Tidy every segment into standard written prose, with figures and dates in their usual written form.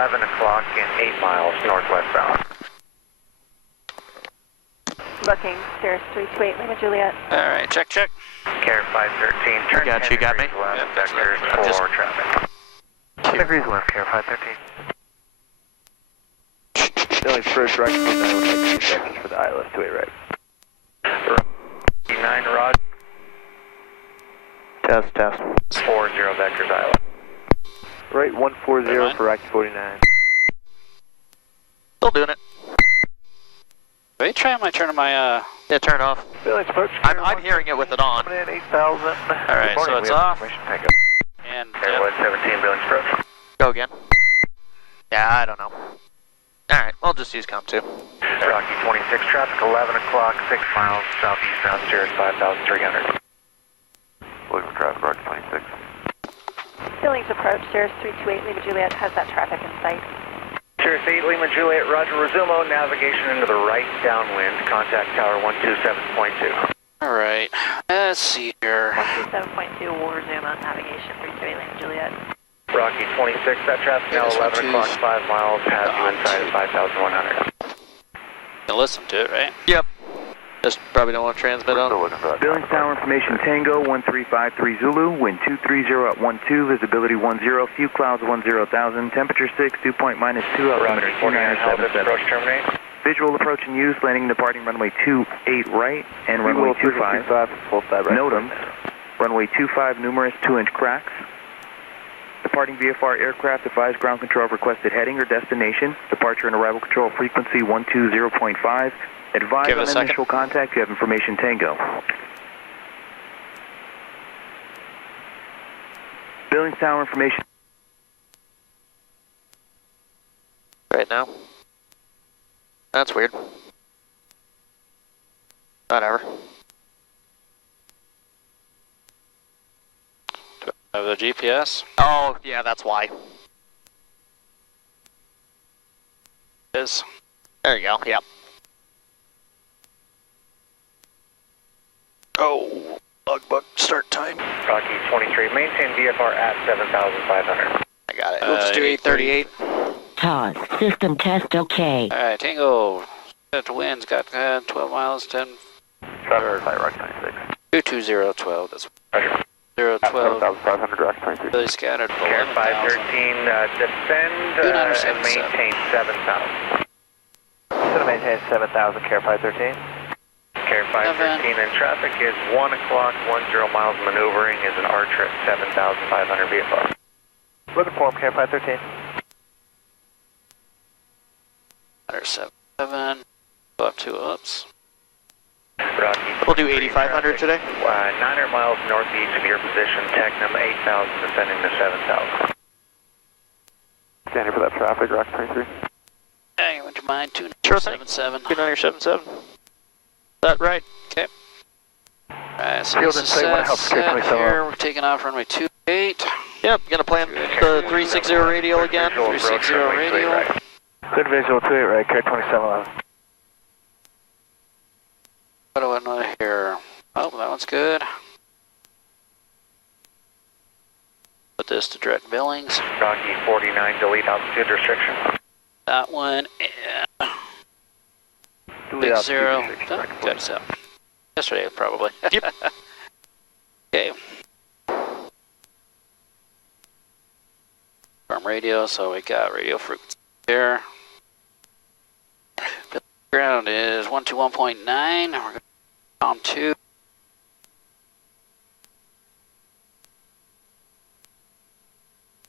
11 o'clock and 8 miles northwestbound. Looking, Cirrus 328, Lima Juliet. Alright, check. Care 513, turn Got 10 you, got me. degrees left, Yep, that's vectors left. for Just- traffic. 10 degrees left, Care 513. Billy first right, 9 with like 2 seconds for the ILS 28 right. 9 rod, Test. 40 vectors ILS. Right 140 for Rocky 49. Still doing it. Are you trying my turn on my, Yeah, turn off. Billy approach. I'm hearing it with it on. Coming in 8,000. Alright, so it's off. And, Airwood 17, Billings approach. Go again. Yeah, I don't know. Alright, we'll just use COM 2. Rocky 26, traffic 11 o'clock, 6 miles southeastbound, Cirrus 5,300. Looking for traffic, Rocky 26. Billings approach, Cirrus 328, Lima Juliet has that traffic in sight. Cirrus 8, Lima Juliet, Roger, resumo, navigation into the right downwind, contact tower 127.2. alright, let's see here. 127.2, we'll resume on navigation 328, Lima Juliet. Rocky 26, that traffic now This one 11 too. o'clock, 5 miles, has you inside of 5,100. You can listen to it, right? Yep. Just probably don't want to transmit on. Billings Tower information Tango 1353 Zulu, wind 230 at 12, visibility 10, few clouds 10,000, temperature 6, dew point -2, altimeter Rocky 49, Helvis, 2977. approach terminate. Visual approach in use, landing and departing runway 28 right and runway 25. Full side right. NOTAM, runway 25, numerous 2-inch cracks. Departing VFR aircraft, advise ground control of requested heading or destination. Departure and arrival control frequency 120.5. Advise Give it a on second. initial contact, you have information Tango. Billings Tower information. Right now. That's weird. Whatever. Have the GPS. Oh, yeah, that's why. Is There you go, yep. oh, logbook start time. Rocky 23, maintain VFR at 7,500. I got it. We'll just do 838. Pause. System test okay. Alright, Tango. Got winds, got 12 miles, 10. Traffic side, Rocky 26. 22012. That's Roger. 012. 7,500, Rocky 26. Really scattered. Care 513, descend and maintain 7,000. Gonna maintain 7,000, Care 513. Care 513 and traffic is 1 o'clock, 10 miles maneuvering is an Archer at 7,500 VFR. Looking for him, Care 513. 177. Go up 2 ups. Rocky. We'll do 8,500 today. 900 miles northeast of your position, Technum 8,000 descending to 7,000. Standing for that traffic, Rocky 23. Hey, would you mind? Sure thing. 277. 2977. Is that right? Okay. Alright, so Field this and is say when it set, helps, Care set 27. here. We're taking off runway 28. Yep, gonna plan the 360 radial again. 360 radial. Good visual, 28 right, Care 2711. What do I know here? Oh, that one's good. Put this to direct Billings. Rocky 49, delete altitude restriction. That one, big 0. Oh, got us out. Yesterday, probably. Yep. Okay. From radio, so we got radio frequency here. Ground is 121.9. We're going to COM 2.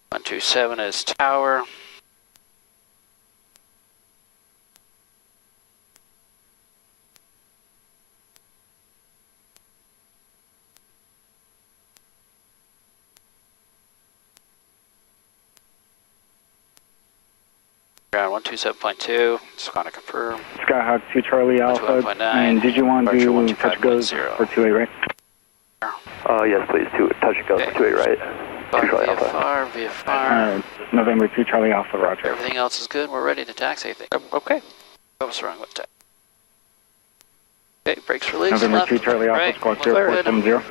One 127 is tower. Ground 127.2, just want to confirm. Skyhawk 2 Charlie Alpha, 121.9, and did you want to Departure touch goes 125.0. for 28 right? Yes, please. Touch and go Okay. for 28 right. 2 Charlie Alpha. VFR. November 2 Charlie Alpha, roger. Everything else is good. We're ready to taxi, I think. Okay. What was wrong with that? Okay, brakes released. November left, 2 Charlie Alpha, right, squawk looks good. 0470.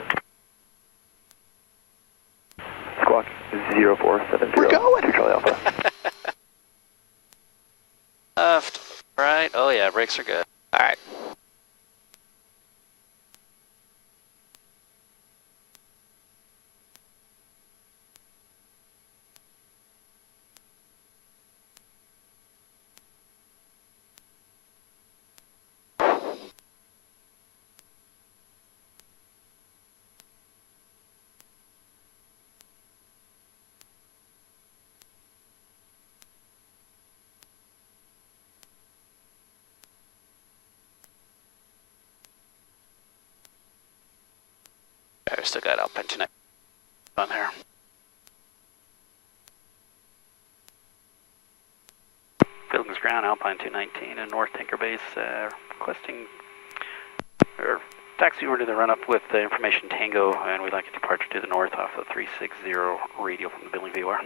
Squawk 0470. We're going. 2 Charlie Alpha. Left, right. Oh yeah, brakes are good. All right. I still got Alpine tonight on there. Buildings ground, Alpine 219 and North Tinker Base requesting or taxi order to run up with the information Tango, and we'd like a departure to the north off the 360 radio from the building VOR.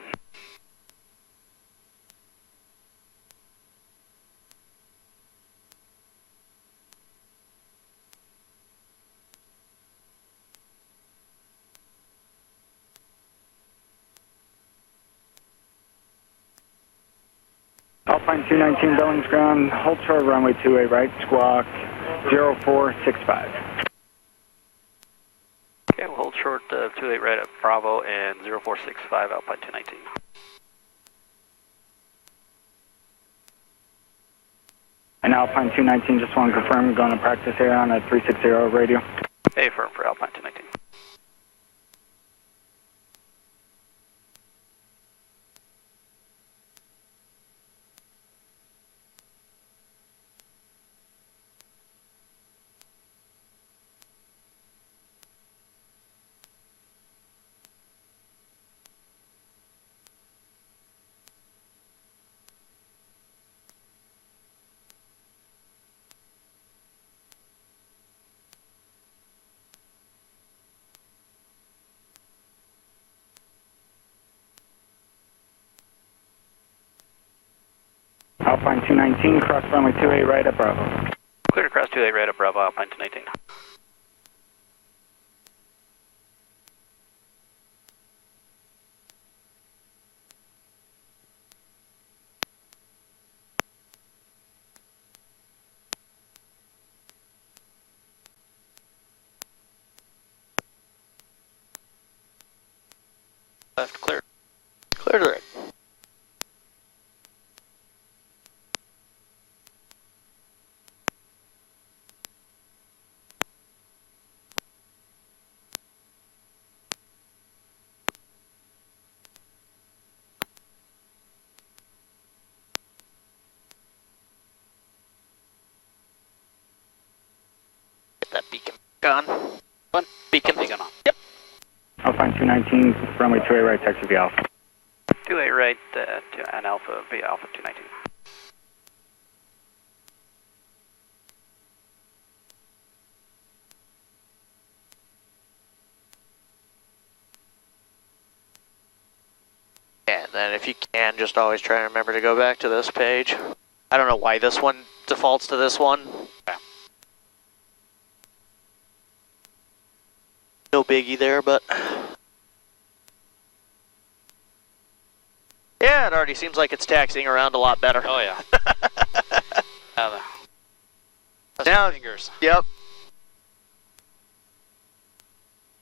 Alpine 219 Billings ground, hold short runway 28 right, squawk 0465. Okay, we'll hold short 28 right at Bravo and 0465 Alpine 219. And Alpine 219, just want to confirm, going to practice here on a 360 radio. Hey, firm for Alpine 219. Alpine 219, cross runway 28 right at Bravo. Clear to cross 28 right at Bravo, Alpine 219. Left, clear. Clear to right. Get that beacon on. One Beacon. beacon on. Yep. Alpine 219, runway 28 right, taxi via Alpha. 28 right and Alpha via Alpha 219. And then if you can, just always try and remember to go back to this page. I don't know why this one defaults to this one. Yeah. No biggie there, but... Yeah, it already seems like it's taxiing around a lot better. Oh yeah. Now, fingers. Yep.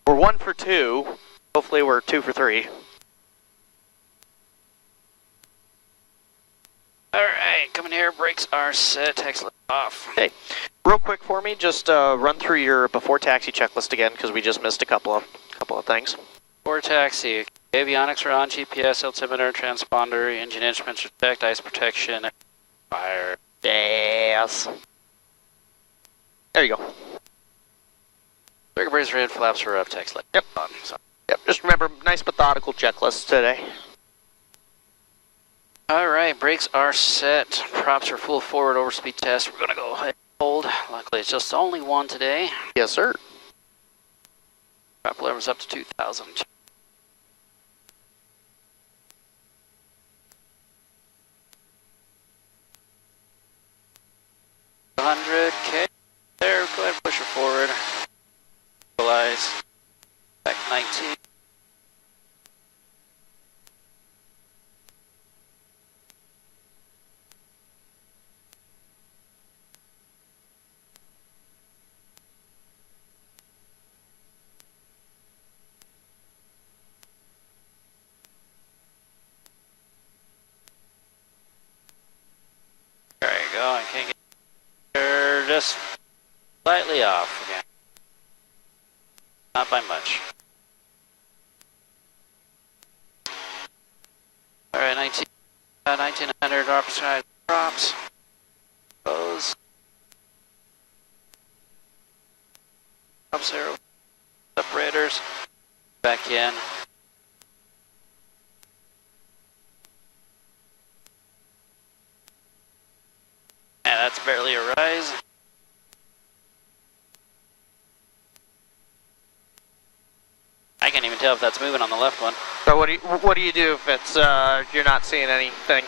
We're 1 for 2. Hopefully we're 2 for 3. All right, coming here. Brakes are set. Taxi off. Okay, real quick for me, just run through your before taxi checklist again because we just missed a couple of things. For taxi, avionics are on, GPS, altimeter, transponder, engine instruments are checked, ice protection, fire. Yes. There you go. Trigger brace red, flaps are up, taxi light Yep. on. So. Yep. Just remember, nice methodical checklist today. All right, brakes are set. Props are full forward overspeed test. We're gonna go ahead and hold. Luckily, it's just only one today. Yes, sir. Prop level's up to 2,000. 100K. There, go ahead and push her forward. Stabilize. Back 19. we go. I can't get there. Just slightly off again. Not by much. All right, 1900 opposite drops. Close. Up zero. Separators. Back in. And that's barely a rise. I can't even tell if that's moving on the left one. So what do you do if it's you're not seeing anything?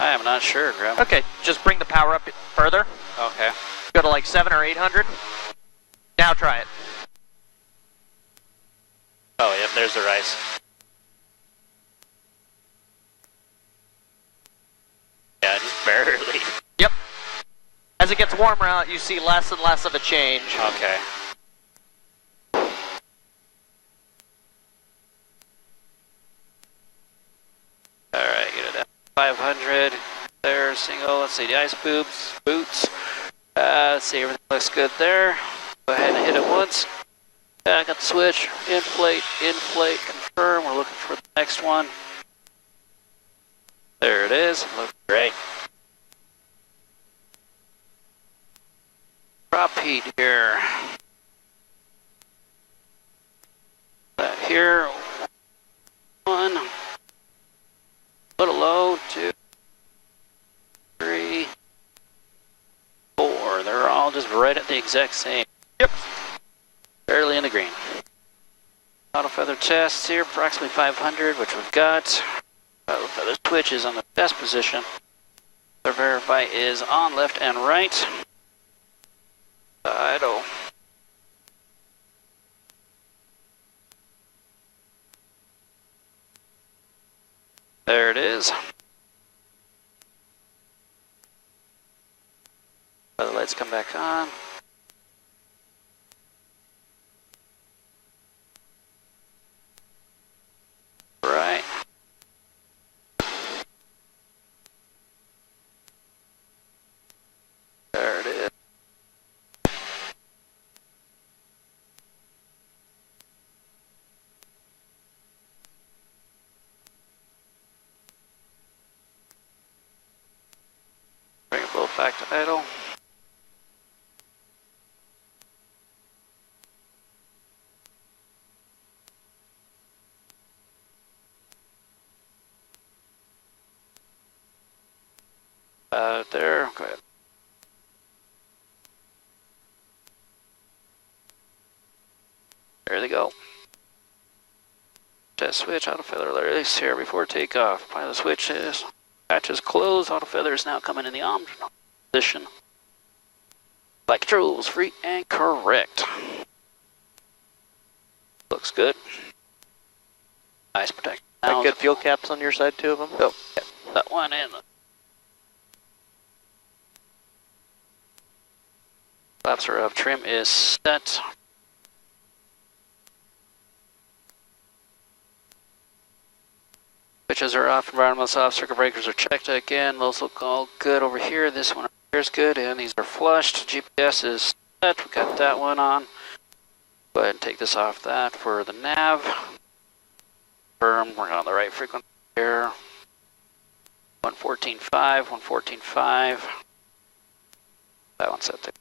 I am not sure, Graham. Okay, just bring the power up further. Okay. Go to like 700 or 800. Now try it. Oh, yep, there's the rise. Yeah, just barely. Yep. As it gets warmer out, you see less and less of a change. Okay. Alright, get it at 500. There, single. Let's see, the ice boots. Let's see, everything looks good there. Go ahead and hit it once. I got the switch. Inflate, confirm. We're looking for the next one. There it is. Looks great. Drop heat here. That here. 1. Little low. 2, 3, 4. They're all just right at the exact same. Yep. Barely in the green. Auto feather tests here, approximately 500, which we've got. Auto feather twitch is on the best position. The verify is on left and right. Idle. There it is. The lights come back on. Right. There it is. Bring it both back to idle. There, go ahead. There they go. Test switch, auto feather release here before takeoff. Pilot switch is hatches closed. Auto feather is now coming in the on position. Flight controls free and correct. Looks good. Nice protection. Got good fuel caps on your side, 2 of them? Oh, yeah. That one in. Flaps are up. Trim is set. Switches are off. Environmentals off. Circuit breakers are checked again. Those look all good over here. This one here is good, and these are flushed. GPS is set. We got that one on. Go ahead and take this off that for the nav. Confirm. We're on the right frequency here. 114.5. 114.5. That one's set to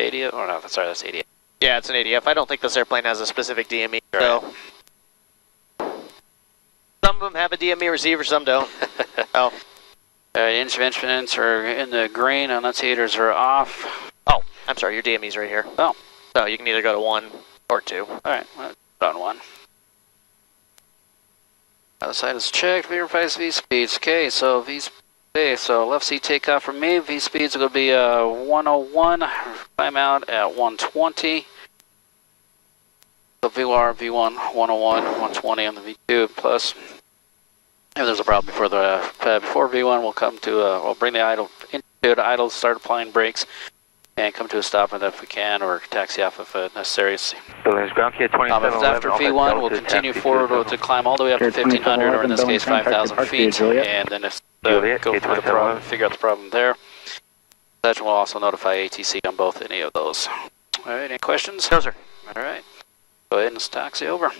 80. Oh no, sorry, that's 88. Yeah, it's an ADF. I don't think this airplane has a specific DME, so. Some of them have a DME receiver, some don't. Oh. Instruments are in the green, annunciators are off. Oh, I'm sorry, your DME's right here. Oh. So you can either go to 1 or 2. Alright, well, put on 1. Other side is checked, verifies V speeds. Okay, so so left seat takeoff from me. V speeds are going to be 101. Climb out at 120. So VR, V1, 101, 120 on the V2 plus. If there's a problem before V1, we'll come to we'll bring the idle into the idle, start applying brakes, and come to a stop and if we can, or taxi off if necessary. Buildings ground key at 2711. If it's after V1, we'll continue forward to climb all the way up to 1,500, or in this case 5,000 feet, and then if Juliet, go through the K27. problem, figure out the problem there. That will also notify ATC on both any of those. All right, any questions? No, sir. All right, go ahead and taxi over.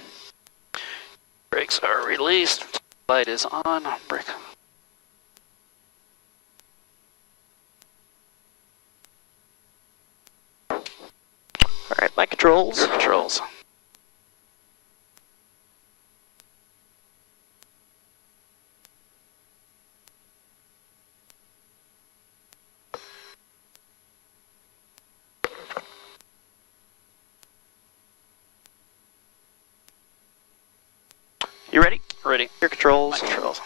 Brakes are released. Light is on. Brake. All right, my controls. Your controls. You ready? Ready. Your controls. My controls.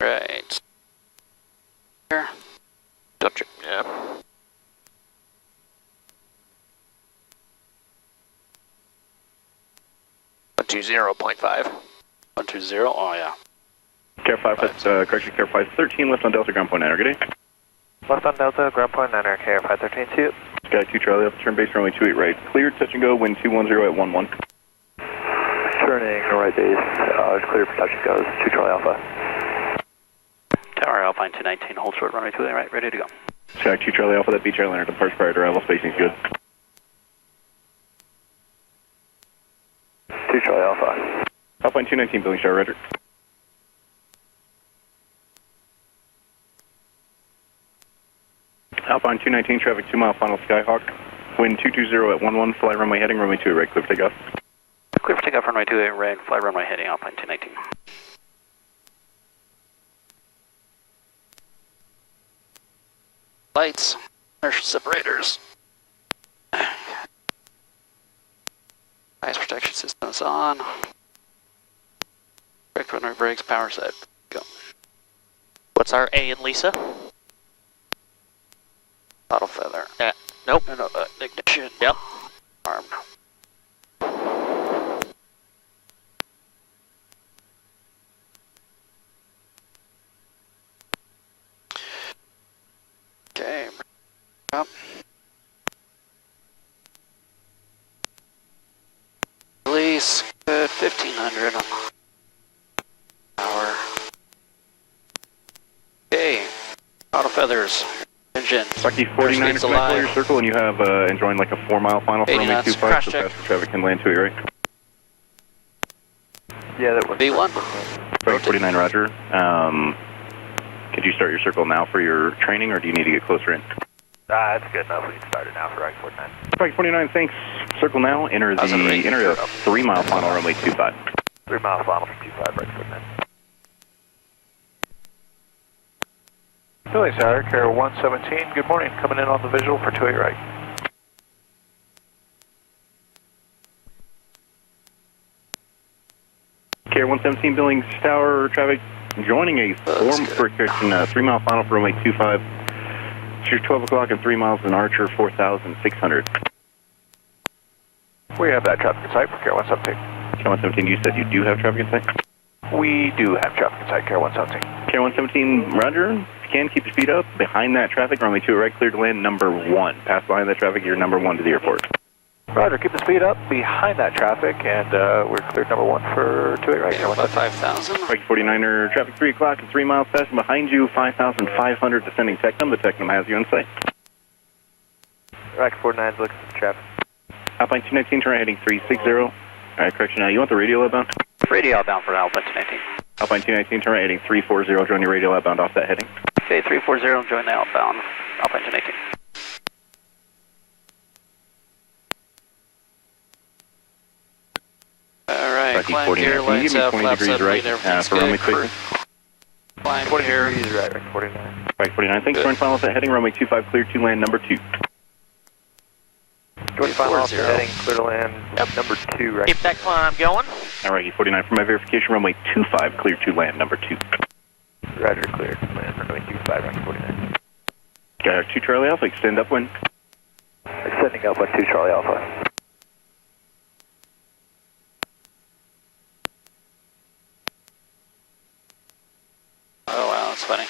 Right. Here. Don't you? Yeah. One 120.5. 120. Oh yeah. Care 5, correction, Care 513, left on Delta, ground point 9, good day. Left on Delta, ground point 9, KR 513-2. Sky 2 Charlie, up turn base runway 28 right. Cleared, touch and go, wind 210 at 11. Turning right base, clear for touch and goes, 2 Charlie Alpha. Tower Alpine 219, hold short runway 28 right, ready to go. Sky 2 Charlie Alpha, that beach airliner departs prior to arrival, spacing's good. 2 Charlie Alpha. Alpine 219, building star, roger. Alpine 219, traffic 2 mile final Skyhawk. Wind 220 at 11, fly runway heading, runway 2 right, clear for takeoff. Clear for takeoff, runway 28 right, fly runway heading, Alpine 219. Lights, inertial separators. Ice protection system is on. Correct runway brakes, power set. Go. What's our A and Lisa? Auto feather. Nope. No, ignition. Yep. Arm. Okay. Up. Release. Good. 1500. Power. Okay. Auto feathers. Engine. Lucky 49 Airspeed's is back alive. your circle, and you have enjoying like a 4 mile final for 80 runway knots, 25, crash so check. passenger traffic can land to it, right? Yeah, that was B1. Strike 49, roger. Could you start your circle now for your training, or do you need to get closer in? That's good enough. We can start it now for Rocky 49. Strike 49, thanks. Circle now. Enter How's it rate? the 3 mile final runway 25. 3 mile final for 25, Rocky 49. Philly Tower, Carrier 117, good morning. Coming in on the visual for 28 right. Carrier 117, Billings Tower traffic joining a 3 mile final for runway 25. It's 12 o'clock and 3 miles in Archer, 4,600. We have that traffic in sight for Carrier 117. Carrier 117, you said you do have traffic in sight? We do have traffic in sight, Carrier 117. Carrier 117, roger. If you can, keep the speed up. Behind that traffic, runway 2 right, clear to land number 1. Pass behind that traffic, you're number 1 to the airport. Roger, keep the speed up behind that traffic, and we're cleared number 1 for 28 right. Okay, about 5,000. Rocky 49er, traffic 3 o'clock and 3 miles passing behind you, 5,500 descending Tecnam. The Tecnam has you in sight. Rocky 49's looking for traffic. Alpine 219, turn right heading 360. All right, correction now. You want the radial outbound? Radio outbound for Alpine 219. Alpine 219, turn right heading 340. Join your radial outbound off that heading. Okay, 340, join the outbound. Alpine 219. Alright, Rocky climb 49, gear, can you lights give me out, 20 flaps degrees up, right everything's for good. runway quickly? Climb 20 gear. degrees right, Rocky 49. Rocky 49, thanks. Join final off that heading, runway 25, clear to land number 2. Join final off 40. heading, clear to land number 2 right. Keep that climb going. All right, Rocky 49, for my verification, runway 25, clear to land number 2. Roger, clear. Land runway 25, Rocky 49. 2 Charlie Alpha, extend upwind. Extending upwind 2 Charlie Alpha. Oh, wow, that's funny.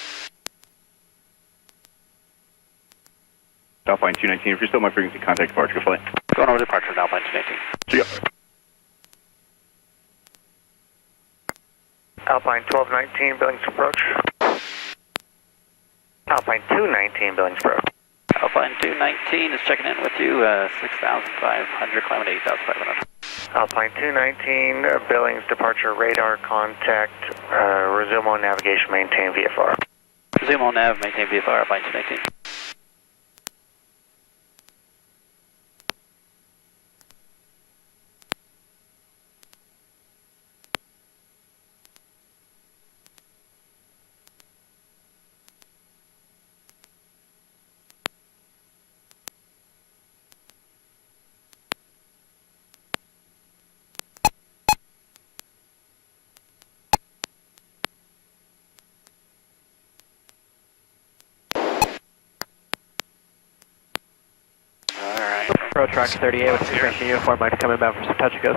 Alpine 219, if you're still my frequency, contact departure flight. Going over departure at Alpine 219. See ya. Alpine 1219, Billings approach. Alpine 219, Billings approach. Alpine 219 is checking in with you, 6,500, climbing 8,500. Alpine 219, Billings departure radar contact, resume on navigation, maintain VFR. Zoom on nav, maintain VFR, Alpine 219. Approach Rocky 38 with suspension uniform, Mike coming back from some touch and goes.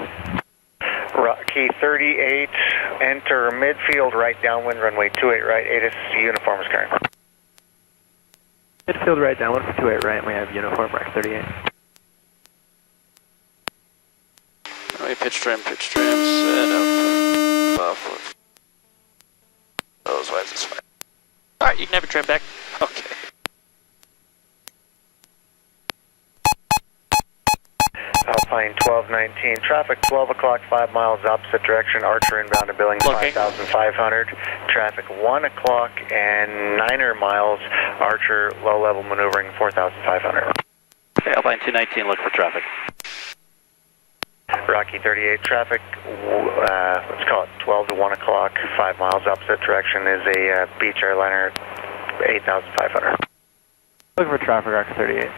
Rocky 38, enter midfield, right downwind, runway 28 right, ATIS uniform is current. Midfield right downwind for 28 right, and we have uniform Rocky 38. Runway pitch trim, set up, off. Those ways is fine. Alright, you can have your trim back. Okay. Alpine 1219, traffic 12 o'clock, 5 miles opposite direction, Archer inbound to Billings, Looking. 5,500. Traffic 1 o'clock and 9 miles, Archer low level maneuvering, 4,500. Okay, Alpine 219, look for traffic. Rocky 38, traffic, let's call it 12 to 1 o'clock, 5 miles opposite direction is a beach airliner, 8,500. Looking for traffic, Rocky 38.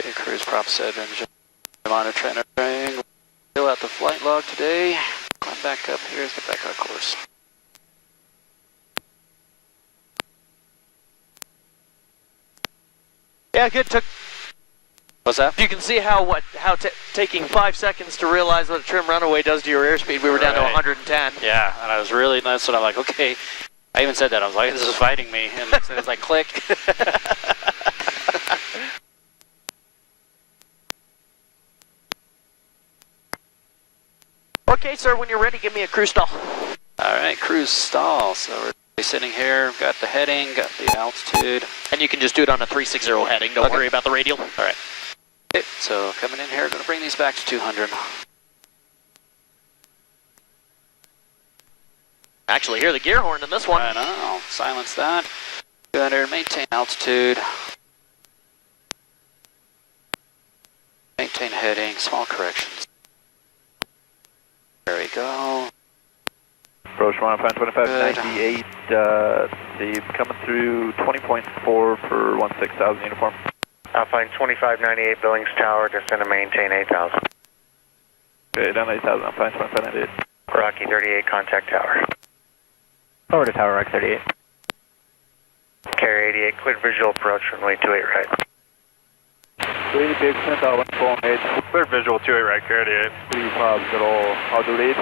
Okay, cruise prop set, engine monitoring triangle. Fill out the flight log today. Climb back up here, let's get back on course. Yeah, good. What's that? You can see how taking 5 seconds to realize what a trim runaway does to your airspeed. We were down to 110. Yeah, and I was really nice, and I'm like, okay. I even said that. I was like, this is fighting me. And as soon as I click. Okay, sir, when you're ready, give me a cruise stall. All right, cruise stall. So we're sitting here, got the heading, got the altitude. And you can just do it on a 360 heading. Don't worry about the radial. All right. Okay, so coming in here, going to bring these back to 200. Actually, hear the gear horn in this one. I know. Silence that. 200, maintain altitude. Maintain heading, small corrections. There we go. Approach 1 Alpine 2598, see, coming through 20.4 for 16,000 uniform. Alpine 2598, Billings Tower, descend and maintain 8,000. Okay, down to 8,000, Alpine 2598. Rocky 38, contact tower. Over to tower, Rocky 38. Carry 88, clear visual approach, runway 28 right. 3 big cent, I'll full made. Clear visual 28 right, carry 88. 3 pubs, I'll do lead.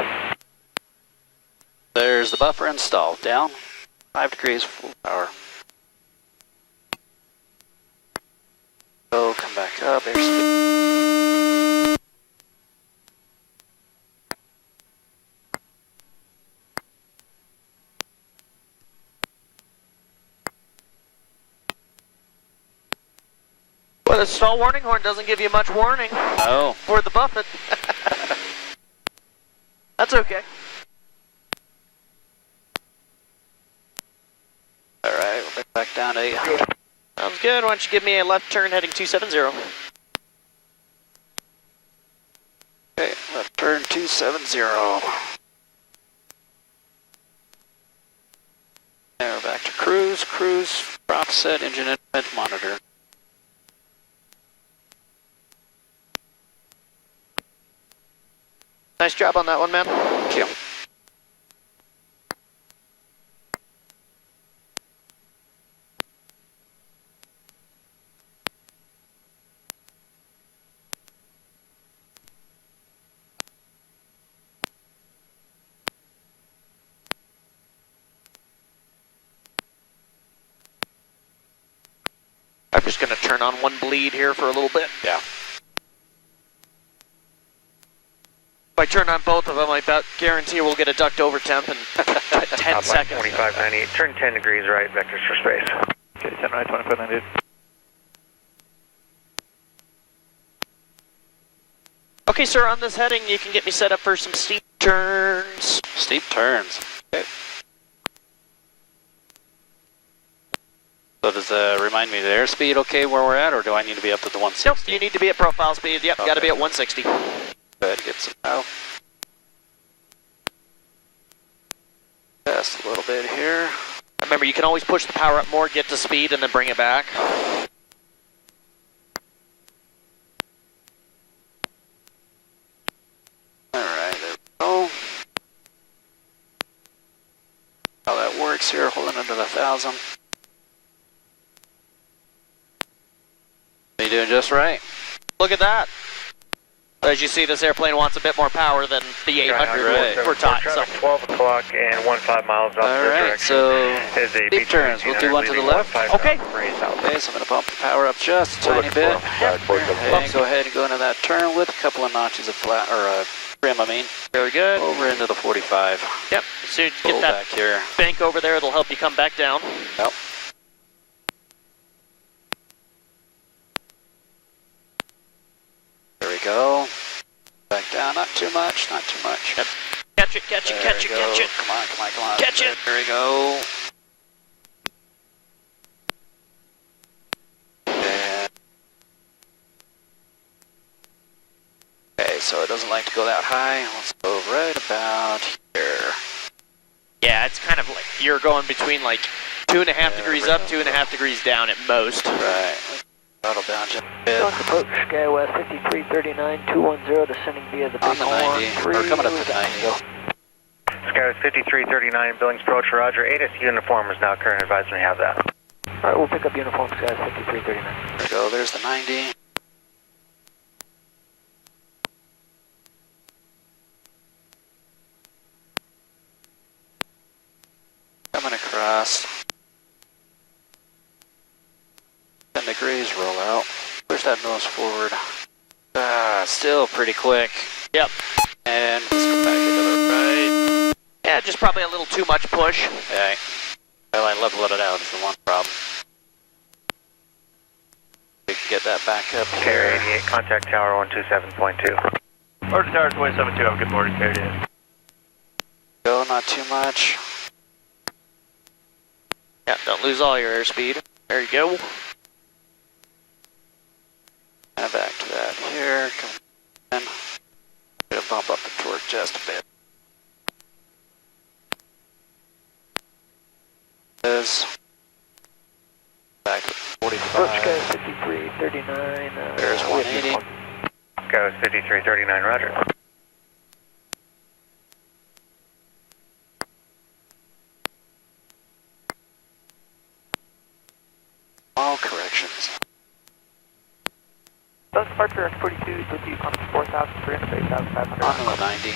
There's the buffer installed. Down 5 degrees, full power. So come back up, airspeed. Well, the stall warning horn doesn't give you much warning Oh. for the buffet. That's okay. All right, we'll bring it back down to 800. Sounds good. Why don't you give me a left turn heading 270. Okay, left turn 270. Now we're back to cruise, prop set, engine instrument, monitor. Nice job on that one, man. Thank you. I'm just going to turn on one bleed here for a little bit. Yeah. If I turn on both of them, I bet guarantee we'll get a duct over temp in 10 seconds. 2598, turn 10 degrees right, vectors for space. Okay, 10 right, 2598. Okay, sir, on this heading, you can get me set up for some steep turns. Steep turns. Okay. So does remind me of the airspeed okay where we're at, or do I need to be up to the 160? Nope, you need to be at profile speed. Yep, Okay. got to be at 160. Go ahead and get some out. Just a little bit here. Remember, you can always push the power up more, get to speed, and then bring it back. Alright, there we go. How that works here, holding under the 1,000. You're doing just right. Look at that. As you see, this airplane wants a bit more power than the 800 Right. we're taught. So. 12 o'clock and 15 miles opposite Alright, direction. so Is a deep turns. We'll do one to the left. Okay. Okay, so I'm going to bump the power up just a tiny bit. And go ahead and go into that turn with a couple of notches of flat, or trim, I mean. Very good. Over into the 45. Yep. As soon as you Pull get that back here. bank over there, it'll help you come back down. Yep. There we go. Back down, not too much, not too much. Yep. Catch it, catch it, There catch it, we go. catch it. Come on, come on, come on. Catch it. There we go. And okay, so it doesn't like to go that high. Let's go right about here. Yeah, it's kind of like you're going between like 2.5 degrees up, 2.5 degrees down at most. Right. Throttle down just a bit. North approach, SkyWest 5339, 210, descending via the On big the horn. 90, or coming up to 90. Sky 5339, Billings approach, Roger. ATIS uniform is now current, advise when you have that. Alright, we'll pick up uniform, Sky 5339. There we go, there's the 90. Coming across. 10 degrees, roll out. Push that nose forward. Still pretty quick. Yep. And let's go back into the right. Yeah, just probably a little too much push. Okay. Well, I leveled it out is the one problem. We can get that back up Carrier here. 88, contact tower 127.2. Order tower 272, have a good morning, Carrier 88. Go, not too much. Yeah, don't lose all your airspeed. There you go. And back to that here. Come in. Gonna bump up the torque just a bit. This. Back to 45. Approach, Sky 5339. There's 180. Sky 5339, Roger. All corrections. Bus departure S42 with you on 4,300, 8,500. On the 90.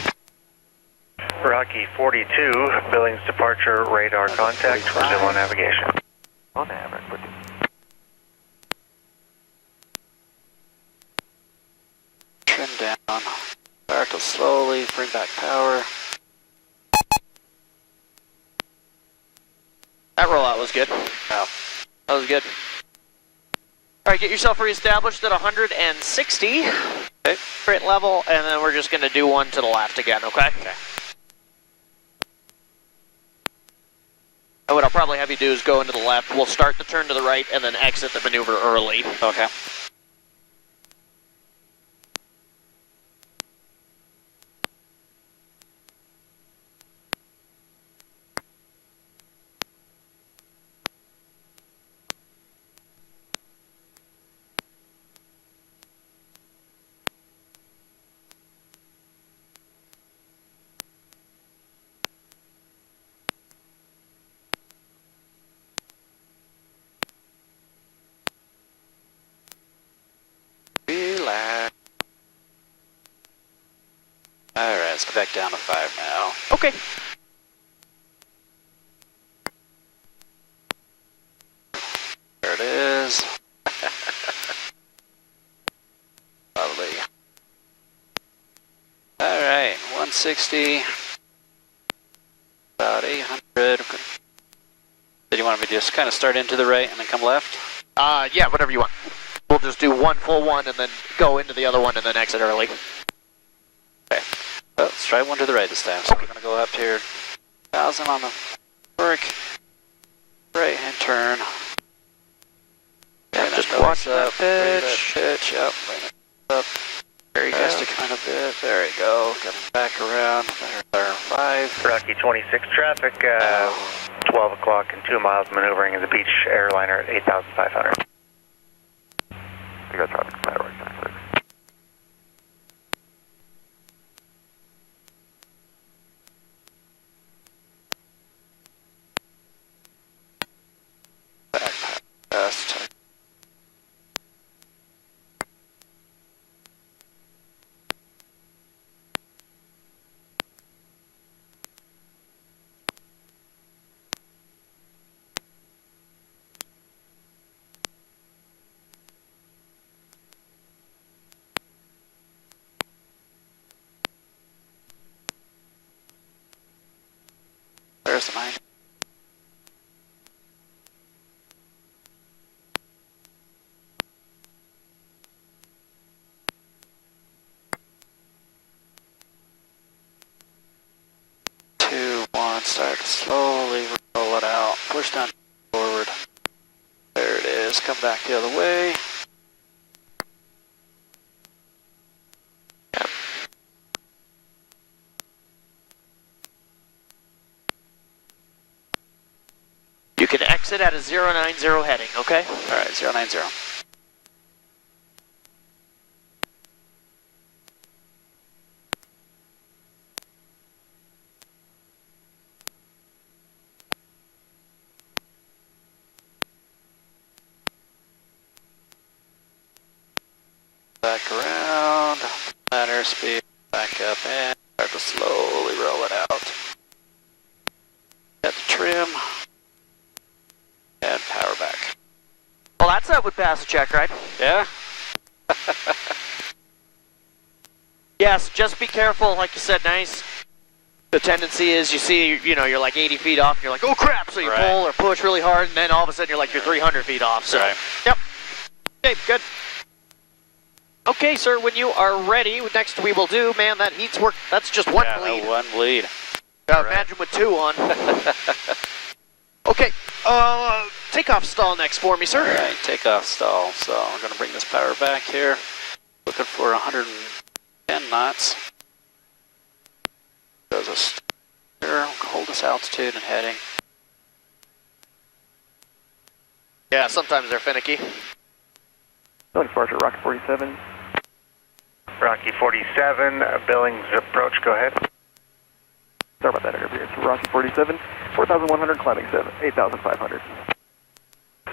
Rocky 42, Billings departure, radar contact, resume on navigation. On average, with you. Trim down. Start to slowly bring back power. That rollout was good. Yeah. That was good. All right, get yourself reestablished at 160. Okay. Current level, and then we're just going to do one to the left again, okay? Okay. And what I'll probably have you do is go into the left. We'll start the turn to the right and then exit the maneuver early. Okay. Relax. Alright, let's go back down to 5 now. Okay. There it is. 360. About 800. Did you want me to just kind of start into the right and then come left? Yeah, whatever you want. We'll just do one full one and then go into the other one and then exit early. Okay. Well, let's try one to the right this time. So we're going to go up here. 1,000 on the work. Right hand turn. Yeah, just watch that pitch. Pitch up. Bring it up. There you go. Just a kind of bit. There you go. Coming back around. There, 5. Rocky 26 traffic, 12 o'clock and 2 miles maneuvering in the beach airliner at 8,500. I got traffic from that right side, please. Back past. Where's the mine? Start to slowly roll it out. Push down forward. There it is. Come back the other way. Yep. You can exit at a 090 heading, okay? All right, 090. Back around, ladder speed, back up and start to slowly roll it out. Get the trim, and power back. Well, that would pass the check, right? Yeah? Yes, just be careful, like you said, nice. The tendency is you see, you're like 80 feet off, and you're like, oh crap, so you pull or push really hard, and then all of a sudden you're like, you're 300 feet off, so. Right. Yep. Okay, good. Okay, sir, when you are ready, next we will do, man, that heat's work, that's just one bleed. One bleed. Imagine with 2 on. Okay, takeoff stall next for me, sir. All right, takeoff stall. So we're going to bring this power back here. Looking for 110 knots. Goes a steer, hold this altitude and heading. Yeah, sometimes they're finicky. Departure, Rocky 47. Rocky 47, Billings approach, go ahead. Sorry about that interference. Rocky 47, 4,100 climbing 8,500.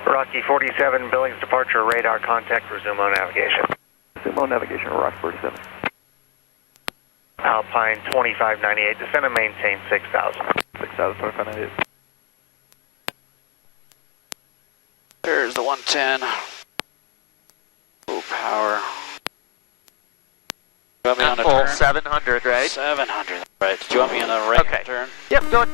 Rocky 47, Billings departure, radar contact, resume on navigation. Resume on navigation, Rocky 47. Alpine 2598, descend and maintain 6,000. 6,598. There's the 110. Full power. You want me on a full turn? 700, right? 700. Right. Did you want me on a right Okay. turn? Yep, go.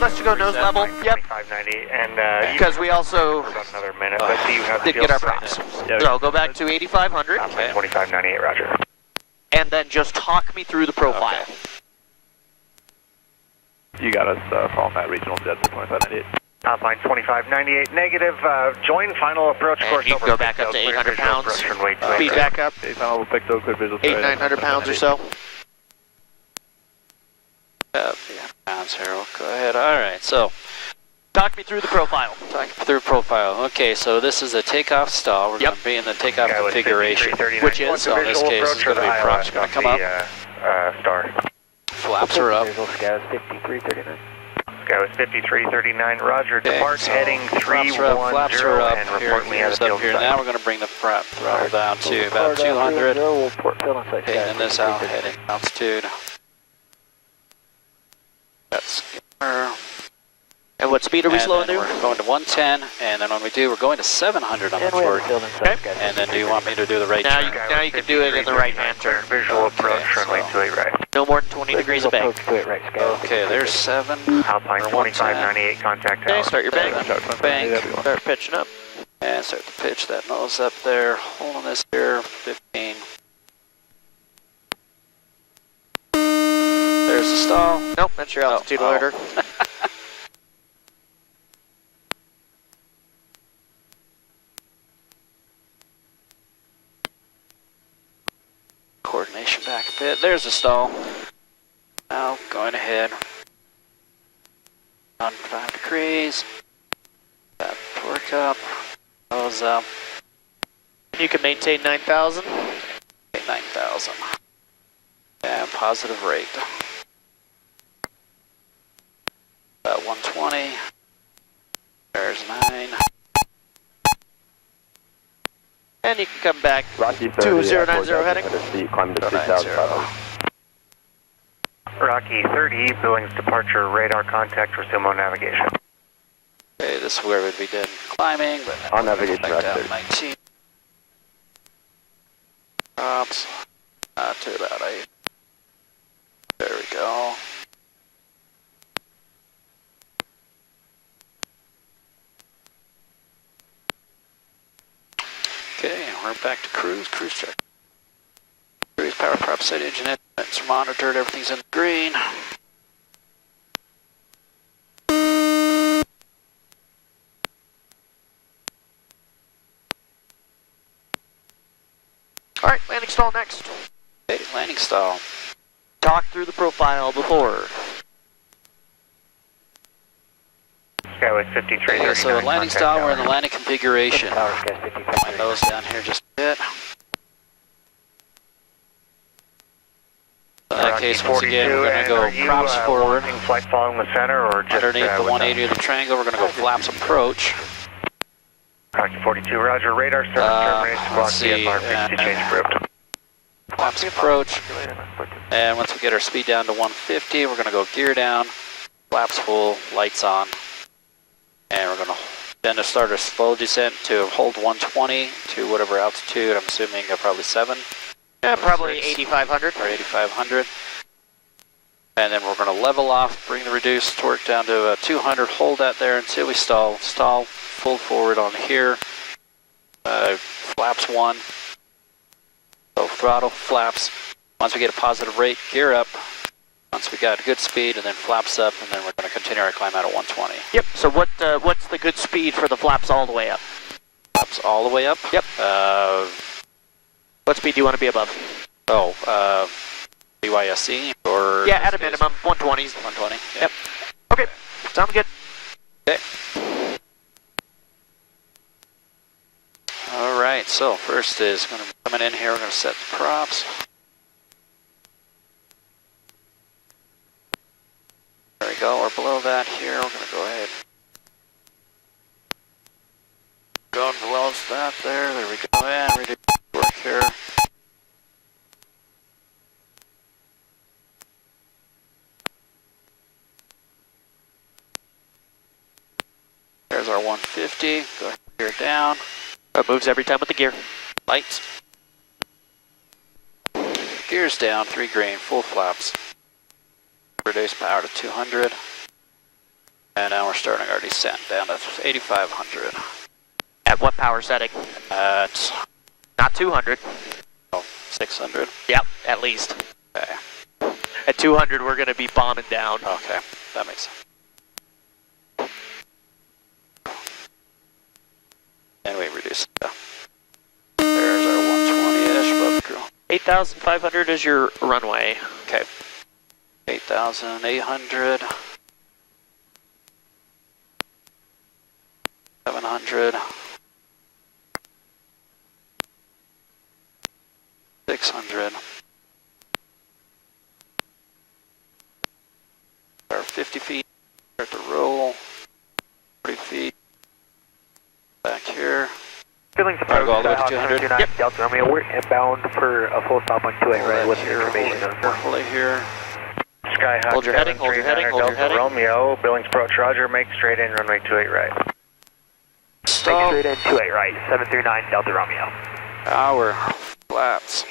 Let's go nose level. Yep. 2590, and Because we also for about another minute, but do you have did fuel get our sight? props. So go back to 8,500, Alpine 2598, roger. and then just talk me through the profile. You got us following that regional jet to 2598. Alpine 2598, negative. Join final approach And course you over. can go back up to Clear 800 visual pounds. approach runway Speed 28. back up, Final Picto, clear visual. 900 pounds or so. Yeah, pounds here. We'll go ahead. All right. So Talk me through the profile. talk through profile. Okay. So this is a takeoff stall. We're going to be in the takeoff Guy with configuration, 5339. which is What's the so in this visual case approach it's going to be or the props going to come up. Star. Flaps are up. Visual scout 5339. Guy was 5339, roger. Okay, Depart so heading flaps are up, flaps 310 are up. and Here, report me here's as a up field here. sight. Now we're going to bring the throttle down to about 200. We'll port field on site. Taking this out, heading altitude. That's skimmer. And what speed are we slowing to? We're going to 110, and then when we do, we're going to 700 on the torque. Okay. And then do you want me to do the right turn? Now you can do it in the right-hand turn. Visual approach, runway 28 right. No more than 20 degrees of bank. Okay, there's 7. Alpine 2598, contact Okay, tower. start your bank. Bank. Start pitching up. And start to pitch that nose up there. Holding this here, 15. There's the stall. Nope, that's your altitude loader. Coordination back a bit. There's the stall. Now going ahead. On 5 degrees. That torque up. Nose up. You can maintain 9,000. 9,000. And positive rate. About 120. There's 9. And you can come back Rocky 2090 heading. Climbing to 3,500. Rocky 30, Billings departure, radar contact, resume navigation. Okay, this is where we'd be done climbing, but now On navigation, back Rocky down 30. 19. Drops. To about 8. There we go. Okay, we're back to cruise check. Cruise power prop set, engine instruments are monitored, everything's in the green. All right, landing stall next. Okay, landing stall. Talk through the profile before. Skyway 53. Okay, so landing stall, we're in the landing configuration. Put my nose down here just a bit. In that case, once again, we're going to go props forward. Flight following the center or just Underneath the 180 of the triangle, we're going to go flaps approach. Rocky 42, roger. Radar service terminates. let's Block see, VFR, frequency change approved. Flaps approach. And once we get our speed down to 150, we're going to go gear down, flaps full, lights on. And we're going to then to start a slow descent to hold 120 to whatever altitude. I'm assuming probably 7. Yeah, probably 8,500. Or 8,500. And then we're going to level off, bring the reduced torque down to 200, hold that there until we stall. Stall, full forward on here. Flaps 1. So throttle, flaps. Once we get a positive rate, gear up. Once we got good speed, and then flaps up, and then we're going to continue our climb out at 120. Yep, so what's the good speed for the flaps all the way up? Flaps all the way up? Yep. What speed do you want to be above? BYSC or... Yeah, at a minimum, 120s. 120, yeah. Yep. Okay, sounds good. Okay. All right, so first is going to be coming in here, we're going to set the props. There we go, we're below that here, we're going to go ahead. Going below that there we go, and ready to work here. There's our 150, go ahead, gear down. That moves every time with the gear. Lights. Gears down, 3 green, full flaps. Reduce power to 200. And now we're starting our descent down to 8,500. At what power setting? At Not 200. 600. Yep, at least. Okay. At 200, we're going to be bombing down. Okay, that makes sense. And we reduce it. There's our 120-ish above the 8,500 is your runway. Okay. 8,800. 700. 600. Our 50 feet. Start to roll. 40 feet. Back here. Billings I'll approach, go all the way to 200. Yep. Delta Romeo, we're inbound for a full stop on 28 right with information. Carefully here. Skyhawk Hold your heading, hold your heading, hold your Delta heading. Romeo, Billings approach, Roger, make straight in, runway 28 right. Stop. Straight in, 28 right, 739 Delta Romeo. Power flaps.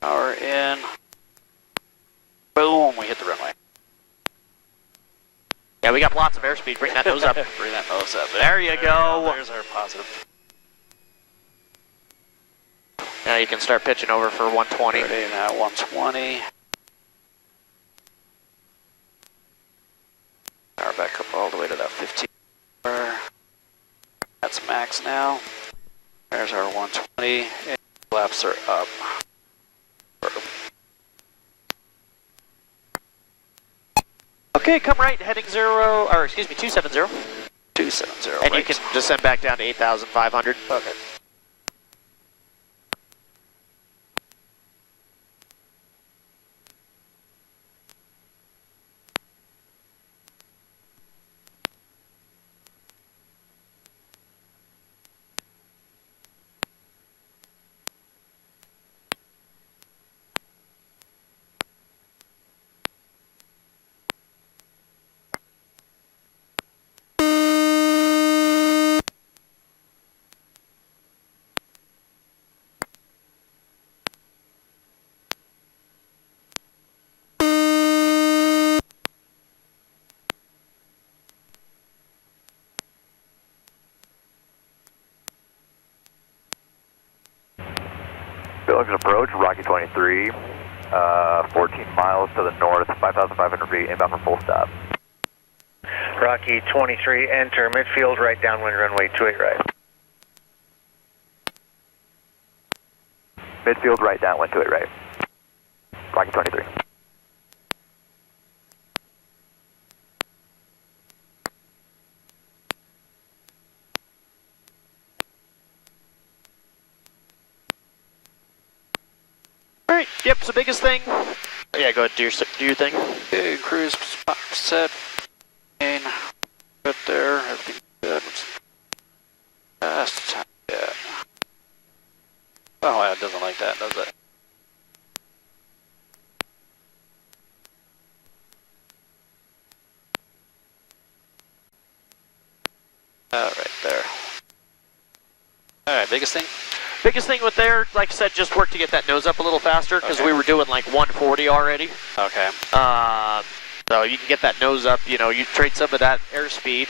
Power in. Boom, we hit the runway. Yeah, we got lots of airspeed. Bring that nose up. Bring that nose up. There you go. There's our positive. Now you can start pitching over for 120. Ready now, 120. Power back up all the way to that 15. That's max now. There's our 120. And flaps are up. Okay, come right, heading 270. 270. And you right. can descend back down to 8,500. Okay. Billings approach, Rocky 23, 14 miles to the north, 5,500 feet, inbound for full stop. Rocky 23, enter midfield, right downwind, runway 28 right. Midfield right downwind, 28 right. Rocky 23. Alright, yep, so biggest thing. Yeah, go ahead, do your thing. Okay, cruise spot set. And good there. Everything's good. Fast. Yeah. Oh, it doesn't like that, does it? Right there. Alright, biggest thing? Biggest thing with there, like I said, just work to get that nose up a little faster because we were doing like 140 already. Okay. So you can get that nose up, you know, you trade some of that airspeed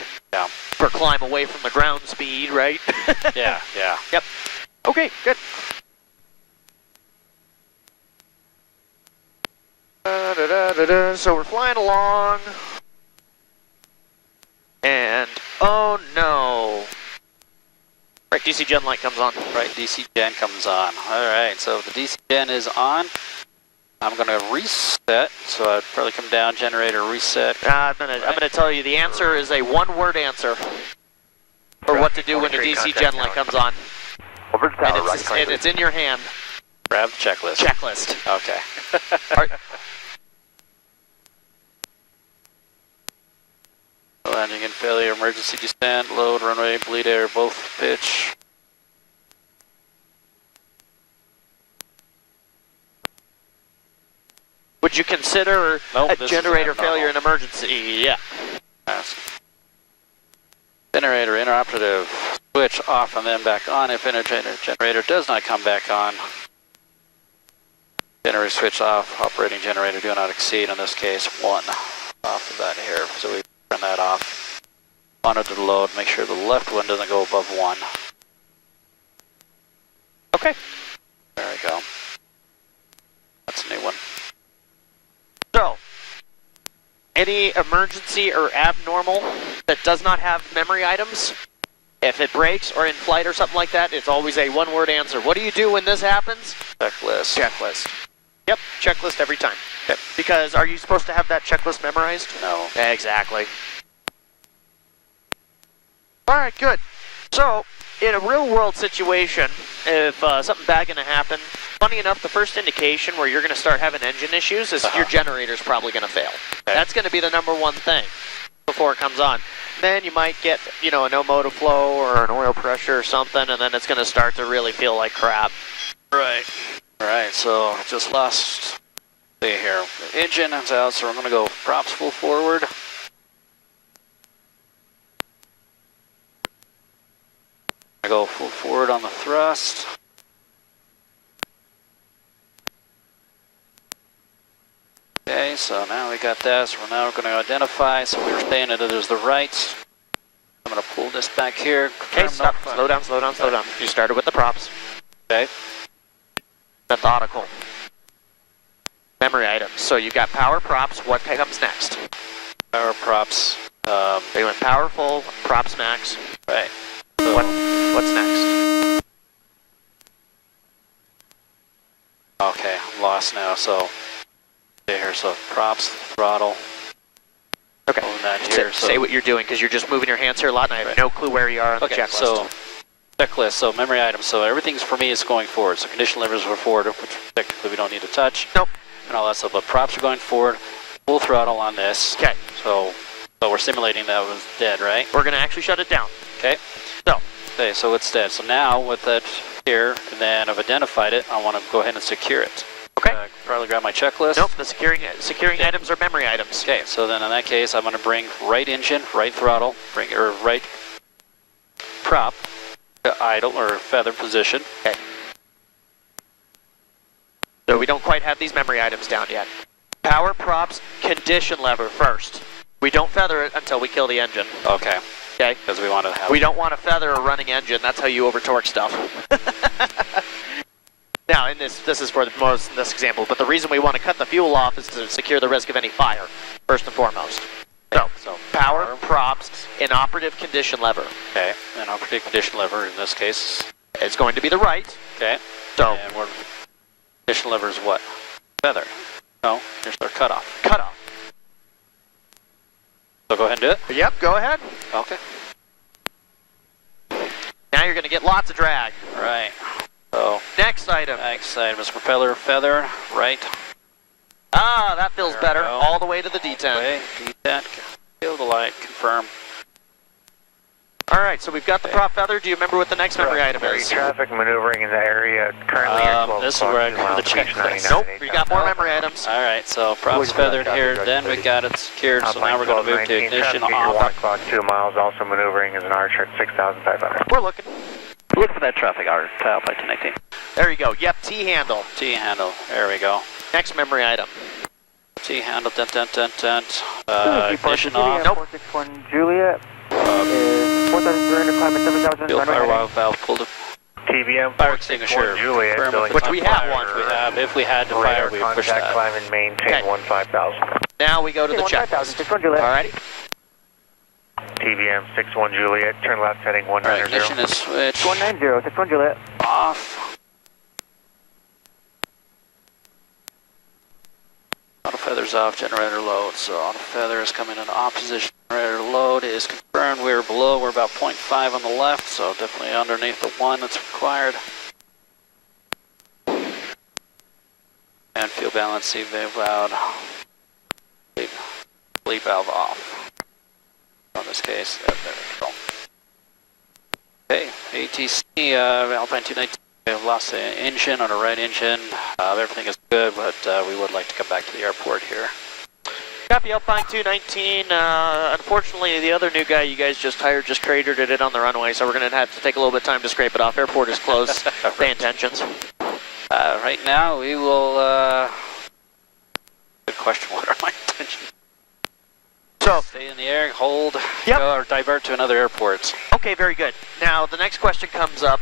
for climb away from the ground speed, right? Yeah. Yep. Okay, good. So we're flying along. And, oh no. Right, DC gen light comes on. Right, DC gen comes on. Alright, so the DC gen is on. I'm gonna reset, so I'd probably come down, generator reset. I'm gonna tell you the answer is a one-word answer for what to do when the DC gen light comes on. Over to tower, And it's in your hand. Grab the checklist. Checklist. Okay. Landing in failure, emergency descent, load, runway, bleed air, both pitch. Would you consider Nope, a this is generator abnormal. failure an emergency? Yeah. Generator inoperative. Switch off and then back on if generator does not come back on. Generator switch off. Operating generator do not exceed, in this case, 1 off of that here. So we turn that off. Monitor the load. Make sure the left one doesn't go above 1. Okay. There we go. That's a new one. So, any emergency or abnormal that does not have memory items, if it breaks or in flight or something like that, it's always a one-word answer. What do you do when this happens? Checklist. Checklist. Yep, checklist every time. Yep. Because are you supposed to have that checklist memorized? No. Exactly. All right, good. So, in a real-world situation, if something bad going to happen, funny enough, the first indication where you're going to start having engine issues is your generator's probably going to fail. Okay. That's going to be the number one thing before it comes on. Then you might get, you know, a no motor flow or an oil pressure or something, and then it's going to start to really feel like crap. Right. All right, so just lost See here, engine is out, so we're going to go props full forward. I go full forward on the thrust. Okay, so now we got that, so we're now going to identify, so we were saying that it is the right. I'm going to pull this back here. Okay, stop, slow down, slow down, slow down. You started with the props. Okay. Methodical. Memory items. So you got power props, what comes next? Power props. They went powerful, props max. Right. So What's next? okay, I'm lost now, so see here, so props, throttle. Okay, That here, say what you're doing, because you're just moving your hands here a lot, and I have no clue where you are on the checklist. So checklist, so memory items, so everything's for me is going forward. So condition levers are forward, which technically we don't need to touch. Nope. And all that stuff, but props are going forward, full throttle on this. Okay. So we're simulating that was dead, right? We're going to actually shut it down. Okay. Okay, so it's dead. So now with that here, and then I've identified it, I want to go ahead and secure it. Okay. Probably grab my checklist. Nope, the securing items are memory items. Okay, so then in that case, I'm going to bring right engine, right throttle, or right prop to idle or feather position. Okay. So we don't quite have these memory items down yet. Power props, condition lever first. We don't feather it until we kill the engine. Okay. Okay. Because we want to have. We don't want to feather a running engine. That's how you over torque stuff. Now, in this is for the most in this example, but the reason we want to cut the fuel off is to secure the risk of any fire, first and foremost. So power, props, inoperative condition lever. Okay. And operative condition lever in this case. It's going to be the right. Okay. So and we're condition lever is what? Feather. No, here's our cutoff. Cutoff. So go ahead and do it. Yep, go ahead. Okay. Now you're going to get lots of drag. Right. So Next item. next item is propeller feather, right. Ah, that feels There we better. go. All the way to the D10. Okay, D10, kill the light, confirm. All right, so we've got the prop feather. Do you remember what the next memory item is? Traffic maneuvering in the area currently at 12 this is where I come to the checklist. Nope, we got more memory items. All right, so props feathered here, then we got it secured, so now we're going to move to ignition off. 1 o'clock, 2 miles, also maneuvering as an archer at 6,500. We're looking. Look for that traffic hour, Alpine 219. There you go. Yep, T-handle. T-handle, there we go. Next memory item. T-handle, ignition off. Nope. 461 Juliet is 4,300, climb at 7,000. Fuel firewall valve pulled. TBM Fire extinguisher. Juliet, Confirm filling Which we have fire, one. which we have. If we had to fire, radar we would push contact, that. climb and maintain Okay. 15,000. Now we go to the checklist. 61 Juliet. Alrighty. TBM 61 Juliet, turn left heading All right, 190. ignition is switched 190, 61 Juliet. off. Auto feathers off, generator load. So auto feather is coming in opposition. Generator load is confirmed. We're below. We're about 0.5 on the left, so definitely underneath the 1 that's required. And fuel balance, C valve, bleed valve off. In this case, there we go. Okay, ATC, Alpine 219. We have lost the engine on the right engine. Everything is good, but we would like to come back to the airport here. Copy, Alpine 219. Unfortunately, the other new guy you guys just hired just cratered it in on the runway, so we're going to have to take a little bit of time to scrape it off. Airport is closed. Pay intentions. Right now, we will. Good question. What are my intentions? So, Stay in the air, hold, Yep. go, or divert to another airport. okay, very good. Now, the next question comes up.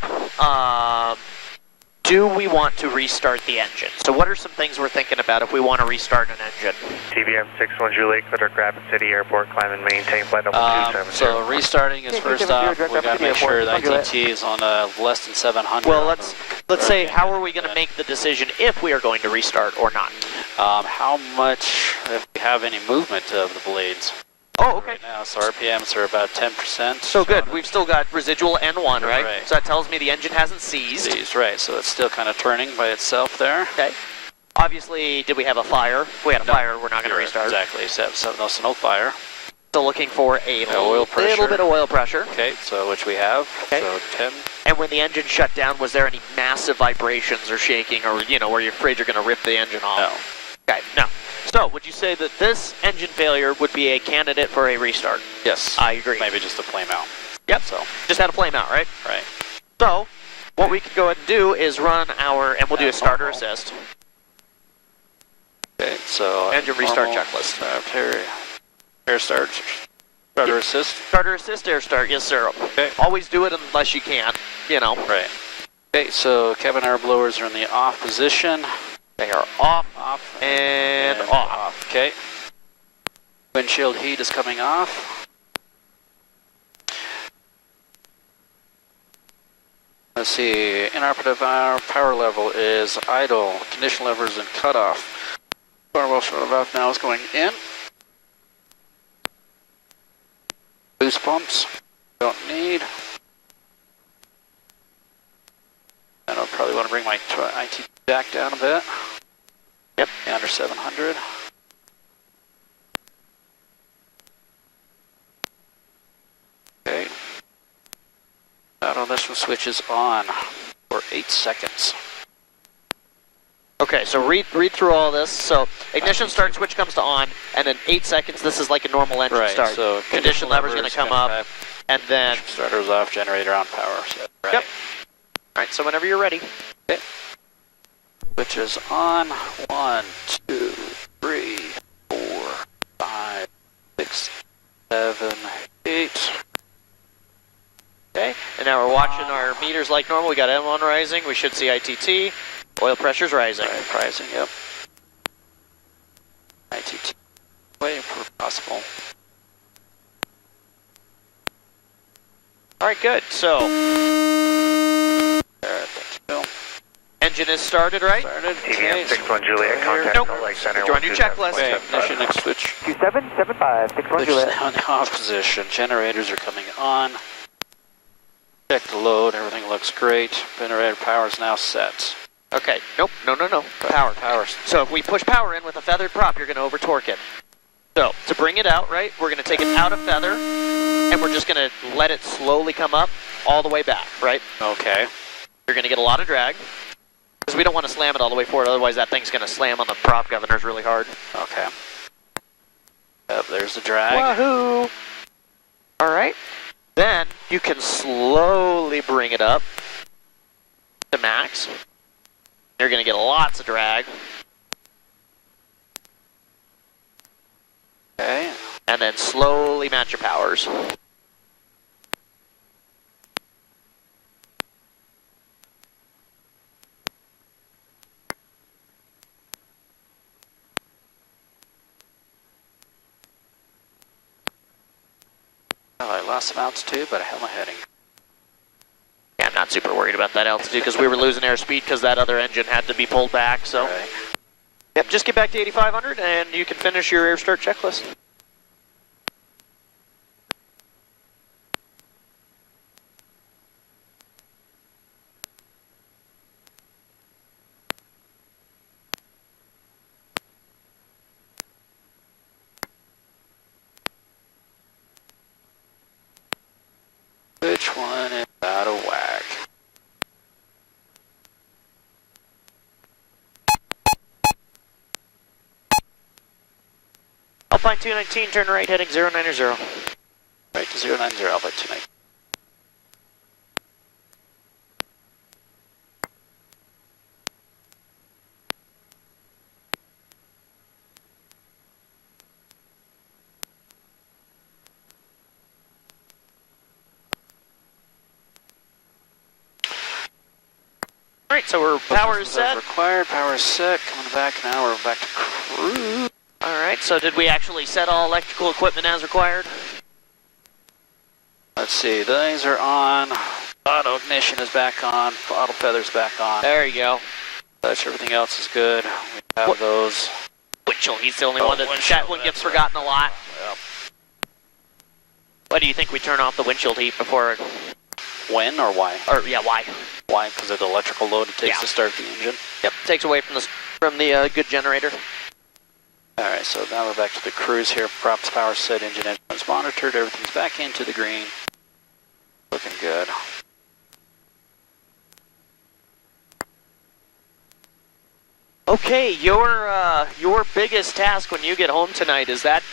Do we want to restart the engine? So what are some things we're thinking about if we want to restart an engine? TBM 61 Juliet, clear Rapid City Airport, climb and maintain flight level 270. So restarting is first off, we got to make sure the ITT is on less than 700. Well, let's say, how are we going to make the decision if we are going to restart or not? How much, if we have any movement of the blades? Oh, okay. Right now, so RPMs are about 10%. So good. We've still got residual N1, right? Right. So that tells me the engine hasn't seized. Seized, right. So it's still kind of turning by itself there. Okay. Obviously, did we have a fire? If we had a fire, we're not going to restart. Exactly. So no fire. Still looking for a oil pressure. little bit of oil pressure. Okay, so which we have. Okay. So 10. And when the engine shut down, was there any massive vibrations or shaking or, you know, where you're afraid you're going to rip the engine off? Okay, now, so would you say that this engine failure would be a candidate for a restart? Yes. I agree. Maybe just a flame out. Yep, So, just had a flame out, right? right. So, what we can go ahead and do is run our, and we'll do a starter normal. assist. Okay, so Engine restart normal, checklist. Air start, starter assist. Starter assist, air start, yes sir. Okay. Always do it unless you can, you know. Right. Okay, so cabin air blowers are in the off position. They are off, and off. Okay. Windshield heat is coming off. Let's see, inoperative power level is idle. Condition levers and cutoff. Power well short valve now is going in. Boost pumps, don't need. And I'll probably want to bring my IT jack down a bit. Yep, under 700. Okay. Now this one switches on for 8 seconds. Okay, so read through all this. So ignition start, switch comes to on, and then 8 seconds, this is like a normal engine Right, start. so condition lever's going to come up, and then... Starter's off, generator on power. So, right. Yep. All right, so whenever you're ready. Okay. Switch is on. 1, 2, 3, 4, 5, 6, 7, 8. Okay, and now we're watching our meters like normal. We got M1 rising. We should see ITT. Oil pressure's rising. Right, rising, yep. ITT. Way possible. All right, good. So, there, thank you. engine is started, right? Started. TVM 61 Juliet, contact Nope. Salt Lake Center. You're on your checklist. Okay, ignition next switch. 2775, 61 Switch Juliet. is now in the off position. Generators are coming on. Check the load, everything looks great. Generator power is now set. Okay, nope, no. Power. Power. So if we push power in with a feathered prop, you're going to over-torque it. So to bring it out, right, we're going to take it out of feather, and we're just going to let it slowly come up all the way back, right? Okay. You're going to get a lot of drag, because we don't want to slam it all the way forward, otherwise that thing's going to slam on the prop governors really hard. Okay. Yep, there's the drag. Wahoo! All right. Then you can slowly bring it up to max. You're going to get lots of drag. Okay. And then slowly match your powers. Well, I lost some altitude, but I held my heading. Yeah, I'm not super worried about that altitude because we were losing airspeed because that other engine had to be pulled back. So, Right. Yep, just get back to 8,500 and you can finish your air start checklist. Which one is out of whack? Alpine 219, turn right, heading 090. Right to 090, Alpha 29. All right, so we're power is set. Required, power is set. Coming back now, we're back to cruise. All right, so did we actually set all electrical equipment as required? Let's see, these are on. Auto ignition is back on. Auto feather's back on. There you go. Touch, everything else is good. We have those. Windshield, he's the only one that one gets forgotten a lot. Yep. Why do you think we turn off the windshield heat before? When or why? Or yeah, why? Why? Because of the electrical load it takes Yeah. to start the engine. Yep, takes away from the good generator. Alright, so now we're back to the cruise here. Props power set, engine is monitored, everything's back into the green. Looking good. Okay, your biggest task when you get home tonight is that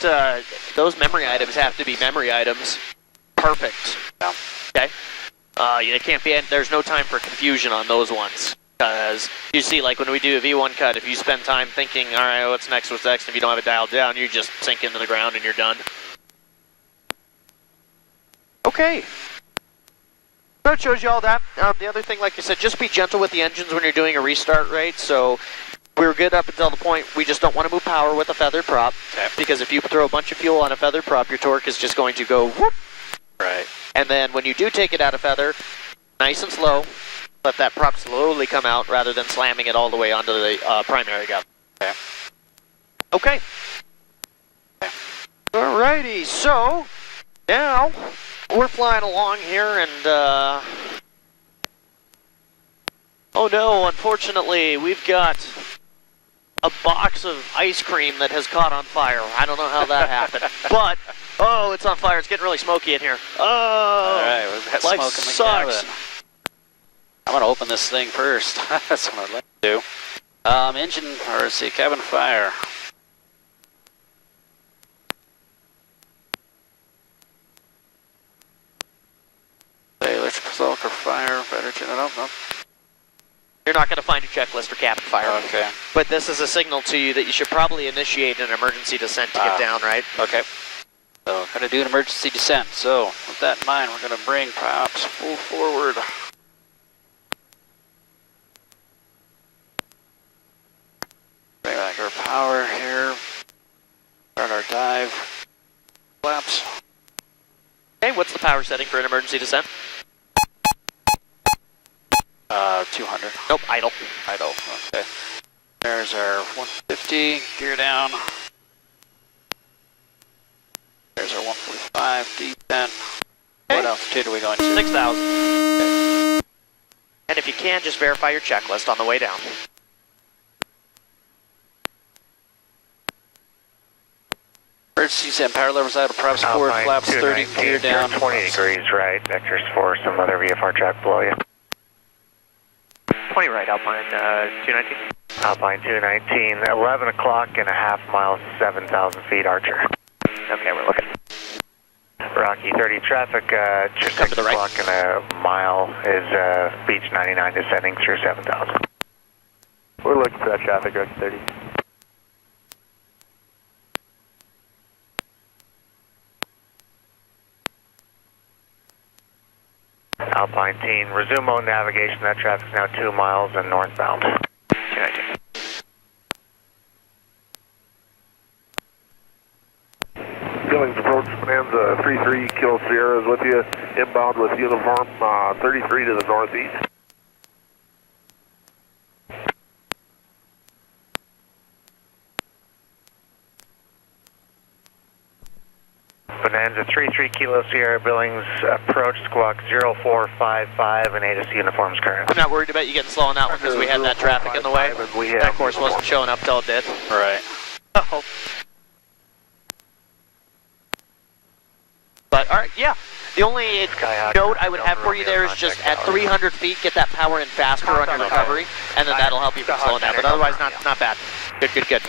those memory items have to be memory items. Perfect. Yeah. Okay. It can't be. There's no time for confusion on those ones. Because you see, like when we do a V1 cut, if you spend time thinking, all right, what's next, if you don't have it dialed down, you just sink into the ground and you're done. Okay. So it shows you all that. The other thing, like I said, just be gentle with the engines when you're doing a restart, right? So we were good up until the point we just don't want to move power with a feathered prop. Okay. Because if you throw a bunch of fuel on a feathered prop, your torque is just going to go whoop. Right. And then when you do take it out of feather, nice and slow, let that prop slowly come out rather than slamming it all the way onto the primary gun. Okay. Okay. Alrighty, so now we're flying along here and oh no, unfortunately we've got a box of ice cream that has caught on fire. I don't know how that happened, but oh, it's on fire. It's getting really smoky in here. Oh, all right, we've got life smoke in the sucks. cabin. I'm gonna open this thing first. That's what I'd like to do. Engine, or let's see, cabin fire. Say, electrical smoke or fire, better turn it off. No. You're not going to find a checklist for cabin fire. Okay. But this is a signal to you that you should probably initiate an emergency descent to get down, right? Okay. So, gonna do an emergency descent. So, with that in mind, we're gonna bring props full forward. Bring back our power here. Start our dive. Flaps. Okay, what's the power setting for an emergency descent? 200. Nope, idle. Idle. Okay. There's our 150. Gear down. There's our 145 descent. Okay. What altitude are we going to? 6,000. Okay. And if you can, just verify your checklist on the way down. Emergency descent. Power levels out of props forward. Flaps 30. Gear down. 20 degrees right. Vectors for some other VFR track below you. 20 right, Alpine 219. Alpine 219, 11 o'clock and a half miles, 7,000 feet, Archer. Okay, we're looking. Rocky 30 traffic, just 6 o'clock and a mile is Beach 99 descending through 7,000. We're looking for that traffic, Rocky 30. Alpine team, resume mode navigation. That traffic's now 2 miles and northbound. 219. Billings approach Bonanza 33 Kilo Sierra is with you, inbound with uniform 33 to the northeast. Bonanza 33 Kilo Sierra, Billings approach squawk 0455 and ATIS uniforms current. I'm not worried about you getting slow on that one because we had that traffic in the way. That, of course, wasn't showing up till it did. Right. Oh. But, all right, yeah. The only note I would have for you there is just at 300 feet, get that power in faster on your recovery, and then that'll help you from slowing down. But otherwise, not bad. Good.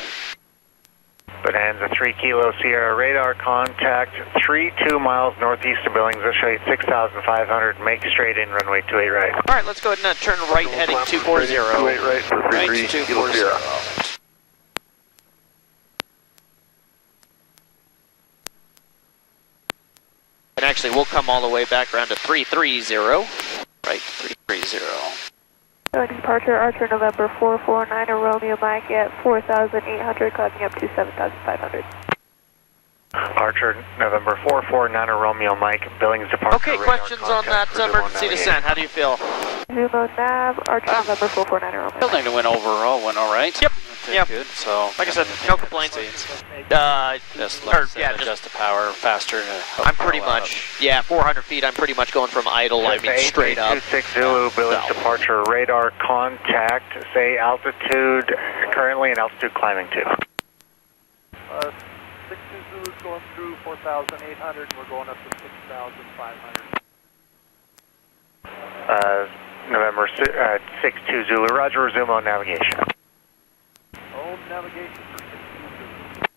Bonanza 3 Kilo Sierra, radar contact 32 miles northeast of Billings. I'll show you 6,500. Make straight in, runway 28 right. All right, let's go ahead and turn right, heading 240. 28 right for 33 Kilo Sierra. And actually, we'll come all the way back around to 330. Right, 330. Departure, Archer, November 449, Romeo Mike at 4,800, climbing up to 7,500. Archer, November 449, Romeo Mike, Billings departure. Okay, questions on that emergency descent? How do you feel? Zumo nav, Archer, November 449, Romeo. Building went overall went all right. Yep. Yep. Good. So like I said, no complaints. Adjust the power faster. I'm pretty much 400 feet. I'm pretty much going from idle. I mean straight up. 26 Zulu, Billings departure, radar contact. Say altitude currently and altitude climbing to. 62 Zulu's going through 4,800. We're going up to 6,500. November 62 Zulu, Roger, resume on navigation. navigation for 626.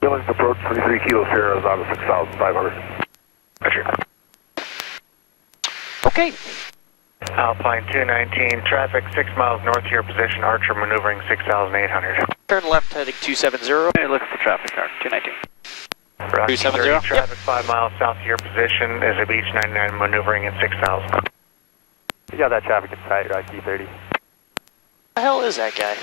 Billings approach 33 Kilo Sierra is out of 6,500. Roger. Okay. Alpine 219, traffic 6 miles north of your position, Archer maneuvering 6,800. Turn left heading 270. Hey, look at the traffic car, 219. Rocky 270? 30, traffic 5 miles south of your position is a Beach 99 maneuvering at 6,000. You got that traffic in sight, Rocky 30. The hell is that guy?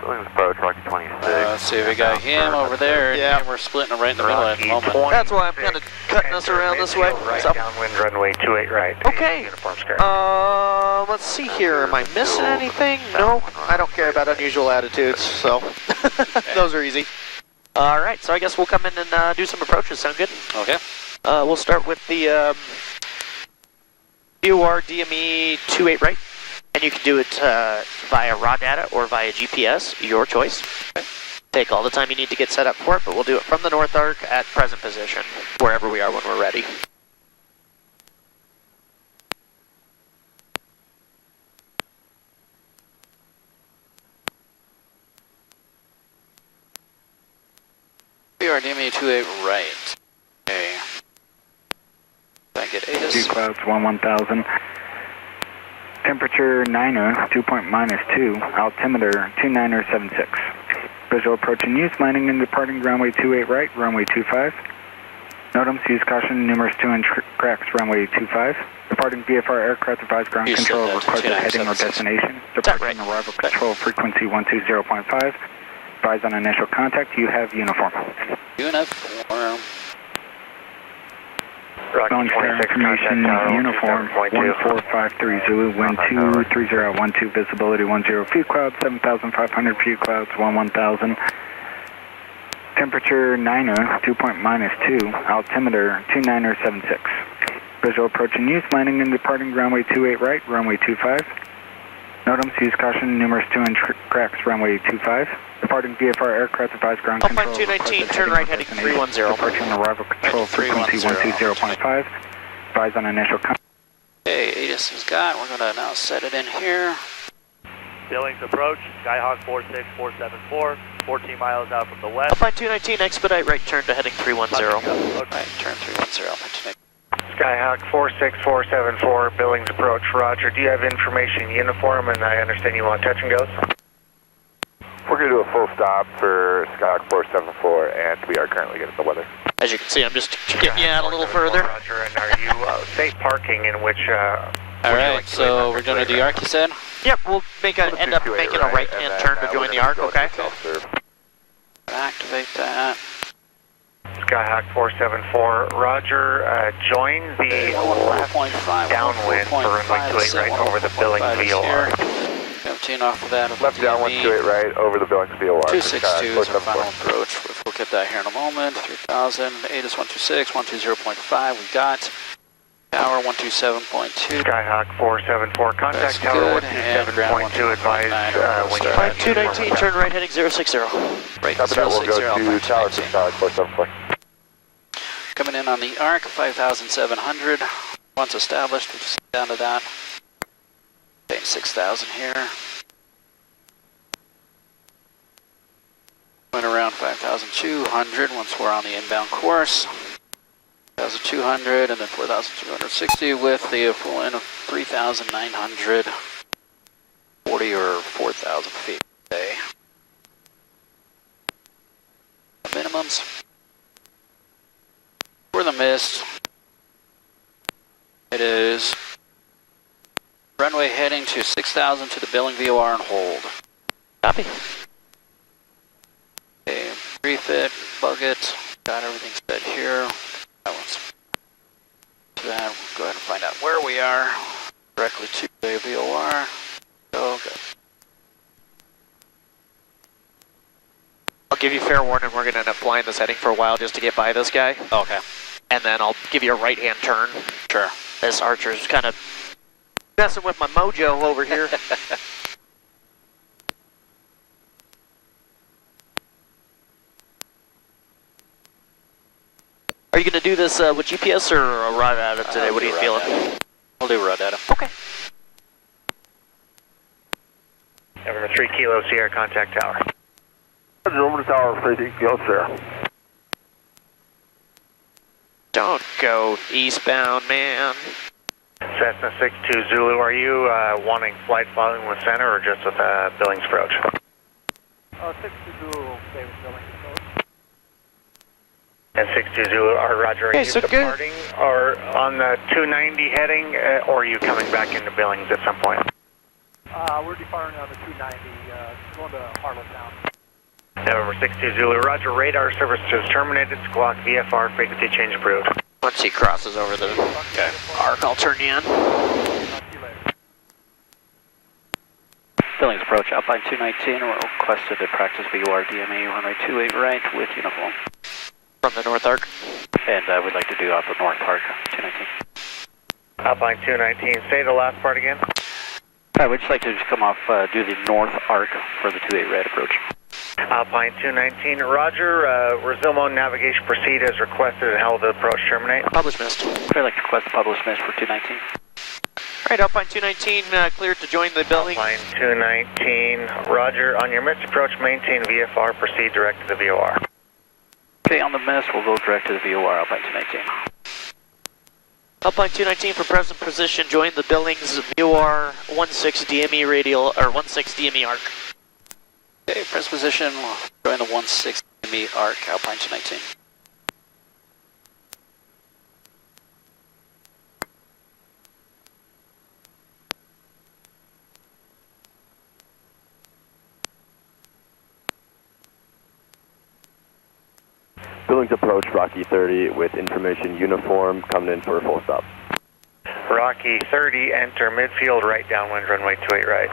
Billings approach, Rocky 26. Let's see, we got him over there, Yeah. and we're splitting them right in the middle at the moment. That's why I'm kind of cutting us around this way. Right, So, downwind runway 28 right. okay. Uniform square. Let's see here. Am I missing anything? No, I don't care about unusual attitudes, so those are easy. All right, so I guess we'll come in and do some approaches. Sound good? Okay. We'll start with the VOR DME 28 right, and you can do it via raw data or via GPS, your choice. Okay. Take all the time you need to get set up for it, but we'll do it from the north arc at present position, wherever we are when we're ready. VOR DME 28 right. Okay. Did I get ATIS? Two clouds, 1000. Temperature 9er, dew point -2. Altimeter 2976. Visual approach and use, landing and departing runway 28 right, runway 25. NOTAMs, use caution, numerous 2-inch cracks, runway 25. Departing VFR aircraft, advise ground You control, said that, requested heading or 2976. destination. Right. Departing arrival control, frequency 120.5. Advise on initial contact, you have uniform. Uniform. Rocky Billings Tower 26, information, contact tower, uniform 1453 Zulu, wind 23012, visibility 10 feet clouds, 7,500 feet clouds, 1000. Temperature 9er, dew point -2, altimeter 2976. Visual approach and use, landing and departing runway 28 right, runway 25. NOTAMs, use caution, numerous 2-inch cracks, runway 25. Departing VFR aircraft, advise ground Alpine control. 219, turn right heading 310. Departing arrival control, frequency 310. 120.5. Advise on initial contact. Okay, ATIS is got. We're going to now set it in here. Billings approach, Skyhawk 46474, 14 miles out from the west. Alpine 219, expedite right turn to heading 310. Right, turn 310. Skyhawk 46474, Billings approach, roger. Do you have information uniform, and I understand you want touch and goes? We're going to do a full stop for Skyhawk 474, and we are currently getting the weather. As you can see, I'm just getting you out a little further. Roger, and are you safe parking in which... All right, so we're going to the arc, you said? Yep, we'll end up making a right-hand turn to join the arc, okay? Activate that. Skyhawk 474, roger. Join the left downwind for runway 28 right over the Billings VOR. 17 off of that. Left downwind 28 right over the Billings VOR. 262 is our final approach. We'll get that here in a moment. 3000, ATIS 126, 120.5. We got tower 127.2. Skyhawk 474, contact That's tower good. And 127.2, advise when you Alpine 219, turn right heading 060. Right, After that, we'll 060, go to tower 19. Skyhawk 474. Coming in on the arc, 5,700. Once established, we'll just down to that. Paying 6,000 here. Went around 5,200 once we're on the inbound course. 5,200 and then 4,260 with the full in of 3,940 or 4,000 feet a day. Minimums. For the mist, it is runway heading to 6,000 to the Billing VOR and hold. Copy. Okay, refit, bug it, got everything set here. That one's to that. We'll go ahead and find out where we are. Directly to the VOR. So good. I'll give you fair warning, we're going to end up flying this heading for a while just to get by this guy. Okay. And then I'll give you a right-hand turn. Sure. This Archer's kind of messing with my mojo over here. Are you going to do this with GPS or a raw data today? What are you feeling? We'll do raw data. Okay. November 3 Kilo Sierra, contact tower. Roger, tower, 3 Kilo Sierra. Don't go eastbound, man. Cessna 62 Zulu, are you wanting flight following with center or just with Billings approach? 62 Zulu, stay with Billings approach. And 62 Zulu, Roger, are Okay, you so good. departing or on the 290 heading, or are you coming back into Billings at some point? We're departing on the 290, going to Harlowtown. November 62 Zulu, Roger, radar service is terminated, squawk VFR, frequency change approved. Once he crosses over the arc, I'll turn you in. Billings approach, Alpine 219, we're requested to practice VOR DMA runway 28 right with uniform. From the north arc. And we'd like to do off the north arc, 219. Alpine 219, say the last part again. We'd just like to just come off, do the north arc for the 28 right approach. Alpine 219, Roger, resume on navigation proceed as requested and how will the approach terminate? Publish missed. We'd like to request a publish miss for 219. Alright, Alpine 219, cleared to join the building. Alpine 219, Roger, on your missed approach, maintain VFR, proceed direct to the VOR. Okay, on the miss, we'll go direct to the VOR, Alpine 219. Alpine 219 for present position, join the Billings VOR 16 DME radial, or 16 DME arc. Okay, present position, we'll join the 16 DME arc, Alpine 219. Billings approach, Rocky 30 with information uniform, coming in for a full stop. Rocky 30, enter midfield, right downwind, runway 28 right.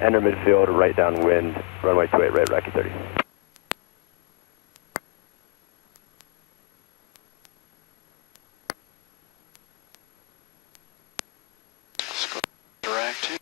Enter midfield, right downwind, runway 28 right, Rocky 30. Let's go direct.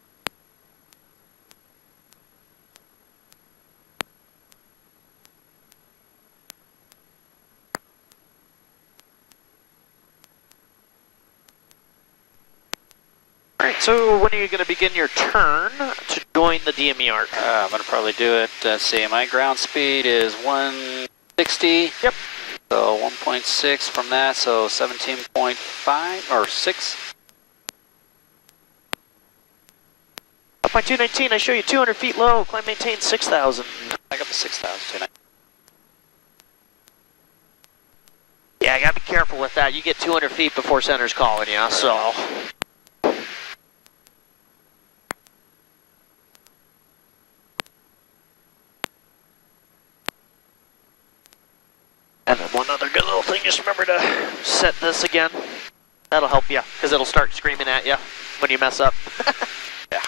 Alright, so when are you going to begin your turn to join the DME arc? I'm going to probably do it, let's see, my ground speed is 160. Yep. So 1.6 from that, so 17.5 or 6. Alpine 219, I show you 200 feet low, climb maintain 6,000. I got the 6,000. Yeah, I gotta be careful with that. You get 200 feet before center's calling you, so. And then one other good little thing, just remember to set this again. That'll help you, because it'll start screaming at you when you mess up. Yeah.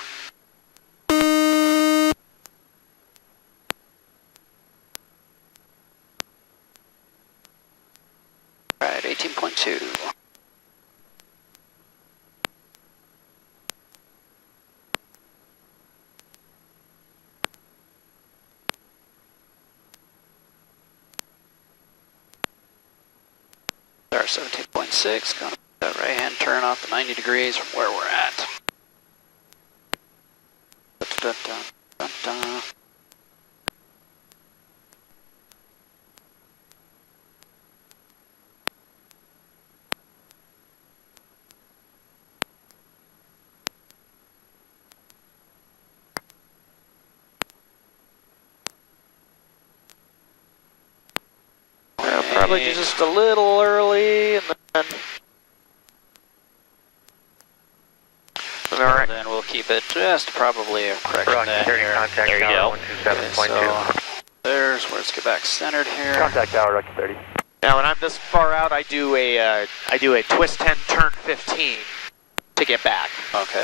Alright, 18.2. There, 17.6. Gonna put that right hand turn off the 90 degrees from where we're at. Da-da-da-da-da. Probably just a little early, and then... Alright. Then we'll keep it just probably a correction Rocky there. 30, contact There you tower go. 127.2. So there's where it's get back centered here. Contact tower, Rocky 30. Now, when I'm this far out, I do a twist 10, turn 15 to get back. Okay.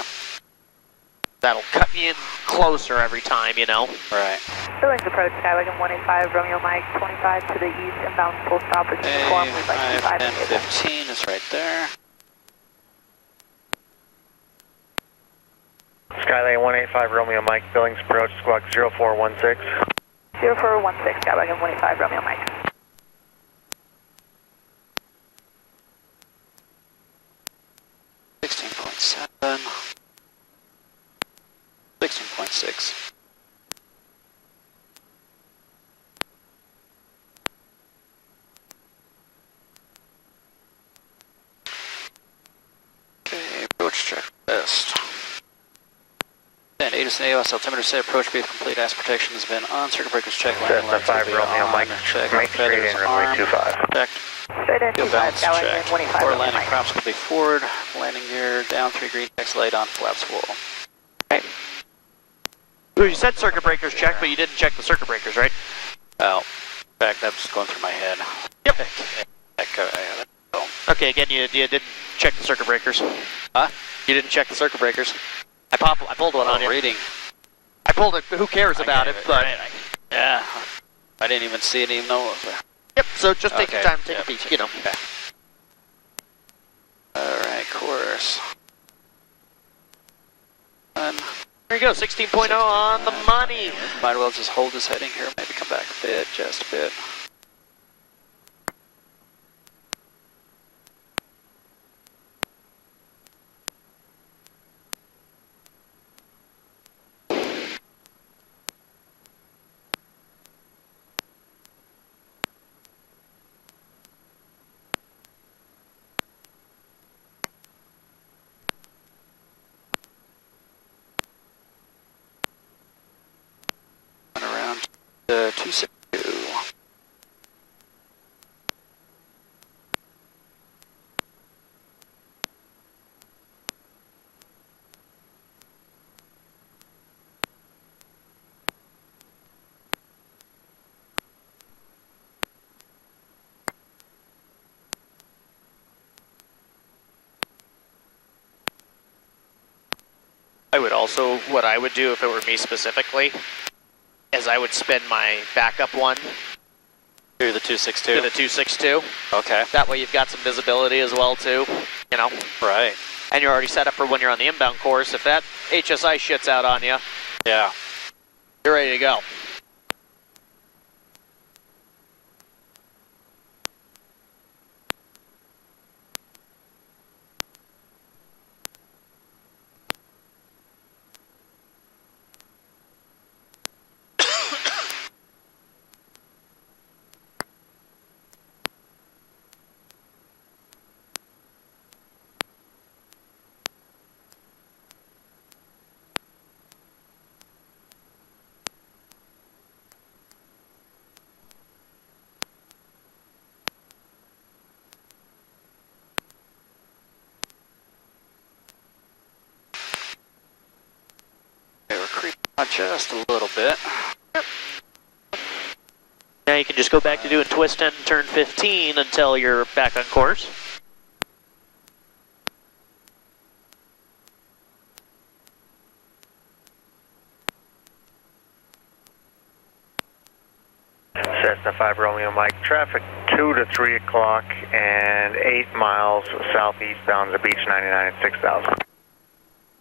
That'll cut me in closer every time, you know? Right. Billings approach, Skywagon 185, Romeo Mike, 25 to the east, inbound full stop, which is form, we'd like to 5, 10, and 15 is right there. Skylane 185, Romeo Mike, Billings approach, squawk 0416. 0416, Skywagon 185, Romeo Mike. 296. Okay, approach check test. And ATIS and AOS altimeter set, approach brief complete, ass protection has been on, circuit breakers check, landing lights Cessna 5 will be Romeo, on, Mike, check, Mike straight feathers in, runway armed, 25. check, Straight in, fuel 25, balance Gallagher, check, 25. forward landing props will be forward, landing gear down, 3 green, X light on, flaps full. Okay. Well, you said circuit breakers check, but you didn't check the circuit breakers, right? Oh, in fact, that was going through my head. Yep. Okay, again, you didn't check the circuit breakers. Huh? You didn't check the circuit breakers. I pulled one on you. Reading. I pulled it, who cares about it, but... Right, yeah. I didn't even see it, even though it was there. Yep, so just take your Okay, time, take yep. a peek, you know. Okay. Alright, course. There you go, 16.0 on the money. Might as well just hold this heading here, maybe come back a bit, just a bit. Around 262. I would also, what I would do if it were me specifically, is I would spin my backup one To the 262. to the 262. Okay. That way you've got some visibility as well too, you know. Right. And you're already set up for when you're on the inbound course. If that HSI shits out on you, Yeah. you're ready to go. Okay, we're creeping out just a little bit. Now you can just go back to doing twist end and turn 15 until you're back on course. Cessna 5 Romeo, Mike, traffic 2 to 3 o'clock and 8 miles southeastbound to Beach 99 at 6,000.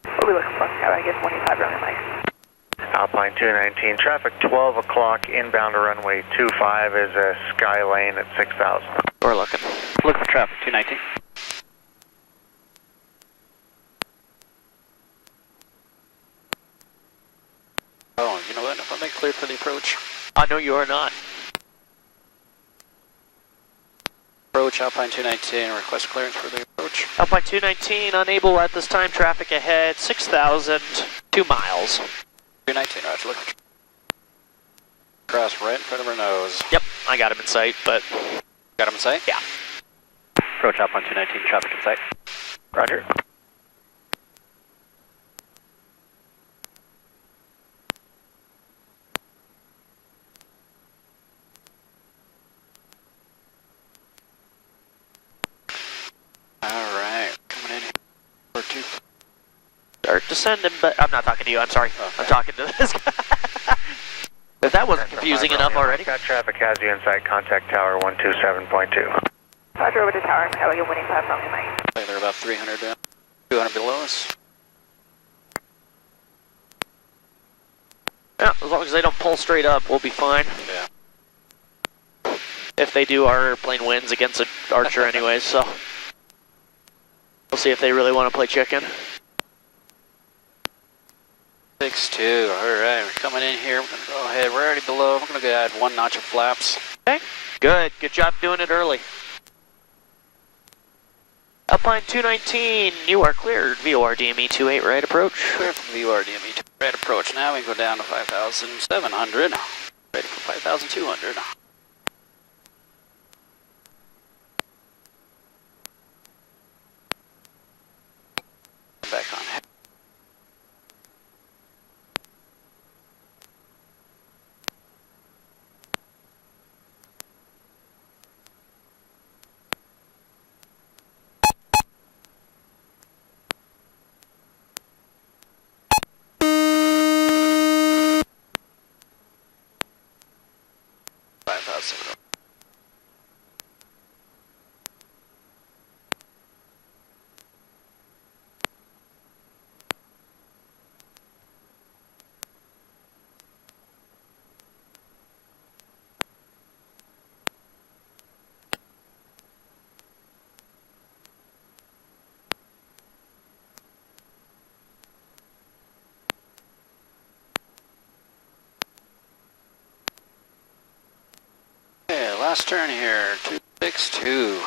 What are we looking for? I guess 25 Romeo, Mike. Alpine 219, traffic 12 o'clock inbound to runway 25 is a sky lane at 6,000. We're looking. Look for traffic, 219. Oh, you know what? If I make clear for the approach. No, you are not. Approach Alpine 219, request clearance for the approach. Alpine 219, unable at this time, traffic ahead, 6,000, 2 miles. 219, roger, look. Cross right in front of our nose. Yep, I got him in sight, but... Got him in sight? Yeah. Approach Alpine 219, traffic in sight. Roger. Alright, coming in here for 2. Start descending, but I'm not talking to you, I'm sorry. Okay. I'm talking to this guy. If that wasn't confusing enough already. Got traffic has you in sight, contact tower 127.2. Roger, over to tower, Gallagher, 25 Romeo, Mike. They're about 300 down. 200 below us. Yeah, as long as they don't pull straight up, we'll be fine. Yeah. If they do, our airplane wins against an Archer anyways, so... We'll see if they really want to play chicken. 262. All right, we're coming in here. We're going to go ahead. We're already below. We're going to add 1 notch of flaps. Okay. Good. Good job doing it early. Alpine 219, you are cleared. VOR DME 28 right approach. Clear from VOR DME 28 right approach. Now we can go down to 5,700. Ready for 5,200. Back on. Okay, last turn here, 262.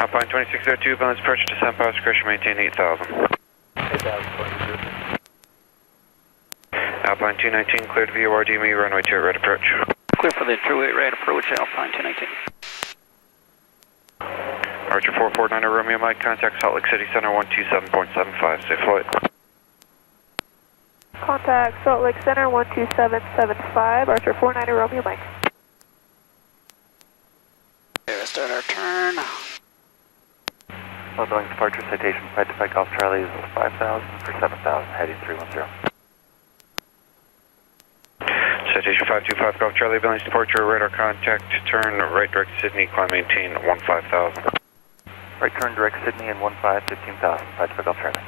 Alpine 2602, balance approach to San Pablo, pressure maintain 8,000. Alpine 219, cleared VOR DME, runway 2 right approach. Clear for the 28 right approach, Alpine 219. Archer 449 Romeo Mike, contact Salt Lake City Center 127.75, safe flight. Contact Salt Lake Center 12775, Archer 49 Romeo Mike. Okay, let's start our turn. Ongoing departure citation, flight to Golf Charlie is 5,000 for 7,000, heading 310. Citation 525 Golf Charlie, Billings departure, radar contact, turn right direct Sydney, climb maintain 15,000. Right turn direct Sydney and 15,000, flight to Golf Charlie.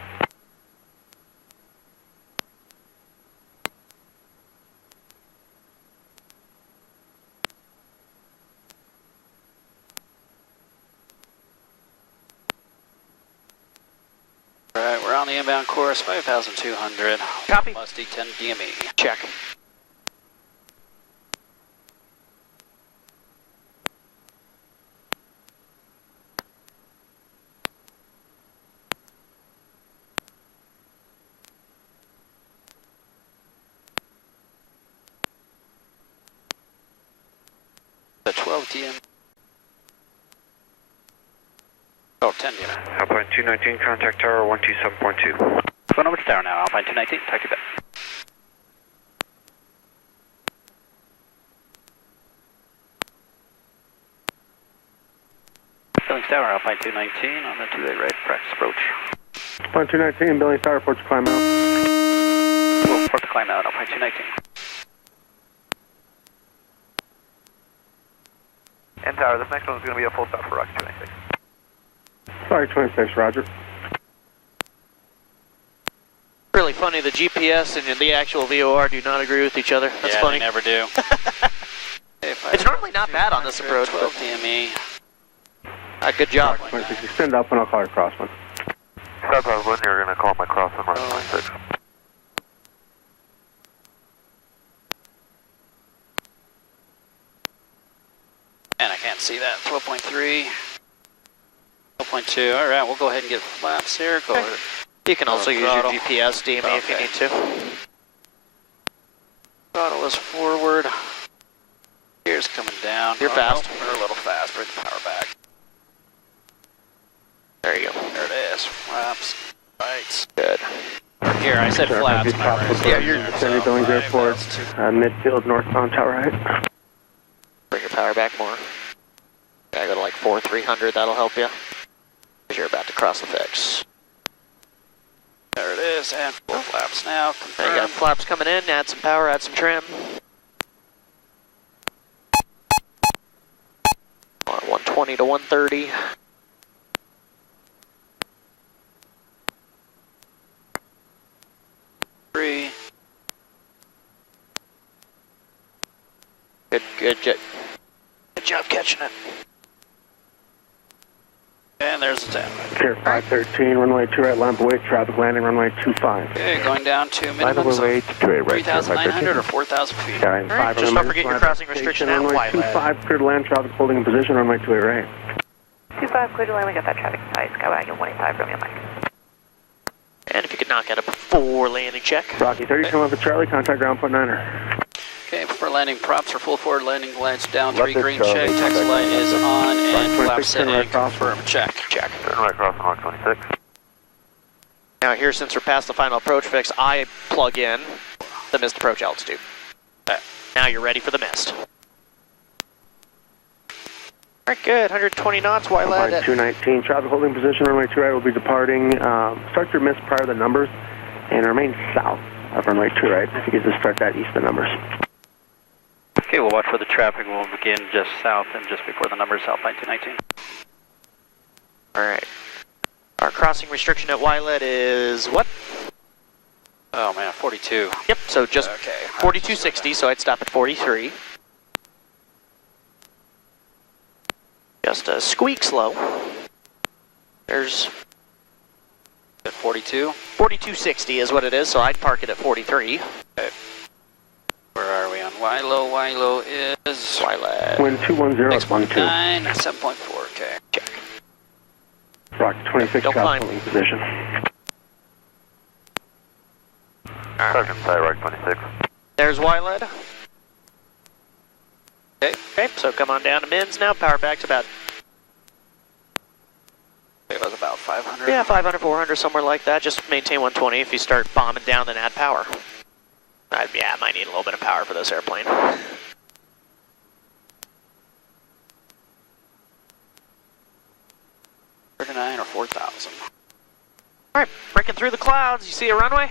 Alright, we're on the inbound course, 5,200. Copy. Musty 10 DME. Check. The 12 DM. Oh, 10 DM. Alpine 219, contact tower 127.2. Phone number to tower now, Alpine 219, talk to you back. Billings Tower, Alpine 219 on the 28 right practice approach. Alpine 219, Billings Tower, approach climb out. We'll report the climb out, Alpine 219. And tower, this next one's going to be a full stop for Rocky 26. Sorry, 26, roger. Really funny, the GPS and the actual VOR do not agree with each other. That's funny. They never do. It's normally not bad on this approach. 12 DME. Good job. 26, extend up and I'll call your crosswind. Southbound wind, you're going to call my crosswind running 26. And I can't see that. 12.3. 12.2. Alright, we'll go ahead and get flaps here. Go ahead. You can also use your throttle. GPS DME if you need to. Throttle is forward. Gears coming down. You're fast. No, we're a little fast. Bring the power back. There you go. There it is. Flaps. Right. Good. Or here, I said flaps. Yeah, you're Sandy Billings Airport, midfield northbound tower right. bring your power back more. Gotta go to like 4,300, that'll help you. Because you're about to cross the fix. There it is, and full flaps now. Now you got flaps coming in, add some power, add some trim. On 120 to 130. Good job catching it. And there's the 10. Clear 513, runway 2 right, line away, traffic landing, runway 25. Okay, going down to Line minimums away of to 2 right, 3,900 or 4,000 feet. Alright, Alright, just don't forget your crossing restriction at runway Wyland. 25, clear to land, traffic holding in position, runway 2 right. 25, clear to land, we got that traffic size, Skywagon 185, Romeo Mike. And if you could knock out a before landing check. Rocky 30, come up with Charlie, contact ground point 9er. Okay, before landing, props are full forward, landing lights down, Left 3 is green Charlie, check, taxi contact light is on, and flap 26, turn setting, right cross. confirm, check. Turn right cross on Rock 26. Now here, since we're past the final approach fix, I plug in the missed approach altitude. Okay. Now you're ready for the mist. Alright, good, 120 knots, Wyland. 219, traffic holding position, runway 2 right will be departing. Start your miss prior to the numbers and remain south of runway 2 right. If you could just start that east of numbers. Okay, we'll watch for the traffic. We'll begin just south and just before the numbers, Alpine 219. Alright. Our crossing restriction at Wylet is what? Oh man, 42. Yep, so just okay. 4260, so I'd stop at 43. Just a squeak slow. There's At 42. 4260 is what it is, so I'd park it at 43. Okay. Where are we on Wilo? Wilo is Wylet. Wind 210 up 12. 6.9, 7.4, okay. Check. Rock 26, Don't traffic climb. holding position. Sergeant Side Rock 26. There's Wylet. Okay, so come on down to Mins now, power back to about, It was about 500. yeah, 500, 400, somewhere like that. Just maintain 120. If you start bombing down, then add power. Yeah, I might need a little bit of power for this airplane. $39 or 4,000. Alright, breaking through the clouds. You see a runway?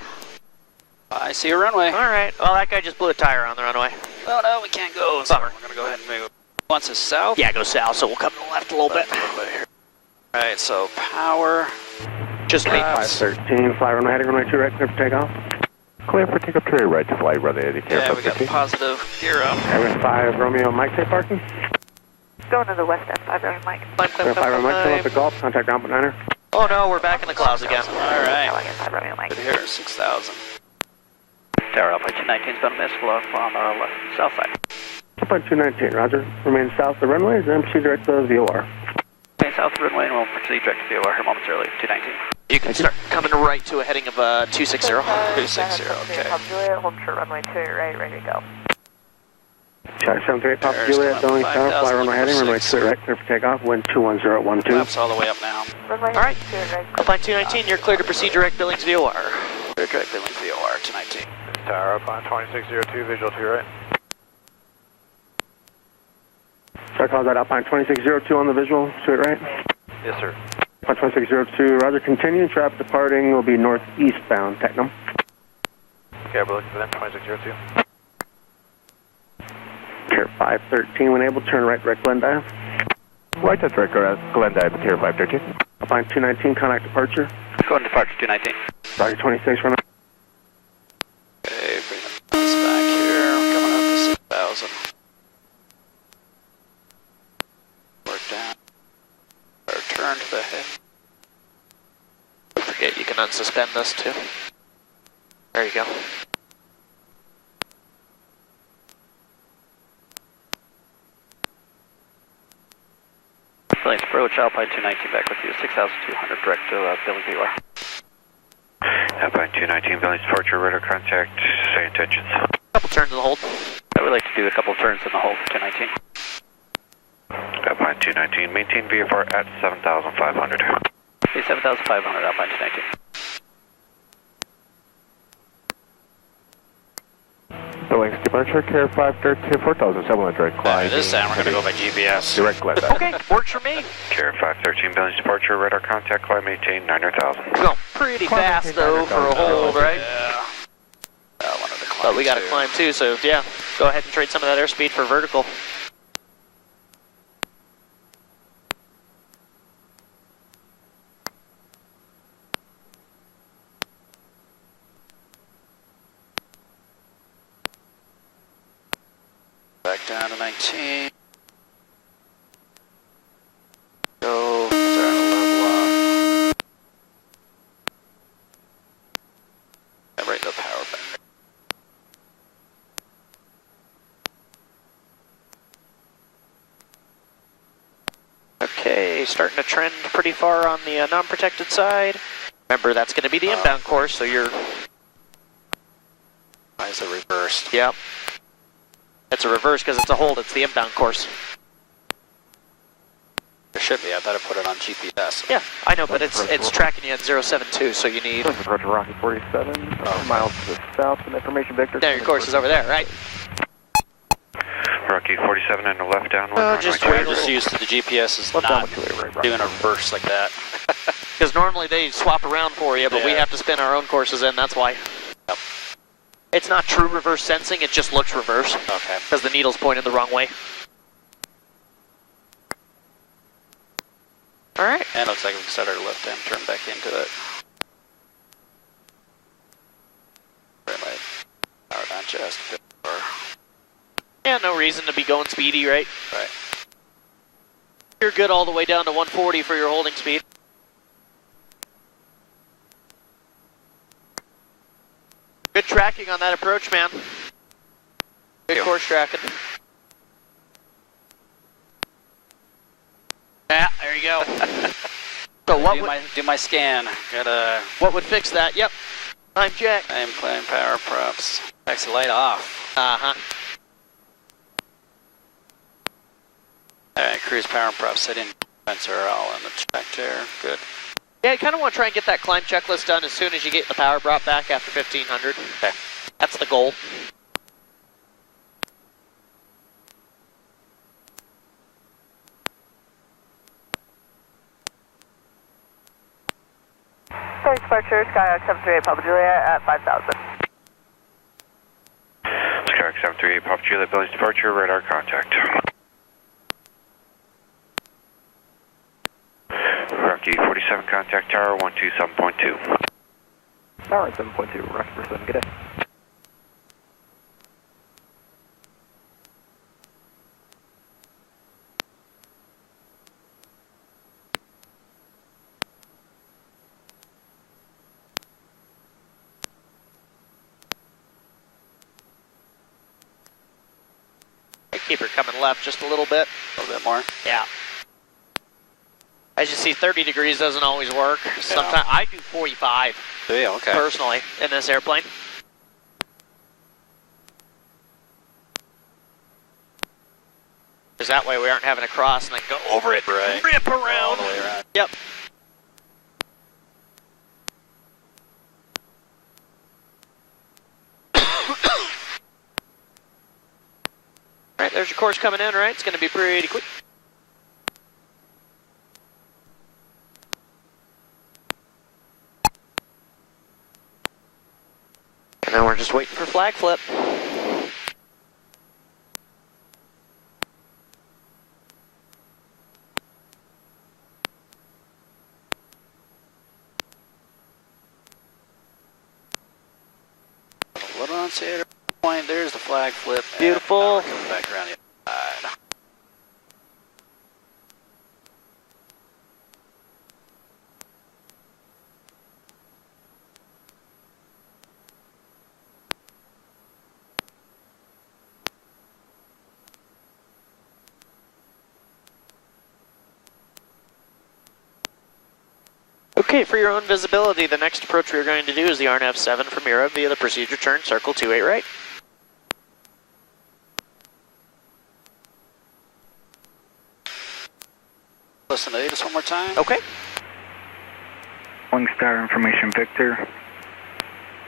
I see a runway. Alright, well, that guy just blew a tire on the runway. Oh no, we can't go. So Bummer. we're going to go ahead and move. Wants us south? Yeah, go south, so we'll come to the left a little bit. Alright, so power. Just me. 513, fly runway heading runway 2 right, clear for takeoff. Clear for takeoff to right to fly runway 80. Yeah, we got positive gear up. Airway 5 Romeo Mike, take parking. Going to the west end, 5 Romeo Mike. Clear 5 Romeo Mike, come up the Gulf, contact ground point 9er. Oh no, we're back in the clouds again. Alright. Skywagon 5 Romeo Mike. Good here, 6,000. Tower Alpine 219's been missed. We'll on our left, south side. Alpine 219, roger. Remain south of the runway, then proceed direct to the VOR. Okay, south of the runway, and we'll proceed direct to VOR here momentarily. 219. You can start coming right to a heading of 260. 260, okay. Juliet, hold short runway 2 right, ready to go. Charlie 738, Papa There's Juliet, going south, 5,000, fly runway heading, runway 6. 2 right, clear for takeoff, wind 210 Flaps all the way up now. Runway Alright. 2 right. Alpine 219, you're clear to proceed direct Billings VOR. Direct Billings VOR 219. Tower Alpine 2602, visual to your right. Sorry, call that Alpine 2602 on the visual, to it right. Yes, sir. Alpine 2602, roger, continue, traffic departing will be northeastbound, Technum. Okay, we're looking for them, 2602. Care 513, when able, turn right, direct Glendive. Right to direct Glendive, Tier 513. Alpine 219, contact departure. Going to departure 219. Roger 26, run. Okay, bring the bounce back here. We're coming up to 6,000. Work down. Or turn to the head. Don't forget you can unsuspend this too. There you go. Billings approach, Alpine 219 back with you. 6,200 direct to Billings VOR. Alpine 219, Billings departure, radar contact, say intentions. Couple turns in the hold. I would like to do a couple turns in the hold for 219. Alpine 219, maintain VFR at 7,500. Okay, 7,500 Alpine 219. Billings departure, Care 513, 4700, climb. This time we're going to go by GPS. Direct Glendive. Okay, works for me. Care 513, Billings departure, radar contact, climb maintain 900,000. Going pretty fast though for a hold, right? Yeah. I wanted to climb But we got to too. climb too, so yeah, go ahead and trade some of that airspeed for vertical. Back down to 19. Go, starting to level off. Right the power back. Okay, starting to trend pretty far on the non-protected side. Remember, that's going to be the inbound course, so you're... Why is it reversed? Yep. It's a reverse because it's a hold. It's the inbound course. There should be. I thought I put it on GPS. Yeah, I know, but it's tracking you at 072, so you need... Roger, Rocky 47, miles to the south, and information Victor. There, your course is over there, right? Rocky 47 and the left downwind. Just we're just used to the GPS is not doing a reverse like that. Because normally they swap around for you, but we have to spin our own courses in, that's why. Yep. It's not true reverse sensing, it just looks reverse. Okay. Because the needle's pointed the wrong way. Alright. And it looks like we can set our left hand, turn back into it. Power down just a bit more. Yeah, no reason to be going speedy, right? Right. You're good all the way down to 140 for your holding speed. Good tracking on that approach, man. Good course tracking. Yeah, there you go. So what do my scan. What would fix that? Yep. Time check. I am playing power props. Taxi light off. Uh-huh. Alright, cruise power props setting sensor all in the track there. Good. Yeah, you kind of want to try and get that climb checklist done as soon as you get the power brought back after 1500. Okay. That's the goal. Sorry, departure, Skyhawk 738, Papa Juliet at 5000. Skyhawk 738, Papa Juliet, Billings departure, radar contact. Rocky 47, contact tower 127.2. Tower 7.2, Rocky 47, good day. Keep her coming left just a little bit. A little bit more. Yeah. As you see, 30 degrees doesn't always work. Sometimes I do 45. Yeah, okay. Personally, in this airplane. Because that way we aren't having to cross and then go over it, right. Rip around. All the way around. Yep. Alright, there's your course coming in, right? It's going to be pretty quick. And then we're just waiting for flag flip. What on center point? There's the flag flip. Beautiful. Back around the other side. Okay, for your own visibility, the next approach we're going to do is the RNF-7 from Europe via the procedure turn, circle 28 right. Listen to just one more time. Okay. Wing Star information Victor.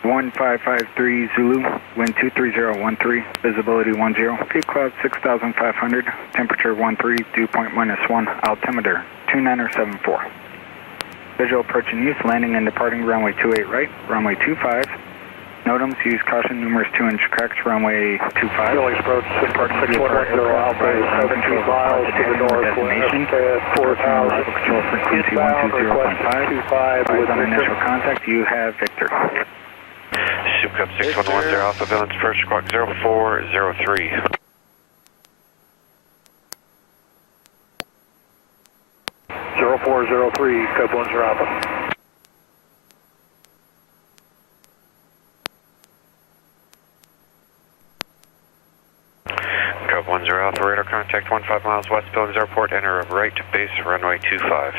1553 Zulu, wind 23013, visibility 10, peak cloud 6,500, temperature 13, dew point -1, altimeter 2974. Visual approaching east, landing and departing runway 28 right, runway 25. NOTAMs, use caution, numerous 2-inch cracks, runway 25. Billings approach 6110 Alpine, 17 miles to the northwest, 4,000. Control frequency 120.5. Eyes on initial contact, you have Victor. Supercup 6110 Alpha, Villains approach squawk 0403. Cub 1 Alpha. Cub 1 Alpha, radar contact 15 miles west, Billings Airport, enter right base, runway 25.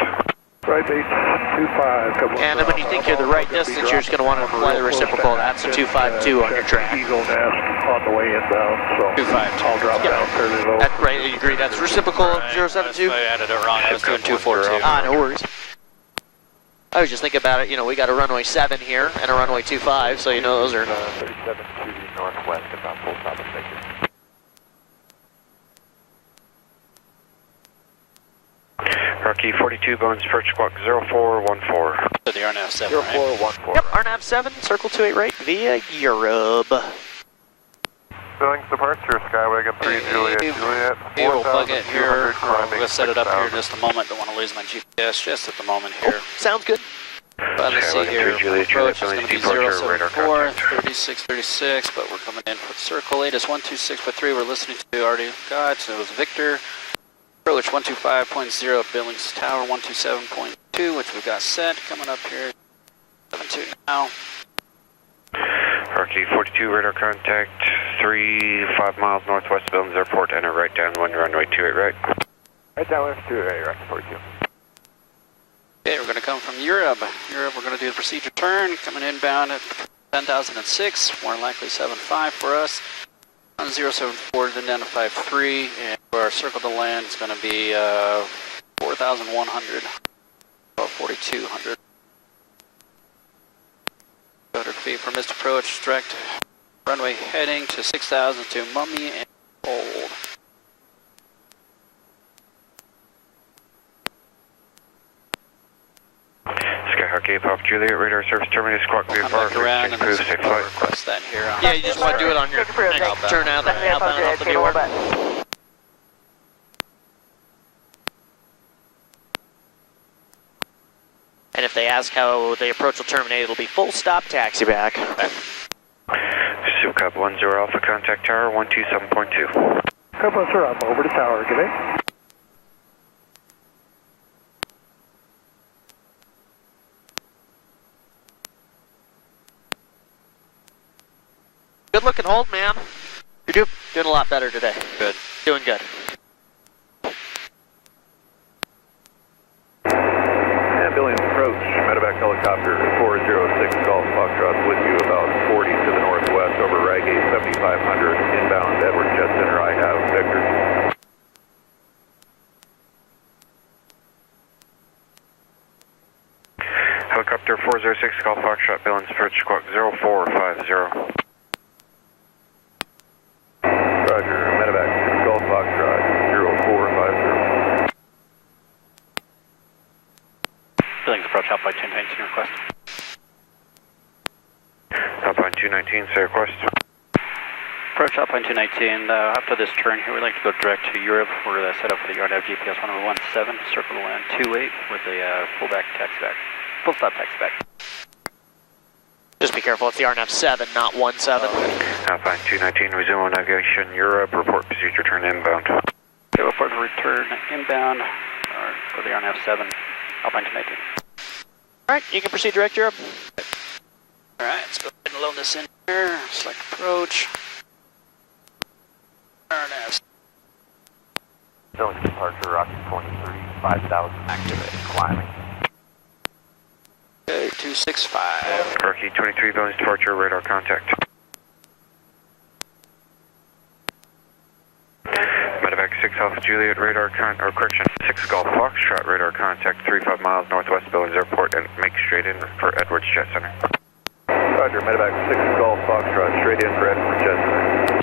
Right base, 25, Cub 1 And then when you think you're the right distance, you're just going to want to fly the reciprocal. That's 252 on your track. Eagle nest on the way inbound, so 252. I'll drop down fairly low. That's right, you agree. That's reciprocal of 072? I added it wrong. I was doing 242. Ah, no worries. I was just thinking about it, you know, we got a runway 7 here and a runway 25, so you know those are... 37 to the northwest, about full stop and make it. Rocky 42, Bones, approach squawk 0414. So the RNAV 7, 0414. Yep, RNAV 7, circle 28 right via Europe. Billings departure, Skywagon 3, Juliet, Juliet. Here, we'll plug it here. We're climbing going to set it up here in 6,000. just a moment. Don't want to lose my GPS just at the moment here. Sounds good. Let's see here. Juliet, Approach is Juliet, going to be departure, radar 074, contact. 3636, but we're coming in for the circle. Latest 126.3. We're listening to already got, so it was Victor. Approach 125.0, Billings Tower 127.2, which we've got set. Coming up here, 72 now. Rocky 42, radar contact 5 miles northwest, Billings Airport, enter right downwind, runway 28 right. Right downwind, 28 right, 42. Okay, we're going to come from Europe. Europe, we're going to do the procedure turn, coming inbound at 10,006, more likely 75 for us. On 074, then down to 53, and for our circle to land, it's going to be 4,100, about 4,200. 200 feet from missed approach, direct runway heading to 6,000 to Mummy and Old. Skyhawk 8, Papa Juliet, radar service terminated, squawk Come VFR, back around and proof, safe flight. request that here. Yeah, you just want to do it on your next turn out there, outbound off the viewer. And if they ask how the approach will terminate, it'll be full stop taxi back. Cub 10 Alpha, contact tower 127.2. Cub 1 Alpha, over to tower, good day. Good looking hold, man. You're doing a lot better today. Good. Doing good. And Billings approach, medevac helicopter 406 Golf Foxtrot with you about 40 to the northwest over Ragate 7500 inbound Edwards Jet Center. I have Victor. Helicopter 406 Golf Foxtrot, Billings approach squawk 0450. Roger, medevac Golf Foxtrot 0450. Billings approach Alpine 219 request. Alpine 219, say request. Approach Alpine 219. After this turn here, we'd like to go direct to Europe. We're set up for the RNAV GPS 1017, circle to land 28 with a full stop taxi back. Just be careful, it's the RNAV 7, not 17. Alpine 219, resume navigation, Europe, report procedure turn inbound. Okay, report to return inbound for the RNAV 7, Alpine 219. Alright, you can proceed direct Europe. Alright, let's go ahead and load this in here. Select approach. RNAV. Billings departure, Rocky 23, 5000, activate, climbing. Okay, 265. Rocky 23, Billings departure, radar contact. Medevac 6 Alpha Juliet, radar 6 Golf Foxtrot, radar contact 35 miles northwest Billings Airport, and make straight in for Edwards Jet Center. Roger, medevac 6 Golf Foxtrot, straight in for Edwards Jet Center.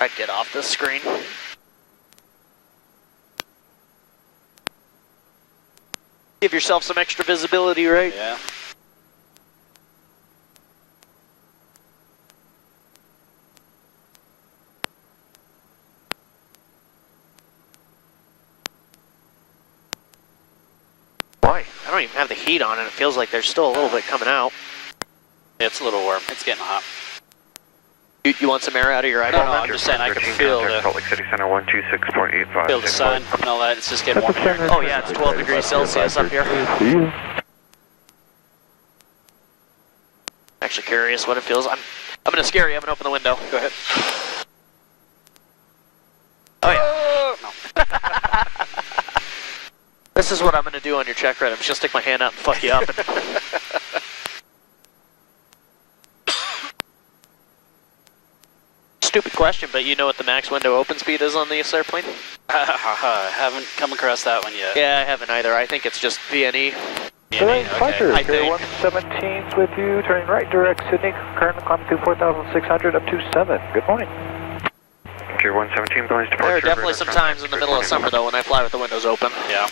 Alright, get off the screen. Give yourself some extra visibility, right? Yeah. don't even have the heat on, and it feels like there's still a little bit coming out. It's a little warm. It's getting hot. You want some air out of your eyeball? No, I'm just saying I can feel the... Salt Lake City Center 126.85. Feel the sun and all that. It's just getting warm here. Oh yeah, it's 12 degrees Celsius up here. Actually curious what it feels. I'm gonna scare you. I'm gonna open the window. Go ahead. Oh yeah. No. This is what I'm gonna do on your check ride. I'm just gonna stick my hand out and fuck you up. Stupid question, but you know what the max window open speed is on this airplane? Haven't come across that one yet. Yeah, I haven't either. I think it's just VNE. Okay. I think. 117's with you, turning right direct Sydney, currently climbing to 4,600 up to 7. Good morning. Tier 117, Billings departure. There are definitely some times in the middle of summer though when I fly with the windows open. Yeah.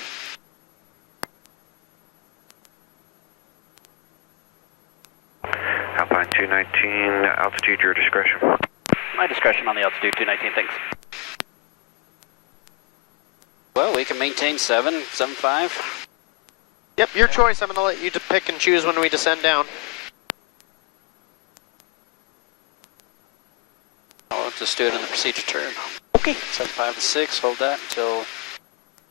Alpine 219, altitude, your discretion. My discretion on the altitude, 219, thanks. Well, we can maintain 7.5. Yep, your choice. I'm going to let you pick and choose when we descend down. I'll just do it in the procedure turn. Okay. 7.5 to 6, hold that until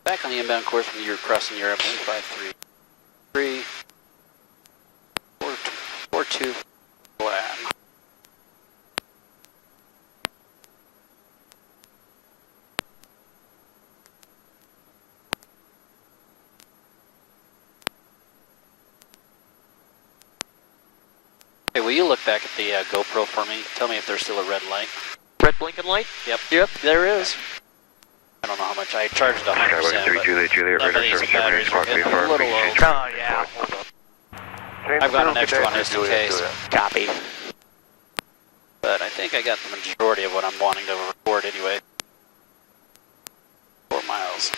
back on the inbound course when you're crossing Europe. 153, 42, flat. Hey, will you look back at the GoPro for me? Tell me if there's still a red light. Red blinking light? Yep. Yep, there is. I don't know how much. I charged 100%. Skyway 3 Juliet, radar service, batteries are getting a little low. Oh, yeah. I've got an extra one just in case. Copy. But I think I got the majority of what I'm wanting to record anyway. 4 miles.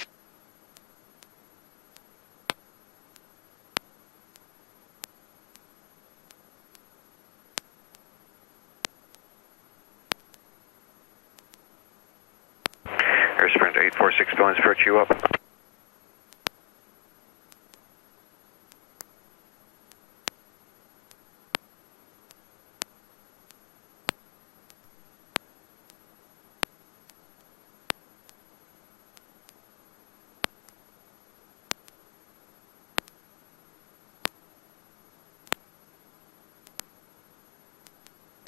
Air Sprint 846, Billings, approach you up.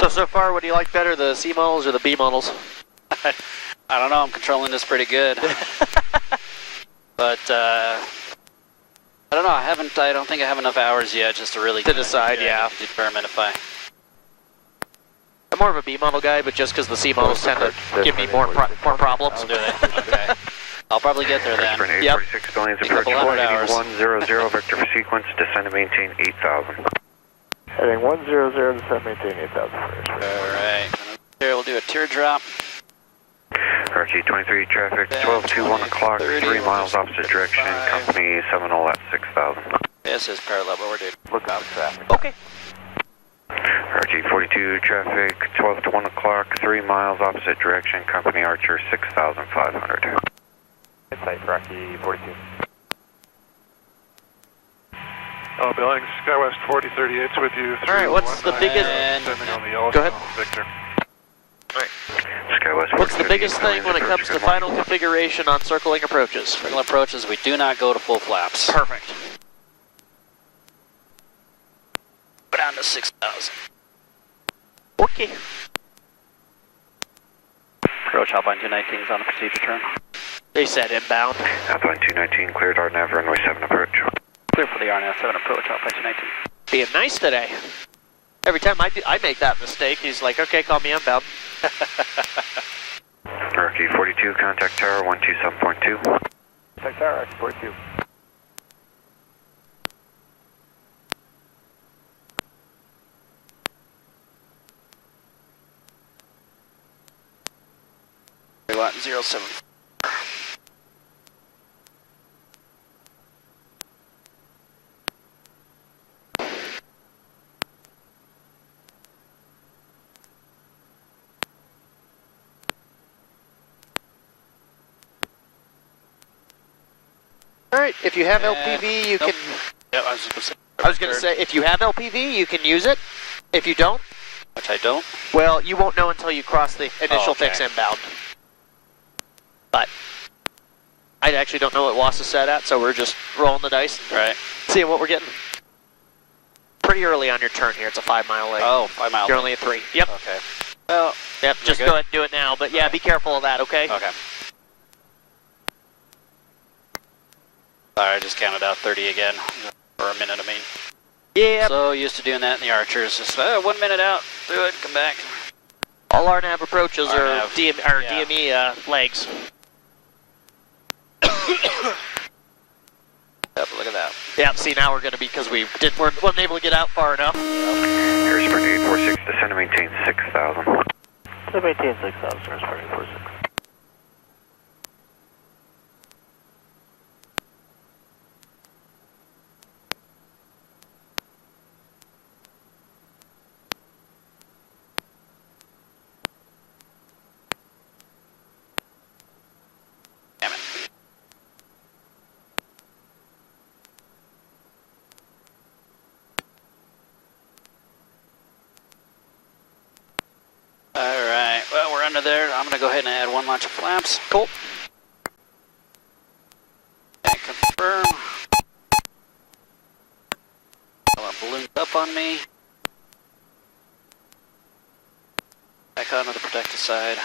So far, what do you like better, the C models or the B models? I don't know, I'm controlling this pretty good. But, I don't know, I don't think I have enough hours yet just to really... To decide, yeah. Determine if I... I'm more of a B model guy, but just because the C models tend to give me more problems. I'll do it, okay. I'll probably get there then. Sprint 846, Billings, approach 100, vector for sequence, descend to maintain 8,000. Heading 100 to descend, maintain 8,000 first. Alright, here we'll do a teardrop. RT 23 traffic, 12 to 1 o'clock, 3 miles opposite direction, company 70 at 6,000. This is parallel, but we're doing Lookout traffic. Okay. RT 42 traffic, 12 to 1 o'clock, 3 miles opposite direction, company Archer 6,500. Insight, Rocky 42. Billings, SkyWest 4038's with you. Alright, what's the biggest... Go ahead. Victor. SkyWest What's the biggest thing when it comes to final configuration on circling approaches? Circling approaches, we do not go to full flaps. Perfect. Go down to 6,000. Okay. Approach Alpine 219 is on the procedure turn. They said inbound. Alpine 219 cleared RNAV runway 7 approach. Clear for the RNAV 7 approach, Alpine 219. Being nice today. Every time I make that mistake, he's like, okay, call me inbound. Rocky 42, contact tower 127.2. Contact tower, Rocky 42. Lot 07. Alright, if you have LPV, you can No, I was just going to say. I was going to say, if you have LPV, you can use it. If you don't, which I don't. Well, you won't know until you cross the initial fix inbound. But I actually don't know what WAS is set at, so we're just rolling the dice and seeing what we're getting. Pretty early on your turn here. It's a 5 mile leg. Oh, 5 mile. You're only at 3. Yep. Okay. Well, yep. Just go ahead and do it now. But yeah, be careful of that. Okay. Okay. Sorry, I just counted out 30 again for a minute. I mean. Yeah. So used to doing that in the Archers. Just 1 minute out, do it, come back. All RNAV approaches are DME legs. Yep, look at that. Yeah, see now we're going to be, because we weren't able to get out far enough. Air Sprint 846, descend and maintain 6,000. To maintain 6,000, Air Sprint 846. Alright, well, we're under there. I'm going to go ahead and add 1 launch of flaps. Cool. And confirm. Balloons up on me. Back onto the protected side.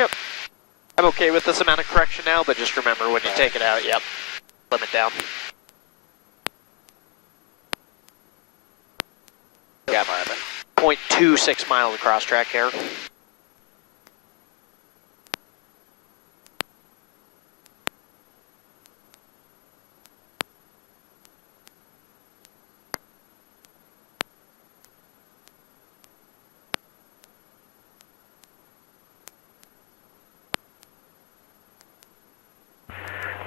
Yep. I'm okay with this amount of correction now, but just remember when you take it out, yep. Limit down. Yeah, 0.26 miles of cross track error.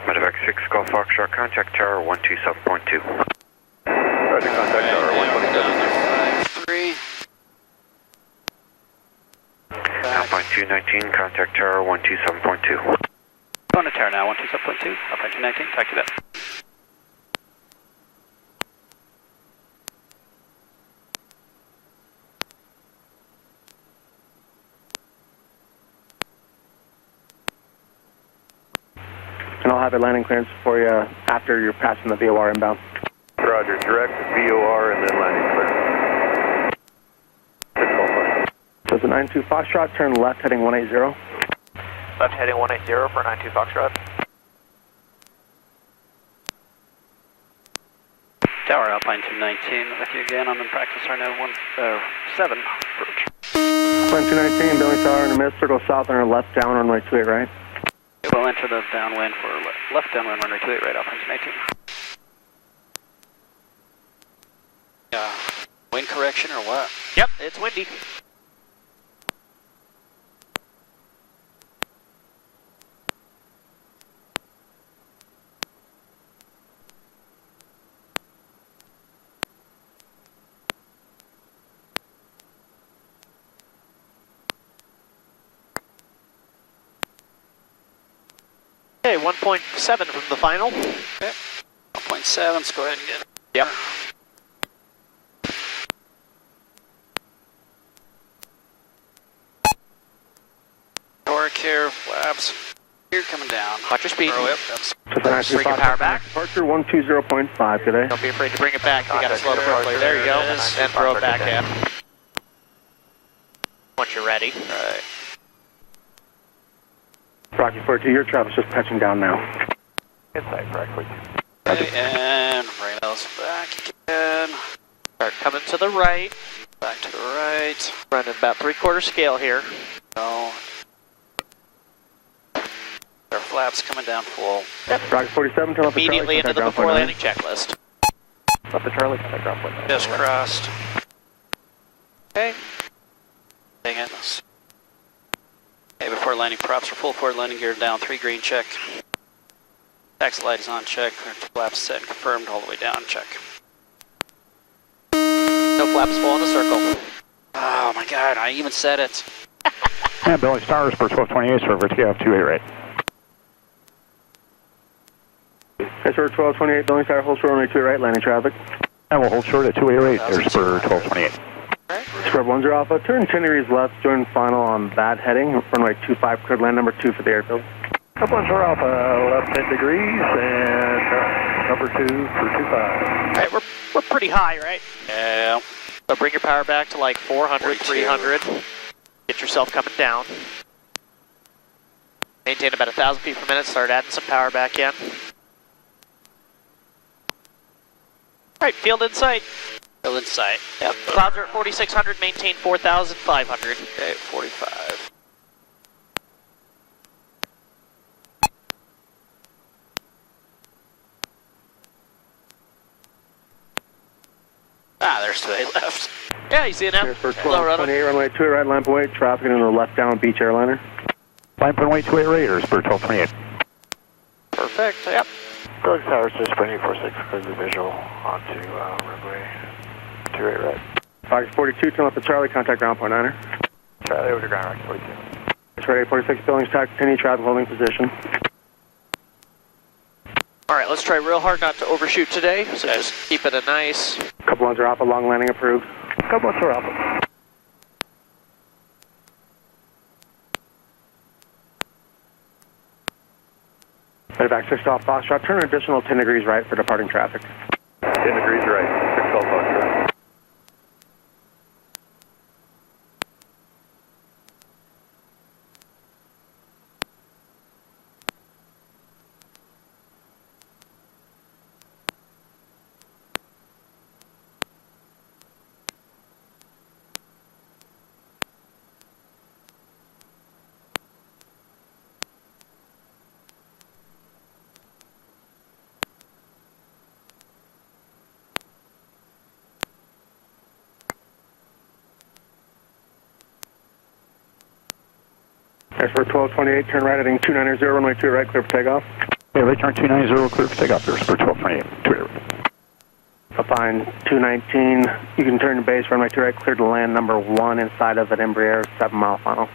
Medevac 6, Golf Foxtrot, contact tower 127.2. Roger, contact tower 127. Alpine 219, contact tower 127.2. Going to tower now, 127.2, Alpine 219, talk to that. And I'll have a landing clearance for you after you're passing the VOR inbound. Roger, direct VOR and then landing clearance. 6 Golf Foxtrot. So it's a 92 Foxtrot, turn left heading 180. Left heading 180 for 92 Foxtrot. Tower Alpine 219 with you again on the practice RNAV 7 approach. Alpine 219, Billings Tower in the mist, circle south on our left down runway 28 right. We'll enter the downwind for left downwind runway 28 right, Alpine 219. Wind correction or what? Yep, it's windy. Okay, 1.7 from the final. Okay, 1.7, let's go ahead and get it. Yep. Torque here, flaps. Here coming down. Watch your speed. Yep, that's Bring your power back. Departure 120.5 today. Don't be afraid to bring it back. You gotta slow the propeller. There you go. And throw it back in. Once you're ready. right. Rocky 42, your traffic's just touching down now. Inside, correctly. Okay, and rails back again. Start coming to the right. Back to the right. Running about 3/4 scale here. No. Our flaps coming down full. Yep. Rocky 47, turn left to Immediately into the Charlie, before landing checklist. Left to Charlie, contact ground point. Just crossed. Okay. Dang it. Okay, before landing, props for full forward landing gear down, 3 green check. Taxi light is on check, flaps set and confirmed all the way down, check. No flaps full in a circle. Oh my god, I even said it. And Billings Tower, Spur 1228, Server TF 28 right. Spur 1228, Billings Tower, hold short runway 28 right, landing traffic. And we'll hold short at 288, there's Spur 1228. Spur 10 Alpha, turn 10 degrees left, join final on that heading, runway 25, cleared land number 2 for the airfield. Couple on short Alpha, left 10 degrees, and number 2 for 25. All right, we're pretty high, right? Yeah. So bring your power back to like 400, 300. Get yourself coming down. Maintain about 1,000 feet per minute, start adding some power back in. All right, field in sight. Field in sight. Yep. Clouds are at 4,600, maintain 4,500. Okay, 45. Ah, there's 28 left. Yeah, you see it now? Spur 1228, runway 28 right, line point weight, traffic into the left down beach airliner. Line point weight 28 right, or Spur 1228. Perfect, yep. Billings Tower, just Spring 846, clear the visual onto runway 28 right. Fox 42, turn left to Charlie, contact ground point 9er. Charlie over to ground, Rocky 42. Spur 846, Billings Tower, continue traffic holding position. All right, let's try real hard not to overshoot today, so just keep it a nice... Couple on Alpha, long landing approved. Couple on Alpha. Medevac 6 off Foxtrot, turn an additional 10 degrees right for departing traffic. 10 degrees right, 6 Golf Foxtrot. Spur 1228, turn right heading 290, runway 2 right, clear for takeoff. Yeah, right turn 290, clear for takeoff, there's Spur 1228, 28 right. Alpine 219, you can turn to base, runway 2 right, clear to land number 1 inside of an Embraer 7-mile final.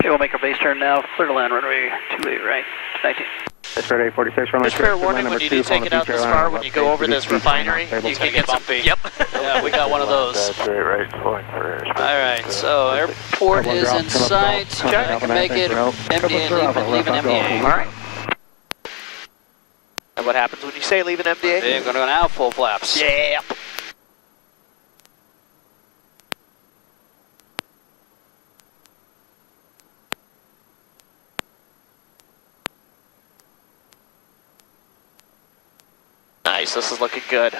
Okay, we'll make our base turn now, clear to land runway 28 right, 19. Spur 846, runway 2 Just fair warning, when you do take it out this far, when you go over this refinery, you can get bumpy. Yep. Yeah, we got one of those. That's right, pulling for Alright, so airport is in sight. I can make it MDA, leaving MDA. Alright. And what happens when you say leave an MDA? They're going to go now, full flaps. Yep. Nice, this is looking good.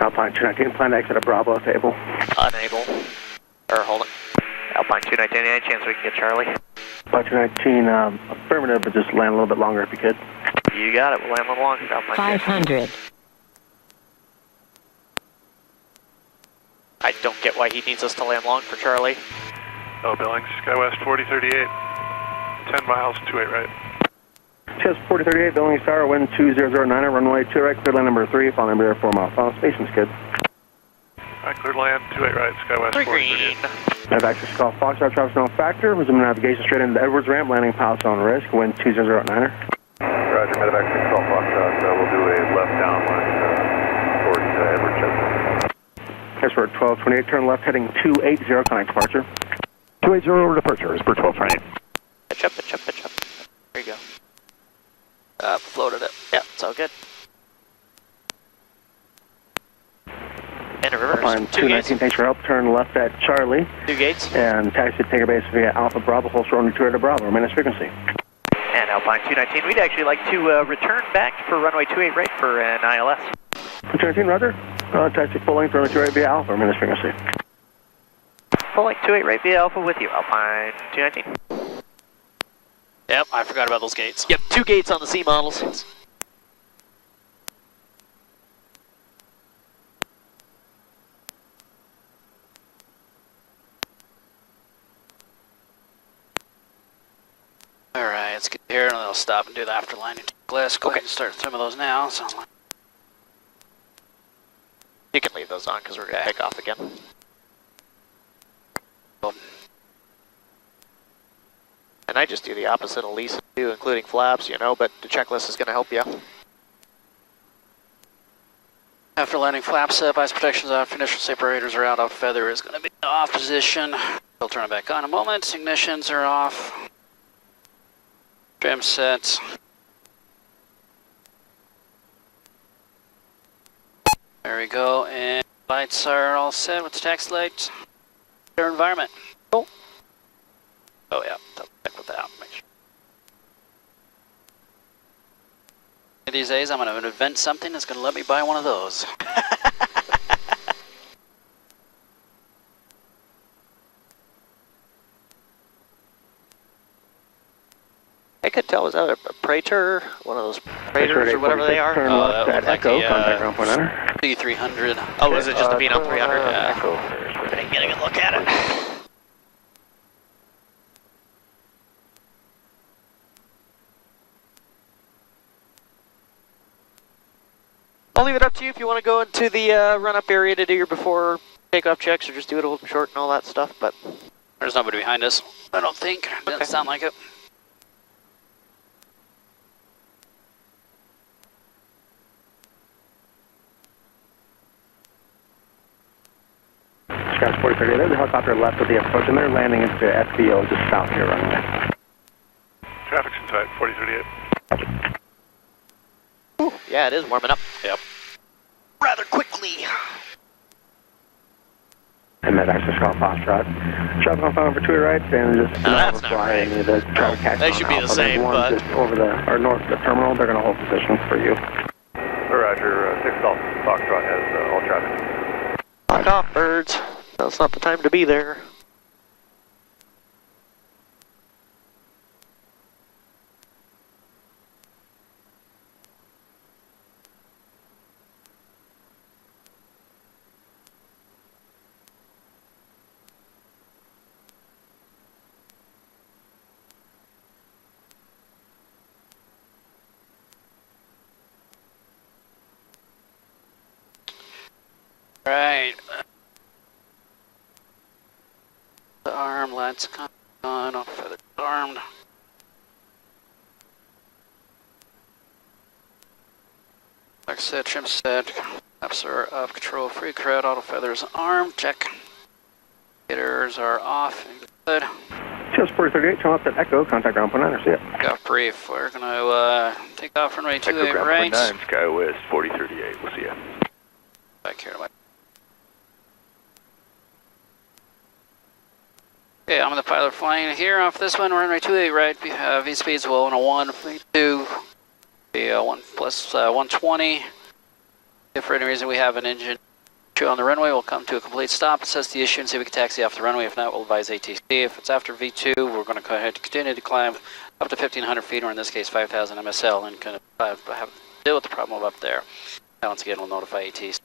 Alpine 219, plan to exit a Bravo table. Unable. Or hold it. Alpine 219, any chance we can get Charlie? Alpine 219, affirmative, but just land a little bit longer if you could. You got it, we'll land a little longer. Alpine 500. I don't get why he needs us to land long for Charlie. Oh, Billings, SkyWest 4038, 10 miles, 28 right. Chest 4038, Billings Tower, wind 2009, runway 2 right, clear land number 3, final number 4 mile final, station skid. Alright, cleared land, 28 right, SkyWest 3 green. Medevac 6 Golf Foxtrot, traffic no factor, resume navigation straight into the Edwards ramp, landing pilots on risk, wind 2009er. Roger, Medevac 6 Golf Foxtrot, we'll do a left downwind towards Edward Chestnut. Spur 1228, turn left heading 280, connect departure. 280 over departure, Spur 1228. Pitch up, pitch up, pitch up. There you go. Floated it. Yeah, it's all good. And a reverse. Alpine 219, thanks for help. Turn left at Charlie. 2 gates. And taxi to take base via Alpha Bravo, hold short on return to Bravo, minus frequency. And Alpine 219, we'd actually like to return back for runway 28 right for an ILS. 219, roger. Taxi full length, runway 2 right via Alpha, minus frequency. Full length 28 right via Alpha with you, Alpine 219. Yep, I forgot about those gates. Yep, 2 gates on the C models. Alright, let's get here and then I'll stop and do the after landing checklist. Go ahead and start some of those now. So. You can leave those on because we're going to take off again. And I just do the opposite of Lisa too, including flaps, you know, but the checklist is going to help you. After landing flaps up, ice protection's off, initial separators are out, off feather is going to be off position. We'll turn it back on in a moment. Ignitions are off. Trim sets. There we go, and lights are all set with the taxi lights. Their environment. Cool. Oh yeah, double check with that. Make sure. These days I'm going to invent something that's going to let me buy one of those. I could tell, is that a Praetor? One of those Praetors or whatever they are? Turn left at Echo, contact ground point enter. B300. Oh, is it just a Phenom 300? Yeah. Echo. Getting a look at it. I'll leave it up to you if you want to go into the run-up area to do your before takeoff checks, or just do it a little short and all that stuff, but... There's nobody behind us, I don't think. Doesn't sound like it. Scratch 4030, there's a helicopter left of the approach, and they're landing into SBO just south here runway. Traffic's inside, 4038. Ooh, yeah, it is warming up. Yep. Rather quickly. And that access call Foxtrot. Shuttle on phone for 2 right, and just that's not right. The traffic taxi. They should be the same, but... Just over or north of the terminal, they're going to hold position for you. Roger, 6 Golf Foxtrot has all traffic. Lock off, birds. That's not the time to be there. Right. The arm lights come on, off feather armed. Like I said, trim set, flaps are up, control free crowd, auto feathers armed, check. Hitters are off and good. Just 4038, turn left at Echo, contact ground point 9, see it. Got brief, we're gonna take off runway 28 Echo ground right. point 9, SkyWest 4038, we'll see ya. Back here to my... Okay, I'm the pilot flying here off this one, runway 28 right, V speeds will 101, V2, be 1 plus 120. If for any reason we have an engine issue on the runway, we'll come to a complete stop, assess the issue and see if we can taxi off the runway. If not, we'll advise ATC. If it's after V2, we're going to go ahead and continue to climb up to 1,500 feet, or in this case 5,000 MSL, and kind of have to deal with the problem up there. And once again, we'll notify ATC.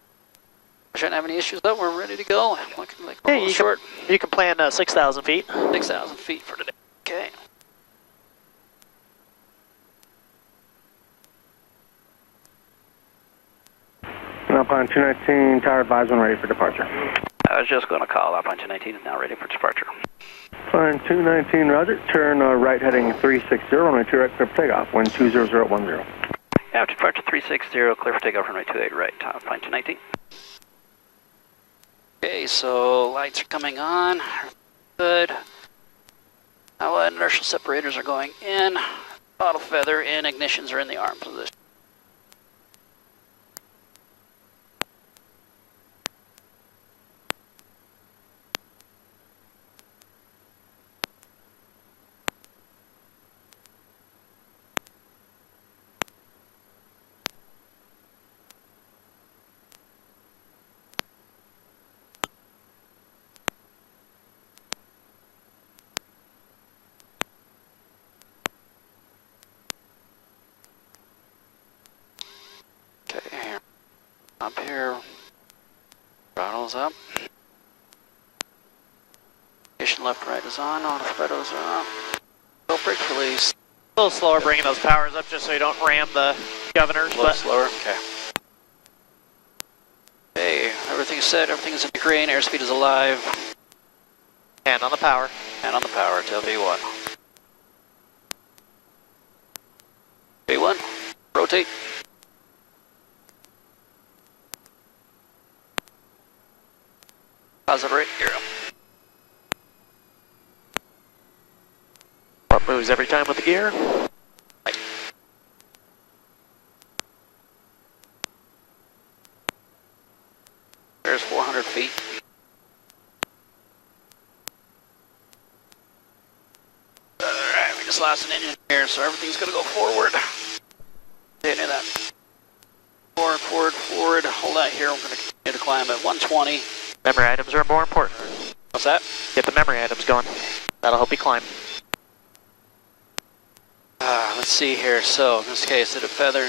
We shouldn't have any issues though, we're ready to go. Looking like we're a little short. You can plan 6,000 feet. 6,000 feet for today. Okay. Alpine 219, tower advisement ready for departure. I was just going to call Alpine 219 is now ready for departure. Alpine 219, roger. Turn right heading 360, runway 2 right, clear for takeoff, wind 20010. Yeah, departure 360, clear for takeoff, runway 28 right, Alpine 219. Okay, so lights are coming on. Good. Now inertial separators are going in. Auto feather and ignitions are in the arm position. Up here, throttle's up. Ignition left, right is on, autopilot's are up. Go brake release. A little slower bringing those powers up just so you don't ram the governors. A little slower, okay. Okay, everything's set, everything's in the green, airspeed is alive. Hand on the power. Hand on the power, till V1. rotate. Positive right gear up. What moves every time with the gear? Right. There's 400 feet. Alright, we just lost an engine here, so everything's gonna go forward. Any of that. Forward, forward, forward. Hold that here. I'm gonna continue to climb at 120. Memory items are more important. What's that? Get the memory items going. That'll help you climb. Let's see here. So in this case, did it feather?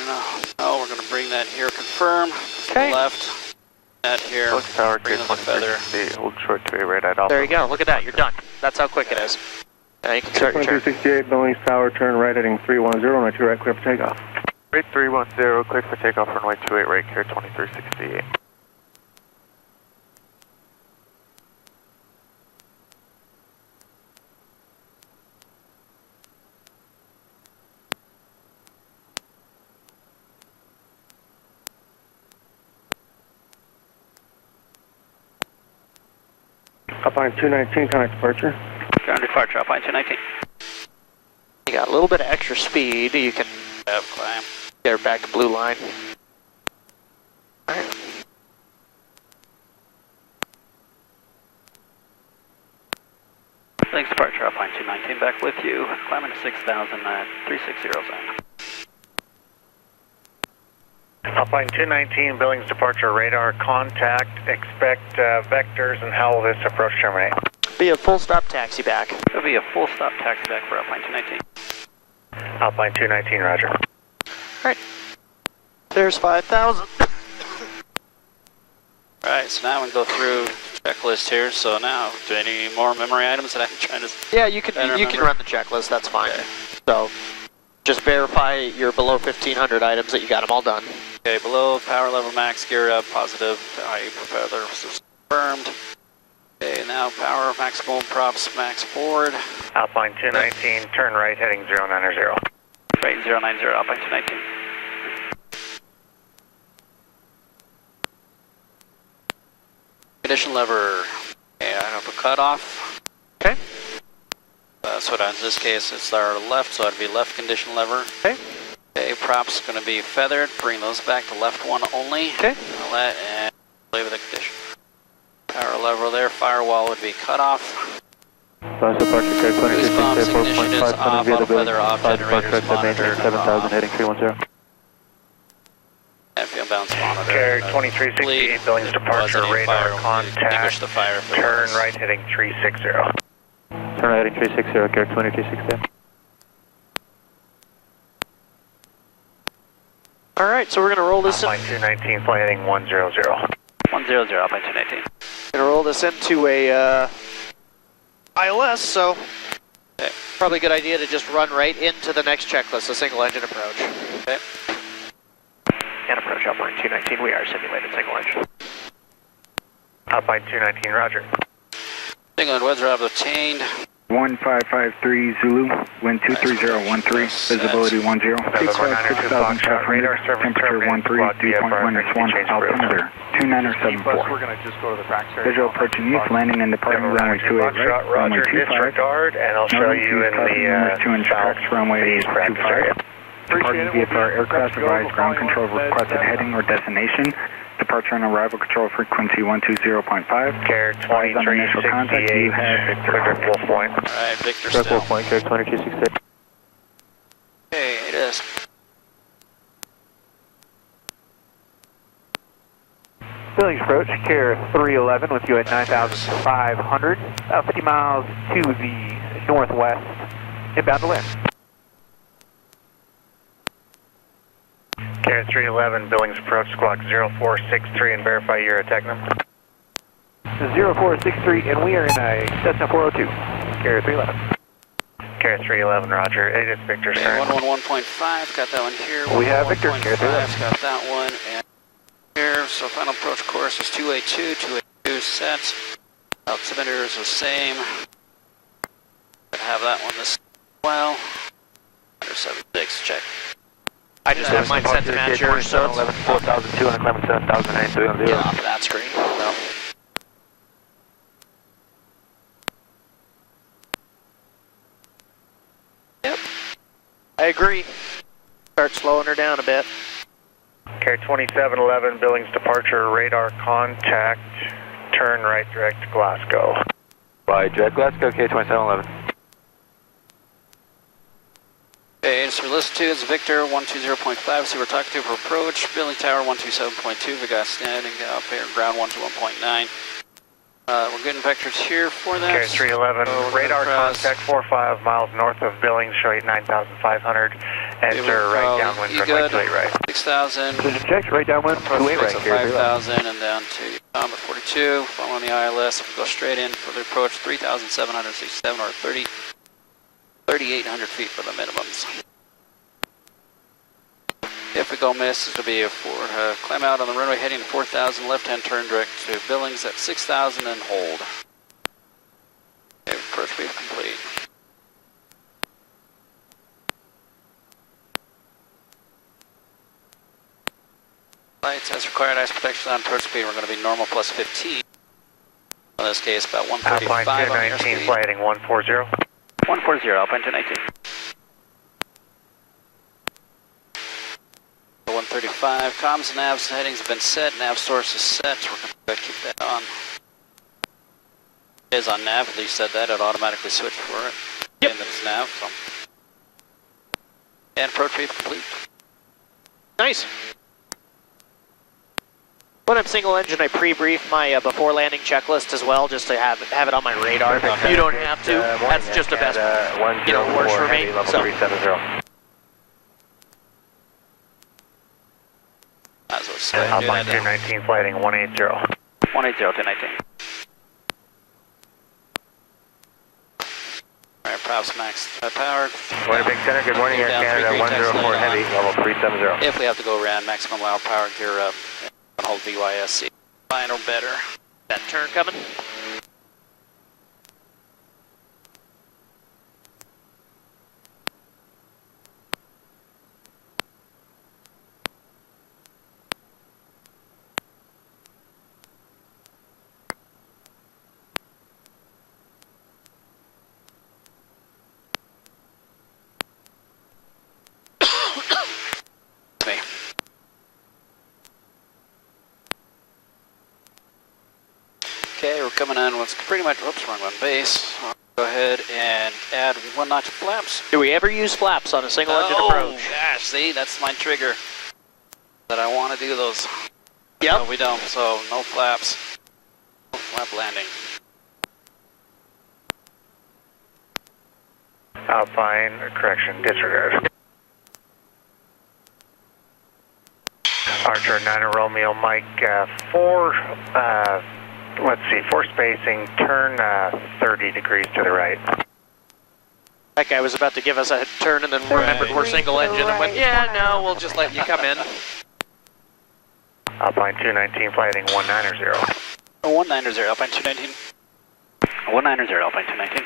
No, we're going to bring that here. Confirm. Okay. Left. That here. Tower, Bring the feather. hold short to a right at Alpha. There you go. Look at that. You're done. That's how quick it is. Now you can start your turn. 2368, Billings Tower, turn right heading 310, runway 2 right, clear for takeoff. Rate 310, clear for takeoff, runway 28 right, clear 2368. Alpine 219, contact departure. Ground departure, Alpine 219. You got a little bit of extra speed. You can Climb. get her back to blue line. All right. Thanks, departure, Alpine 219. Back with you. Climbing to 6,000, 360 zone. Alpine 219, Billings departure radar contact. Expect vectors, and how will this approach terminate? Be a full stop taxi back. It'll be a full stop taxi back for Alpine 219. Alpine 219, roger. All right. There's 5,000. Alright, so now we go through checklist here. So now, do any more memory items that I'm trying to... Yeah, you can run the checklist. That's fine. Okay. So just verify your below 1,500 items that you got them all done. Okay, below power level max, gear up, positive, feather confirmed. Okay, now power, maximum props, max forward. Alpine 219, turn right heading 090. Right, 090, Alpine 219. Condition lever, okay, I have a cutoff. Okay. So in this case, it's our left, so it'd be left condition lever. Okay. Okay, props going to be feathered. Bring those back to left one only. Okay. Let and play with the condition. Power lever there. Firewall would be cut off. Last departure, clear 2668, 4.5, off, via the auto feather off, generators monitored. 7,000, heading 310. Field bounce monitor. Carrier 2368, Billings departure radar contact. The fire turn right heading 360. Turn right heading 360, carrier 2368. All right, so we're going to roll this in. Alpine 219, flight heading 100. 100, Alpine 219. Going to roll this into a ILS, so okay. Probably a good idea to just run right into the next checklist, a single engine approach. Okay. And approach Alpine 219, we are simulated single engine. Alpine 219, roger. Single and weather obtained. 1553 Zulu, wind 23013, visibility 10. Peak cloud 6,000 radar temperature 13, dew point wind is 1, altimeter 2974. Visual approaching east, landing and departing runway 28 right, runway 25. And I'll show you in the 2-inch cracks, runway 25. Departing VFR aircraft, advise ground control requested heading or destination. Departure and arrival control frequency 120.5. Carrier 2368, Victor Wolf Point. Alright, Victor still. Wolf Point, carrier 2368. Okay, it is. Billings approach, carrier 311 with you at 9,500, about 50 miles to the northwest, inbound to land. Carrier 311, Billings approach, squawk 0463 and verify you're a Technum. 0463 and we are in a Cessna 402, carrier 311. Carrier 311, roger. It is Victor's turn. 111.5, got that one here. We have Victor, carrier 311. Got that one, and here, so final approach course is 282, 282 sets. Altimeter is the same. Have that one this well. 176, check. I just have mine set to match yours, so 4,200, climbing 7,930. get off that screen. No. Yep. I agree. Start slowing her down a bit. Okay, 2711, Billings departure, radar contact, turn right direct to Glasgow. Right, direct Glasgow, K2711. Okay, so list 2 is Victor 120.5, so we're talking to for approach, Billing Tower 127.2, we got standing up here, ground 121.9. We're getting vectors here for that. Okay, 311, radar contact 45 miles north of Billings, show 9,500, enter right downwind, runway 28 right. 6,000. Check right downwind, 28 right here. 5,000 and down to Tom at 42, following the ILS, if we go straight in for the approach, 3,767 or 3,800 feet for the minimums. If we go miss, it'll be a climb out on the runway heading to 4,000, left-hand turn direct to Billings at 6,000 and hold. Okay, approach speed complete. Lights as required, ice protection on approach speed, we're going to be normal plus 15. In this case, about 135 Alpine on your 219, speed. flight heading 140. 140, Alpine 219. 135, comms and navs headings have been set, nav source is set, we're going to keep that on. It is on nav, at least said that, it automatically switched for it. Yep. And it's nav, so. And approach speed complete. Nice. When I'm single engine, I pre-brief my before landing checklist as well, just to have it on my radar. You don't have to. That's just the best, works for me. Level So. 370. Alpine 219, flight heading 180. 180, 219. Alright, Props max power. Winnipeg Center, good morning, Air Canada 104 Heavy, level 370. If we have to go around, maximum loud power, gear up, and hold VYSC. Fine or better. That turn coming. Okay, we're coming in. Let's pretty much, whoops, wrong one base. I'll go ahead and add 1 notch of flaps. Do we ever use flaps on a single engine approach? Oh, gosh, see, that's my trigger. That I want to do those. Yep. No, we don't, so no flaps. No flap landing. Alpine, correction, disregard. Archer 9 Romeo, Mike 4, let's see, 4 spacing, turn 30 degrees to the right. That guy was about to give us a turn and then remembered we're single engine and went, yeah, no, we'll just let you come in. Alpine 219, flight heading 190. 190, Alpine 219. 190, Alpine 219.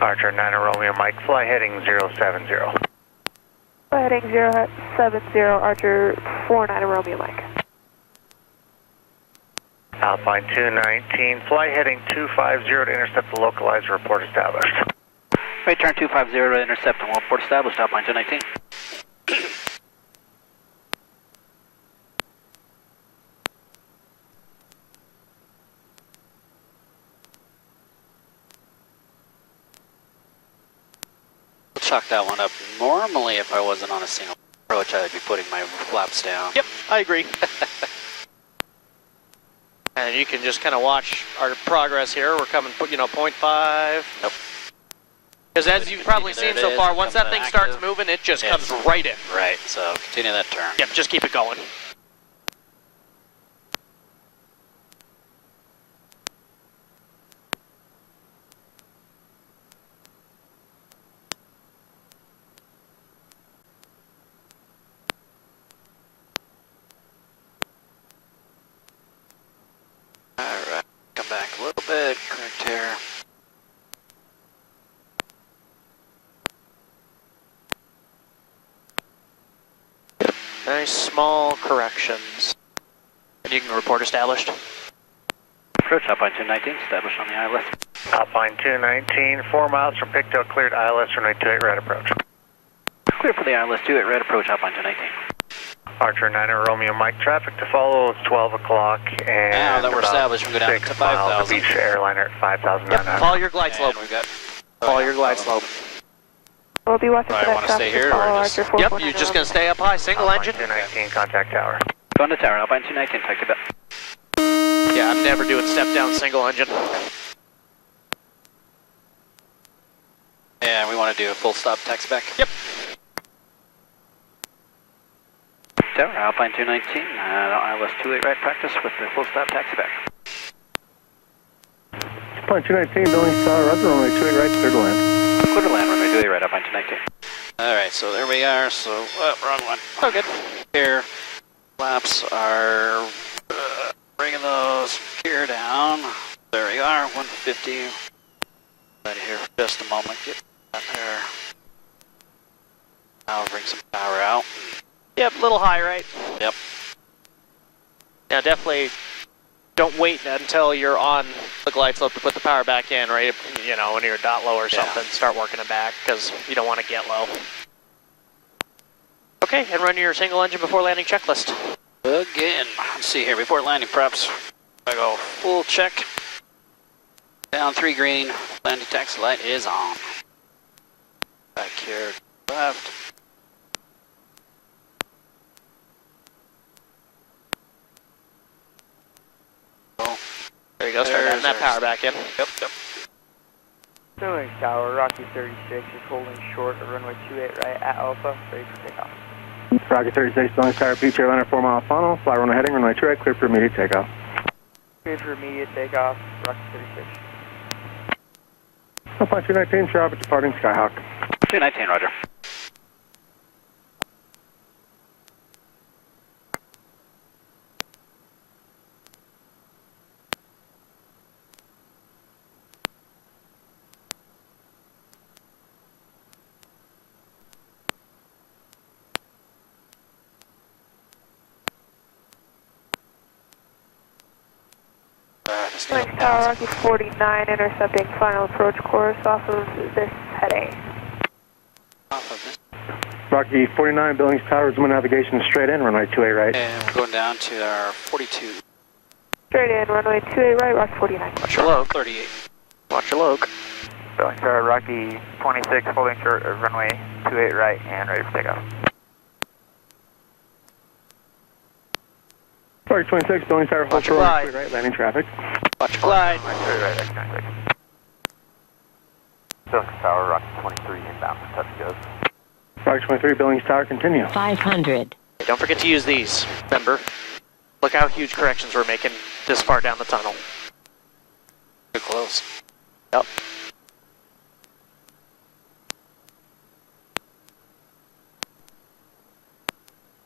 Archer 9 Romeo, Mike, fly heading 070. Fly heading 070, Archer 49 Romeo, Mike. Alpine 219, fly heading 250 to intercept the localizer, report established. Right turn 250 to intercept and report established, Alpine 219. Chalk that one up. Normally, if I wasn't on a single approach, I'd be putting my flaps down. Yep, I agree. And you can just kind of watch our progress here. We're coming, 0.5. Nope. Because as you've probably seen so far, once that thing starts moving, it just comes right in. Right, so continue that turn. Yep, just keep it going. nice small corrections. And you can report established. Approach Alpine 219, established on the ILS. Alpine 219, 4 miles from Pictou, cleared ILS, runway 28 right approach. Clear for the ILS 28 right approach, Alpine 219. Archer 9 Romeo Mike, traffic to follow, it's 12 o'clock and now that we're established, we go down to 5,000. Beach airliner at 5,900. Yep, follow your glide slope. We've got Follow your glide slope. We'll be watching for that want to stay traffic here, to follow or just... Archer Yep, you're just going to stay up high, single Alpine engine. 219, contact tower. Going to tower, Alpine 219, taxi back. Yeah, I'm never doing step down single engine. Yeah, we want to do a full stop taxi back. Yep. Tower, Alpine 219, ILS 28 right practice with the full stop taxi back. Alpine 219, building star, Roger, runway 28 right, clear to land. Clear to land, runway 28 right, Alpine 219. Alright, so there we are, so, wrong one. Oh, good. Here, flaps are, bringing those gear down. There we are, 150. Right here for just a moment, get that there. Now I'll bring some power out. Yep, a little high, right? Yep. Now definitely don't wait until you're on the glide slope to put the power back in, right? You know, when you're dot low or something, start working it back because you don't want to get low. Okay, and run your single engine before landing checklist. Again, let's see here, before landing preps, I go full check. Down 3 green, landing taxi light is on. Back here, left. There you go, start adding that power back in. Yep. Building tower, Rocky 36 is holding short at runway 28 right at Alpha, ready for takeoff. Rocky 36, building tower, beach airliner, 4 mile funnel, fly runway heading, runway 2 right, clear for immediate takeoff. Clear for immediate takeoff, Rocky 36. Alpine 219, traffic departing Skyhawk. 219, roger. Link Tower, Rocky 49, intercepting final approach course off of this heading. Rocky 49, Billings Tower, zoom navigation straight in, runway 28 right. And we're going down to our 42. Straight in, runway 28 right, Rocky 49. Watch your low, 38. Watch your low. Building tower, Rocky 26, holding short at runway 28 right and ready for takeoff. Rocky 26, Billings Tower, hold short, runway 28 right, landing traffic. Watch your glide. Runway 28 right, X96. Building tower, Rocky 23, inbound for touch goes. Rocky 23, Billings Tower, continue. 500. Don't forget to use these, remember? Look how huge corrections we're making this far down the tunnel. Too close. Yep.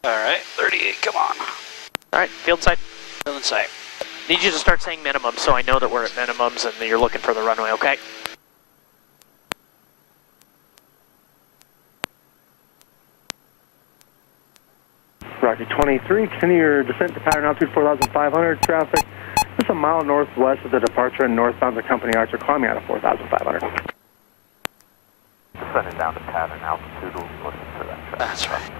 Alright, 38, come on. Alright, field sight. Field in sight. Need you to start saying minimum so I know that we're at minimums and that you're looking for the runway, okay? Rocky 23, continue your descent to pattern altitude 4,500, traffic just a mile northwest of the departure and northbound the company Archer, climbing out of 4,500. Descending down to pattern altitude, we'll be looking for that traffic. That's right.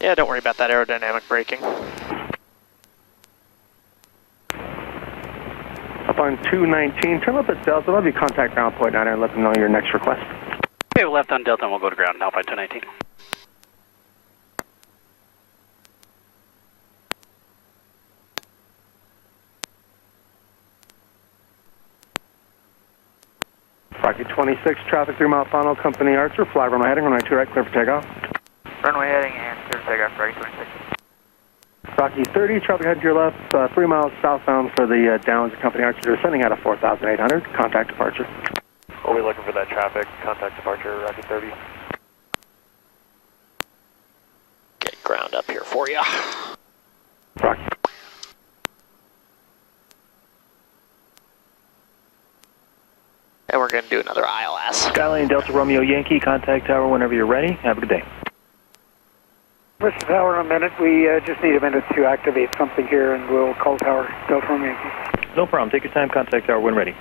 Yeah, don't worry about that aerodynamic braking. Up on 219, turn left at Delta, let me contact ground point 9 and let them know your next request. Okay, we're left on Delta and we'll go to ground now by 219. Rocky 26, traffic 3 mile final, company Archer, fly runway heading, runway 2 right, clear for takeoff. Runway heading and clear for takeoff, Rocky 26. Rocky 30, traffic head to your left, 3 miles southbound for the Downs, company Archer, descending out of 4,800, contact departure. We'll be looking for that traffic, contact departure, Rocky 30. Get ground up here for you. Rocky. And we're going going to do another ILS. Skylane Delta Romeo Yankee, contact tower whenever you're ready. Have a good day. This is tower in a minute. We just need a minute to activate something here, and we'll call tower Delta Romeo Yankee. No problem. Take your time. Contact tower when ready.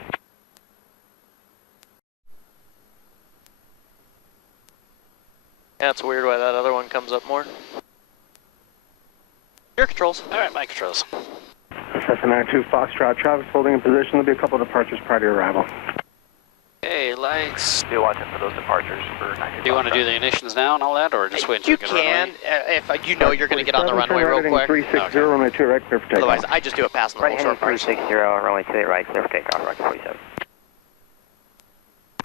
Yeah, it's weird why that other one comes up more. Your controls. All right, my controls. Cessna 92 Foxtrot, traffic's holding in position. There'll be a couple of departures prior to arrival. Okay, lights. Be watching for those departures for 92. Do you want to do the ignitions now and all that, or just wait until you can, if you know you're going to get on the runway real quick. 360, runway 2 right, clear for takeoff. Otherwise, I just do it passing the whole short parts. 360, runway 2 right, clear for takeoff, Rocky 47.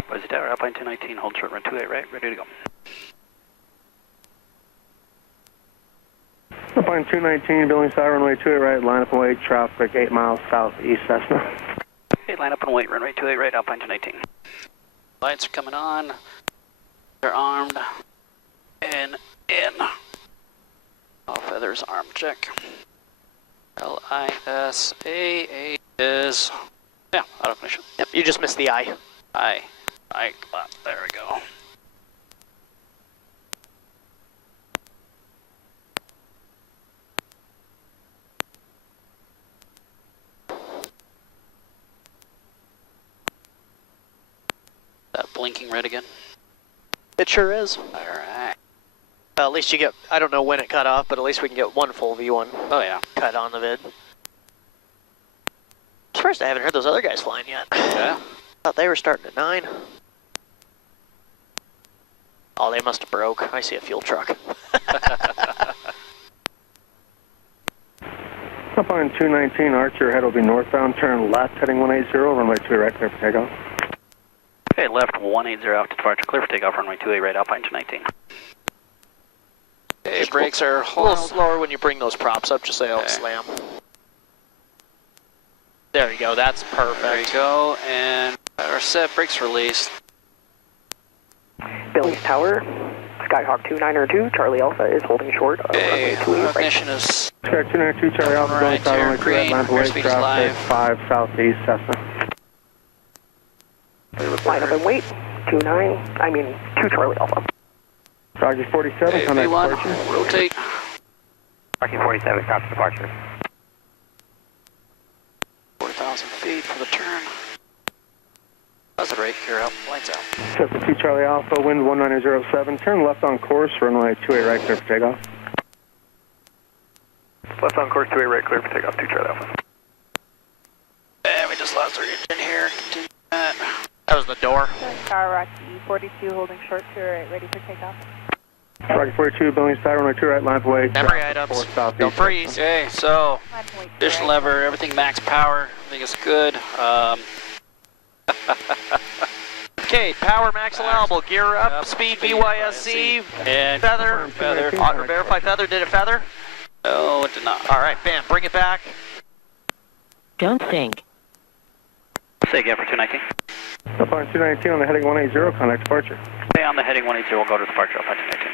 Boise Tower, Alpine 219, hold short, run 28 right, ready to go. Alpine 219, Billings Tower, runway 28 right, line up and wait, traffic 8 miles southeast Cessna. Okay, line up and wait, runway 28 right, Alpine 219. Lights are coming on. They're armed. And in. All feathers arm check. LISAA is, yeah, auto ignition. Yep, you just missed the I. I, there we go. That blinking red again? It sure is. Alright. At least you get, I don't know when it cut off, but at least we can get one full V1 Oh yeah. cut on the vid. I'm surprised I haven't heard those other guys flying yet. Yeah. Thought they were starting at 9. Oh, they must have broke. I see a fuel truck. Alpine 219, Archer, head will be northbound, turn left, heading 180, runway 2 right, clear for takeoff. Okay, left 180 out to departure, clear for takeoff, runway 28 right, Alpine 219. Okay, Just brakes are a little slower when you bring those props up, just so they don't slam. There you go, that's perfect. There you go, and our set, brakes released. Billings Tower, Skyhawk 292, Charlie Alpha is holding short. Okay, ignition is Sky 292, Charlie Alpha, Billings Tower, runway 2 right, line up and wait, traffic 5 southeast Cessna. Line up and wait, 2 Charlie Alpha. Rocky 47, okay, contact V1, departure. rotate. Rocky 47, stops departure. 4,000 feet for the turn. How's the rate? Clear out, lights out. Cessna 2 Charlie Alpha, wind 1907, turn left on course, runway 28 right, clear for takeoff. Left on course 28 right, clear for takeoff, 2 Charlie Alpha. And we just lost our engine here. Continue that. That was the door. Tower Rocky 42 holding short to right, ready for takeoff. Rocky 42, Billings Tower, runway 2 right, line up and wait. Memory items. Don't freeze. Okay, so additional lever, everything max power, everything is good. Okay, power max allowable, gear up, speed VYSC, and feather, verify feather, did it feather? No, it did not. All right, bam, bring it back. Don't think. Say again for 219. Alpine 219 on the heading 180, contact departure. Stay on the heading 180, we'll go to departure, Alpine 219.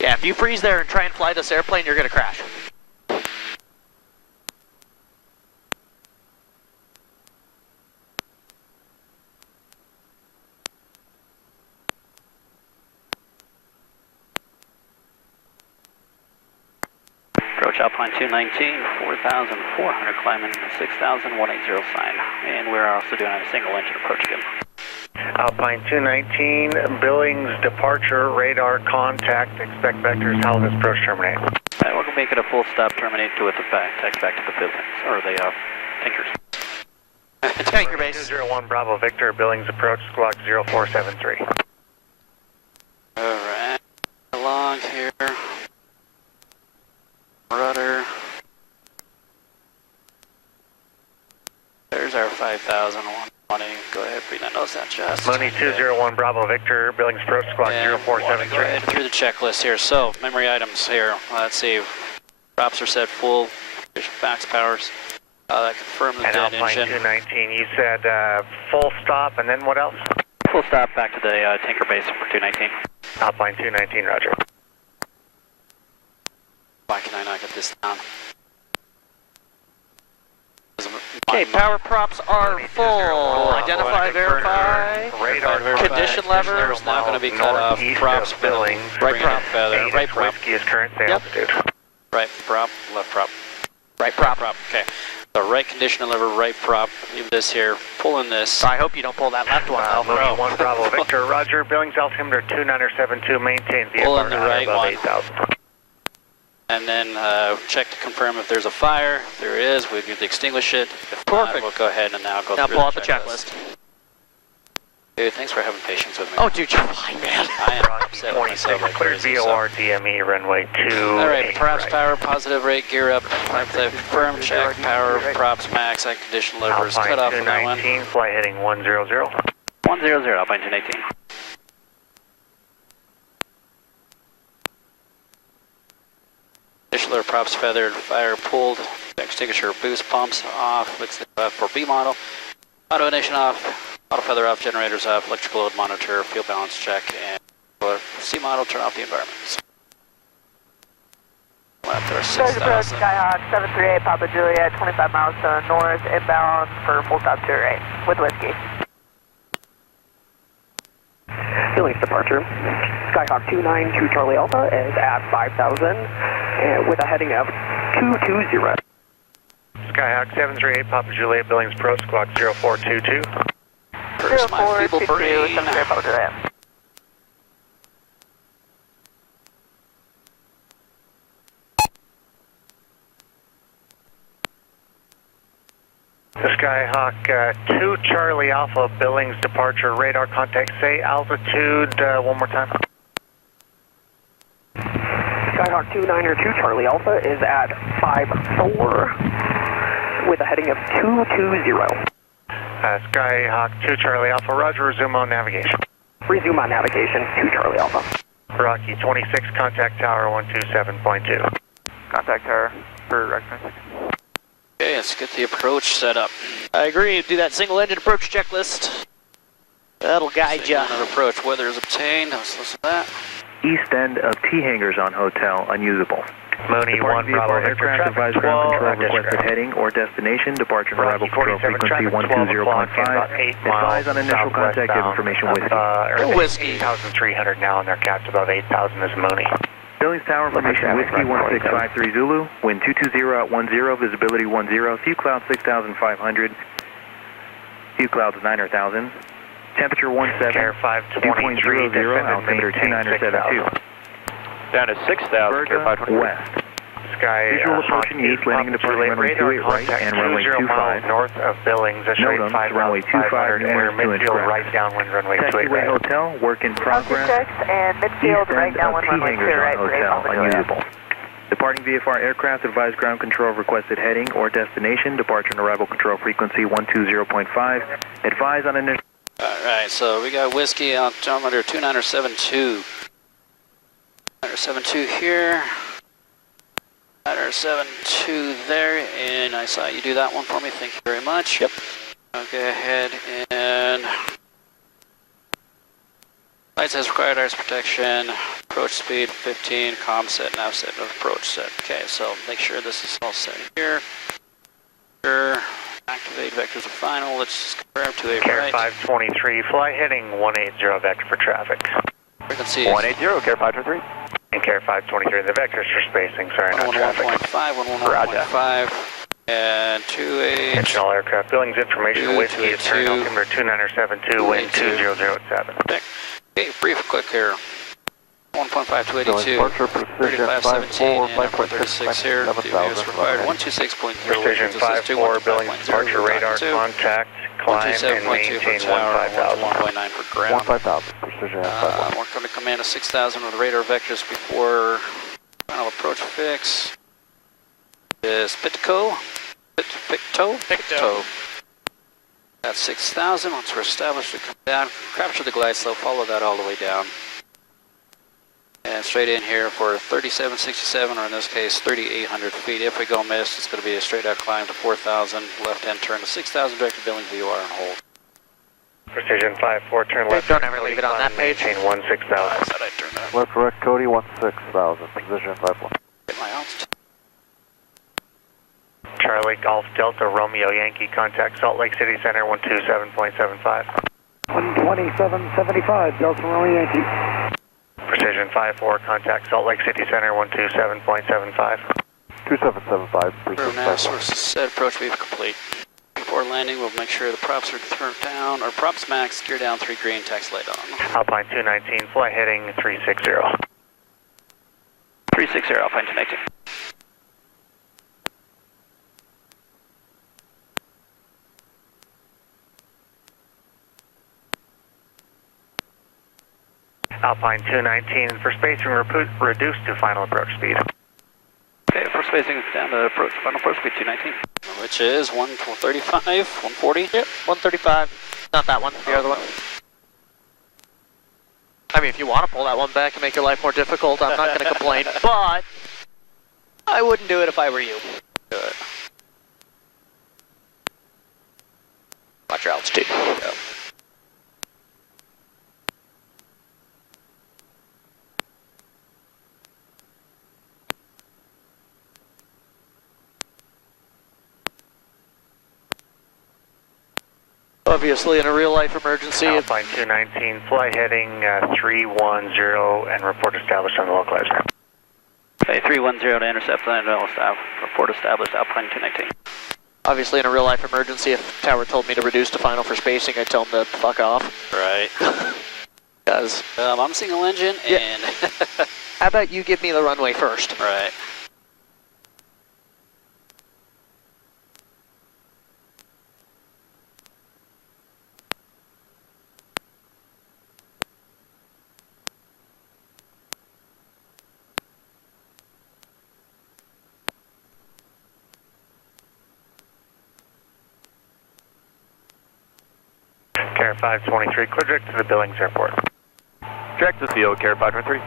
Yeah, if you freeze there and try and fly this airplane, you're going to crash. Approach Alpine 219, 4,400 climbing, 6,180 sign. And we're also doing a single engine approach again. Alpine 219, Billings departure, radar contact, expect vectors, how will this approach terminate? And we're going to make it a full stop, terminate to with the taxi back to the buildings, or the tankers. Tanker base. 201 Bravo Victor, Billings approach, squawk 0473. Alright, along here. Rudder. There's our 5,120. Go ahead, breathe that nose down chest. Money 201 Bravo Victor, Billings approach, squawk 0473. Go ahead through the checklist here. So, memory items here. Let's see. Props are set full. Max powers. That confirmed the and dead Alpine engine. 219, you said full stop, and then what else? Full stop back to the tanker base for 219. Alpine 219, roger. Why can I not get this down? There's a Okay, power props are full. Identify, verify. Condition levers. Now going to be cut off. Props, Billings. Right prop. feather. Right prop. Whiskey is current altitude. Right prop, left prop. Right prop. Okay. The right conditioner lever, right prop. Leave this here. Pulling this. I hope you don't pull that left one, though. Mooney 1 Bravo Victor. Roger. Billings altimeter 2972. Maintain VFR Pulling the right above one. 8,000. And then check to confirm if there's a fire. If there is, we can extinguish it. If not, we'll go ahead and now go through pull out the checklist. Dude, thanks for having patience with me. Oh, dude, you're fine, man. I am upset with myself. Like Cleared crazy, VOR DME runway 2. All right, props power, positive rate, gear up. Confirm, check, power, props max, and condition levers. Alpine Cut off on that one. 219, fly heading 100. 100, Alpine 218. Condition lever, props feathered, fire pulled, extinguisher boost pumps off. Looks for B model. Auto ignition off, auto feather off, generators off, electrical load monitor, fuel balance check, and for C model, turn off the environments. Left there, Approach 6,000. Skyhawk 738 Papa Juliet, 25 miles to north, inbound for full stop to right with whiskey. Billings departure. Skyhawk 292 Charlie Alpha is at 5,000 with a heading of 220. Skyhawk 738 Papa Juliet, Billings Pro Squawk 0422. First, my feeble 0422, brain. 738 Papa Juliet. Skyhawk 2 Charlie Alpha, Billings departure, radar contact, say altitude one more time. Skyhawk 292 Charlie Alpha is at 5-4 with a heading of 220. Skyhawk 2 Charlie Alpha, roger, resume on navigation. Resume on navigation, 2 Charlie Alpha. Rocky 26, contact tower 127.2. Contact tower for reconnaissance. Okay, let's get the approach set up. I agree. Do that single engine approach checklist. That'll guide you. Another approach. Weather is obtained. Let's listen to that. East end of T hangars on hotel, unusable. Mooney 1 Bravo aircraft advise ground control requested heading or destination, departure and arrival control frequency 120.5. Advise on initial contact of information whiskey. 8,300 now and they're capped above 8,000 is Mooney. Billings Tower information, whiskey 1653 Zulu, wind 220 at 10, visibility 10, few clouds 6,500, few clouds 9,000, temperature 17, Care 523, altimeter 2972. Down to 6,000, Care 523. West. Sky Visual approaching east, landing and departing runway 28 right and runway 25. North of Billings, Note on runway 25, enter numerous 2 inch midfield right crest. downwind runway 28 Taxiway right. hotel, work in progress. And midfield East right end down of 1 T runway 2 hangars right on for hotel, Papa Juliet. unusable. Departing VFR aircraft, advise ground control of requested heading or destination, departure and arrival control frequency 120.5. Advise on initial. Alright, so we got whiskey altimeter 2972. 2972 here. 2972 there, and I saw you do that one for me. Thank you very much. Yep. I'll go ahead and lights as required, iris protection, approach speed 15, comm set, nav set, approach set. Okay, so make sure this is all set here. Sure. Activate vectors of final. Let's just confirm to a Care right. 523, fly heading 180 vector for traffic. Frequency 180, Care 523. And Care 523, the vectors for spacing, sorry, not traffic. 111.5, 111.5, and 28. Attention all aircraft, Billings information, whiskey is turn altimeter 2972, wind 2007. Okay, brief quick here. 1.5 to 82, Departure precision 3517, 54, and airport 36 here. DVS required 126.0. Precision 54, Billings departure radar contact, climb and maintain 15,000. 1.9 for ground. 15,000, precision 51. We're going to command a 6,000 with radar vectors before final approach fix. Is Pitco? Picto. That's 6,000. Once we're established, we come down, capture the glide slope, follow that all the way down. And straight in here for 3767, or in this case 3,800 feet. If we go missed, it's going to be a straight out climb to 4,000, left hand turn to 6,000, direct to Billings VOR and hold. Precision 54, turn left. Don't ever leave it on that page. Maintain 16,000. I said I'd turn that. Left direct Cody 16,000, precision 51. Get my altitude. Charlie runway Golf Delta Romeo Yankee, contact Salt Lake City Center 127.75. 127.75, Delta Romeo Yankee. Precision 5-4, contact Salt Lake City Center 127.75. 2775, For now, source set approach wave complete. Before landing, we'll make sure the props are turned down, or props max, gear down 3 green, taxi light on. Alpine 219, fly heading 360. 360, Alpine 219. Alpine 219, for spacing reduced to final approach speed. Okay, for spacing down to approach, final approach speed 219. Which is 135, 140? Yep, 135. Not that one, the other one. I mean, if you want to pull that one back and make your life more difficult, I'm not going to complain, but I wouldn't do it if I were you. Do it. Watch your altitude. Yep. Obviously, in a real-life emergency... Alpine 219, fly heading 310 and report established on the localizer. Okay, 310 to intercept, land staff. Report established, Alpine 219. Obviously, in a real-life emergency, if Tower told me to reduce to final for spacing, I'd tell him to fuck off. Right. Because... I'm single engine, and... How about you give me the runway first? Right. Carrier 523, clear direct to the Billings Airport. Direct to CO, Carrier 523.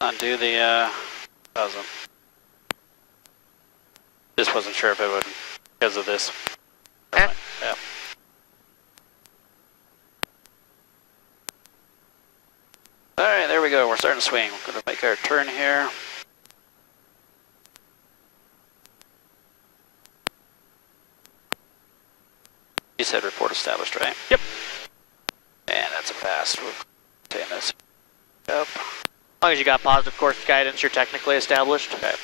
Undo the, thousand. Just wasn't sure if it would, because of this. Yeah. Alright, there we go. We're starting to swing. We're going to make our turn here. You said report established, right? Yep. And that's a fast. We'll take this up. As long as you got positive course guidance, you're technically established. Okay.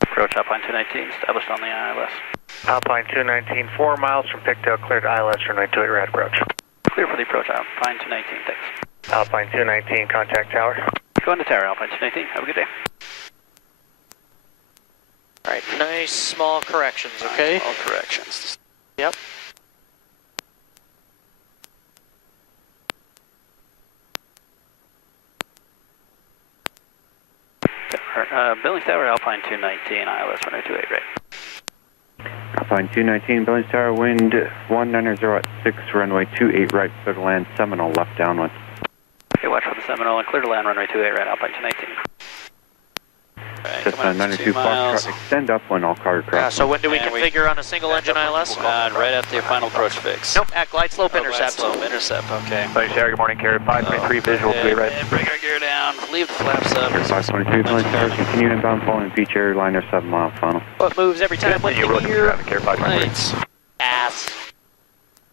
Approach Alpine 219, established on the ILS. Alpine 219, 4 miles from Pictou, cleared ILS runway 28 right approach. Clear for the approach, Alpine 219, thanks. Alpine 219, contact tower. Going to tower, Alpine 219, have a good day. Alright, nice small corrections, okay? Nice small corrections. Yep. Billings Tower, Alpine 219, ILS 1028, right? Alpine 219, Billings Tower, wind 190 at 6, runway 28 right, clear to land, Seminole, left downwind. Okay, watch for the Seminole and clear to land, runway 28 right, Alpine 219. Cessna 92 Foxtrot, extend upwind, all cargo craft. Yeah, so when do we configure on a single engine ILS? Right at the final approach fix. Nope, at glide slope intercept. Glide slope intercept, okay. Thanks, Harry. Good morning, Carrier 523, visual to be right. Bring our gear down, leave the flaps up. 523, Billings Tower, continue inbound following beach airliner 7 mile final. What moves every time with the gear? Carrier 523. Lights. Ass.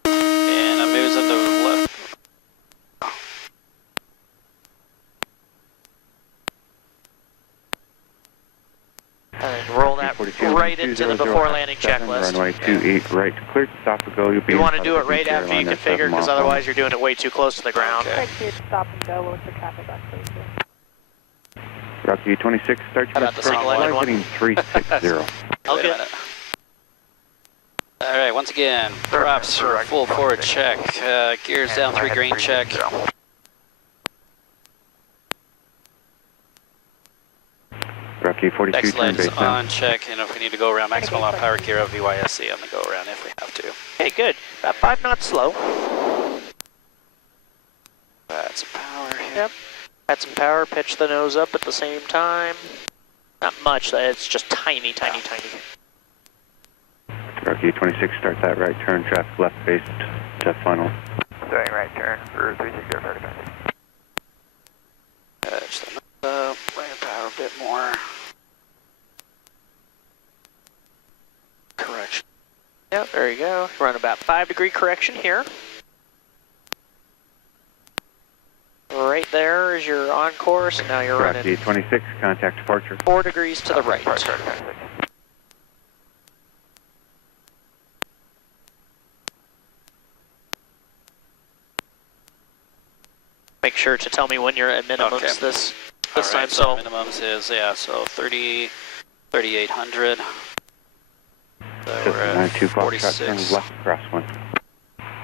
And it moves into the left. And roll that right into the before landing checklist. Runway 28 right, clear to stop and go. You'll be You want to do it right after you configure, because otherwise you're doing it way too close to the ground. Okay. Stop and go. What's the traffic on please? Rocky 26, start How your about the single engine one? heading 360. I'll get it. Alright, once again, props for full forward check. Gears down 3 green check. Rocky 42, Next turn legs base now. on check, and if we need to go around maximal on power gear of VYSC on the go around if we have to. Okay, good. About 5 knots slow. Yep. Add some power, pitch the nose up at the same time. Not much, it's just tiny, tiny, tiny. Rocky 26, start that right turn, traffic left faced to funnel. Doing right turn for 360 Just bring the power a bit more. Correction. Yep, there you go. Run about 5-degree correction here. Right there is your on course, and now you're Rocky running 26, contact departure. 4 degrees to the right. Make sure to tell me when you're at minimums this time. So minimums is, so 3,800. So we're at 46. Turn left crosswind.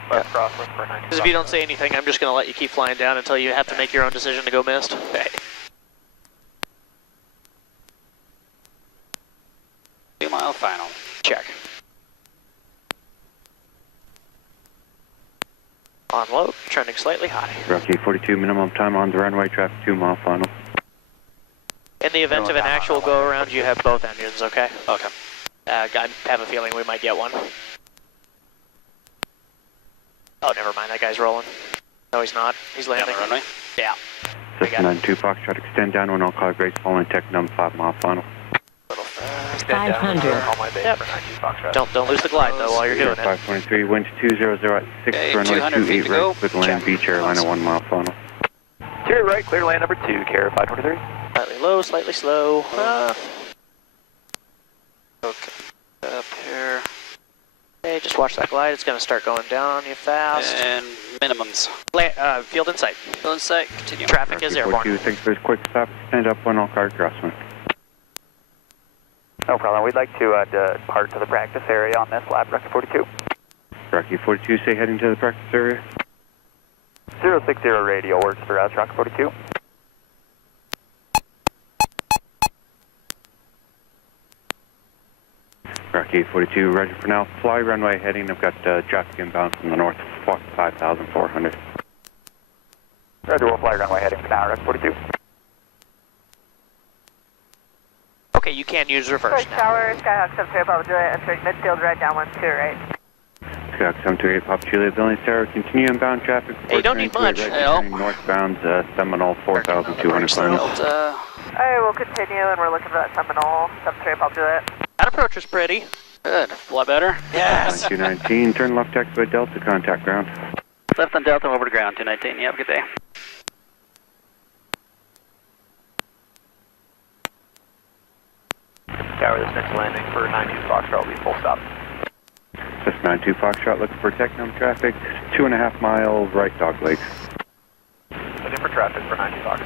Left crosswind for 90. Because if you don't say anything, I'm just going to let you keep flying down until you have to make your own decision to go missed. Okay. 2-mile final. Check. On low, trending slightly high. Rocky 42, minimum time on the runway, traffic 2-mile final. In the event of an actual go-around, you have both engines, okay? Okay. I have a feeling we might get one. Oh, never mind, that guy's rolling. No, he's not. He's landing. Down the runway? Yeah. System 92, Foxtrot, extend down when all call grace, following tech num 5-mile final. 500. Yep. Don't lose the glide, though, while you're doing it. 523, wind 200 at 6, runway 28 right, with land, Beach, Airliner, 1-mile final. Carry right, clear lane number 2, Carry 523. Slightly low, slightly slow. Okay. Up here. Okay, just watch that glide. It's going to start going down on you fast. And minimums. Field in sight. Field in sight, continue. Traffic is airborne. 42, thanks for this quick stop. Stand up when all car crosswind. No problem. We'd like to depart to the practice area on this lap, Rocky 42. Rocky 42, say heading to the practice area. 060 radio works for us, Rocky 42. Rocky 42, ready for now. Fly runway heading. I've got traffic inbound from the north, 5,400. Roger, we'll fly runway heading for now, Rocky 42. Okay, you can use reverse now. Tower, Skyhawk 728, Papa Juliet, entering midfield right, down 12 right. Skyhawk 728, Papa Juliet, Billings Tower, continue inbound traffic. Hey, you don't need much. Right, northbound, Seminole, 4,200 final. Alright, we'll continue, and we're looking for that Seminole, 728, Papa Juliet. That approach is pretty. Good. A lot better. Yes. 219, turn left taxiway Delta, contact ground. Left on Delta, over to ground, 219. You have a good day. Tower, this next landing for 92 Foxtrot will be full stop. Just 92 Foxtrot, looking for Technum traffic, 2.5 mile right dog leg. Looking for traffic for 90 Fox.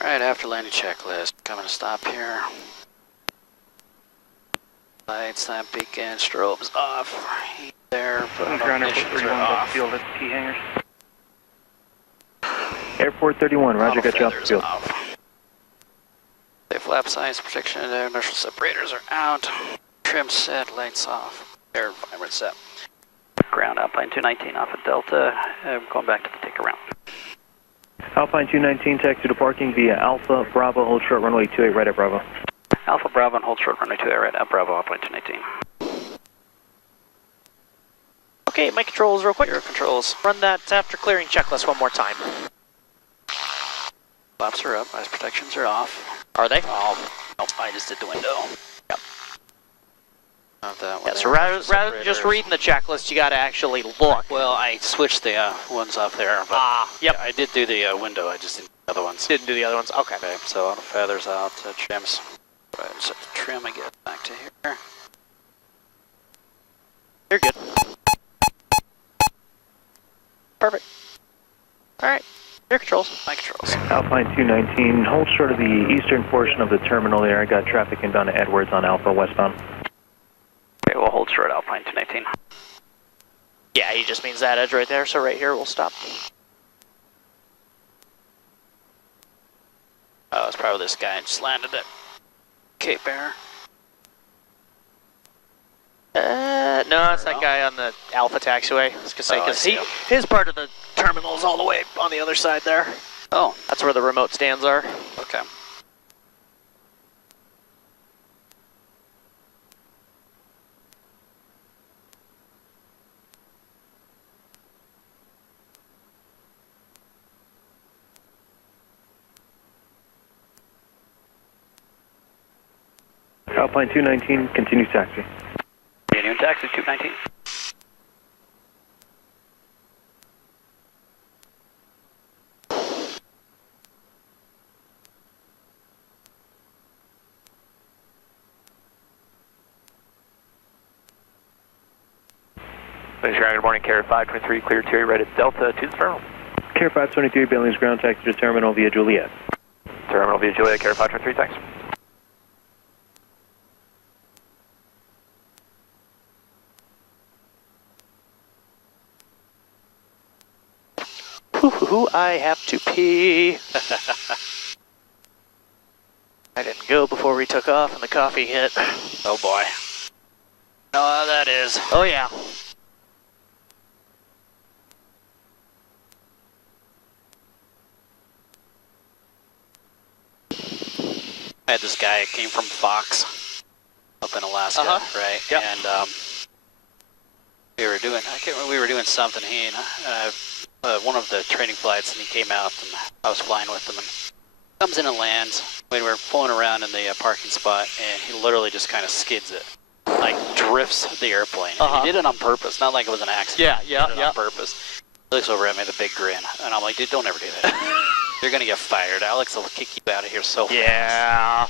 Alright, after landing checklist, coming to stop here. Lights, lamp beacon, strobes off. Heat there, but ignitions are off. Field at T hangars. Airport 31, Roger, got you off the field. Safe lap size, protection, inertial separators are out. Trim set, lights off. Air environment set. Ground Alpine 219 off of Delta. Going back to the take around. Alpine 219, taxi to parking via Alpha Bravo, hold short runway 28 right at Bravo. Alpha Bravo and hold short runway 28 right at Bravo, Alpine 219. Okay, my controls real quick. Your controls. Run that after clearing checklist one more time. Flaps are up, eyes protections are off. Are they? Oh, nope, I just did the window. Yep. That yeah, so rather than just reading the checklist, you got to actually look. Well, I switched the ones off there, but yep. Yeah, I did do the window, I just didn't do the other ones. Didn't do the other ones? Okay. Okay, so auto feathers out, trims. Right, set the trim and get back to here. You're good. Perfect. Alright, your controls. My controls. Alpine 219, hold short of the eastern portion of the terminal there. I got traffic inbound to Edwards on Alpha westbound. Okay, we'll hold short Alpine 219. Yeah, he just means that edge right there, so right here we'll stop. Oh, it's probably this guy just landed at Cape Air. No, it's that guy on the Alpha taxiway. I was gonna say, because his part of the terminal is all the way on the other side there. Oh. That's where the remote stands are. Okay. Alpine 219, continues taxi. Continuing taxi 219. Good morning, Carrier 523, clear 2 right at Delta to the terminal. Carrier 523, Billings ground taxi to terminal via Juliet. Terminal via Juliet, Carrier 523, thanks. I have to pee. I didn't go before we took off and the coffee hit. Oh boy. Oh, that is. Oh yeah. I had this guy that came from Fox up in Alaska, right? Yep. And we were doing, I can't remember, we were doing something. He and one of the training flights, and he came out, and I was flying with him, and comes in and lands. We were pulling around in the parking spot, and he literally just kind of skids it, like drifts the airplane. And he did it on purpose, not like it was an accident. He did it on purpose. He looks over at me with a big grin, and I'm like, dude, don't ever do that. You're gonna get fired. Alex will kick you out of here so fast. Yeah.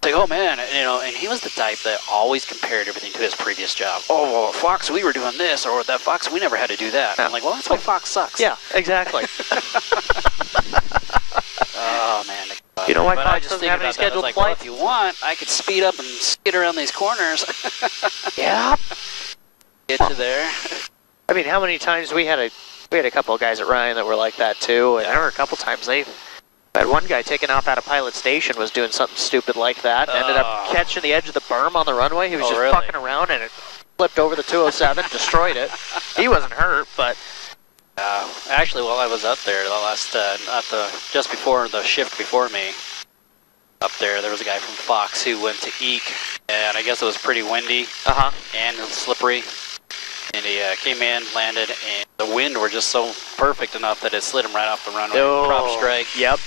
It's like, oh man, you know, and he was the type that always compared everything to his previous job. Oh, well, Fox, we were doing this, or that Fox, we never had to do that. Yeah. I'm like, well, that's why Fox sucks. Yeah, exactly. Oh man. You know why Fox Fox doesn't have any scheduled like, flights? well, if you want, I could speed up and skid around these corners. Yeah. Get you there. I mean, how many times we had a couple of guys at Ryan that were like that too, and there were a couple times I had one guy taking off out of Pilot Station was doing something stupid like that, and ended up catching the edge of the berm on the runway. He was just fucking around, and it flipped over the 207, destroyed it. He wasn't hurt, but actually, while I was up there, just before the shift before me, up there was a guy from Fox who went to Eek, and I guess it was pretty windy and slippery. And he came in, landed, and the wind were just so perfect enough that it slid him right off the runway. Prop strike. Yep.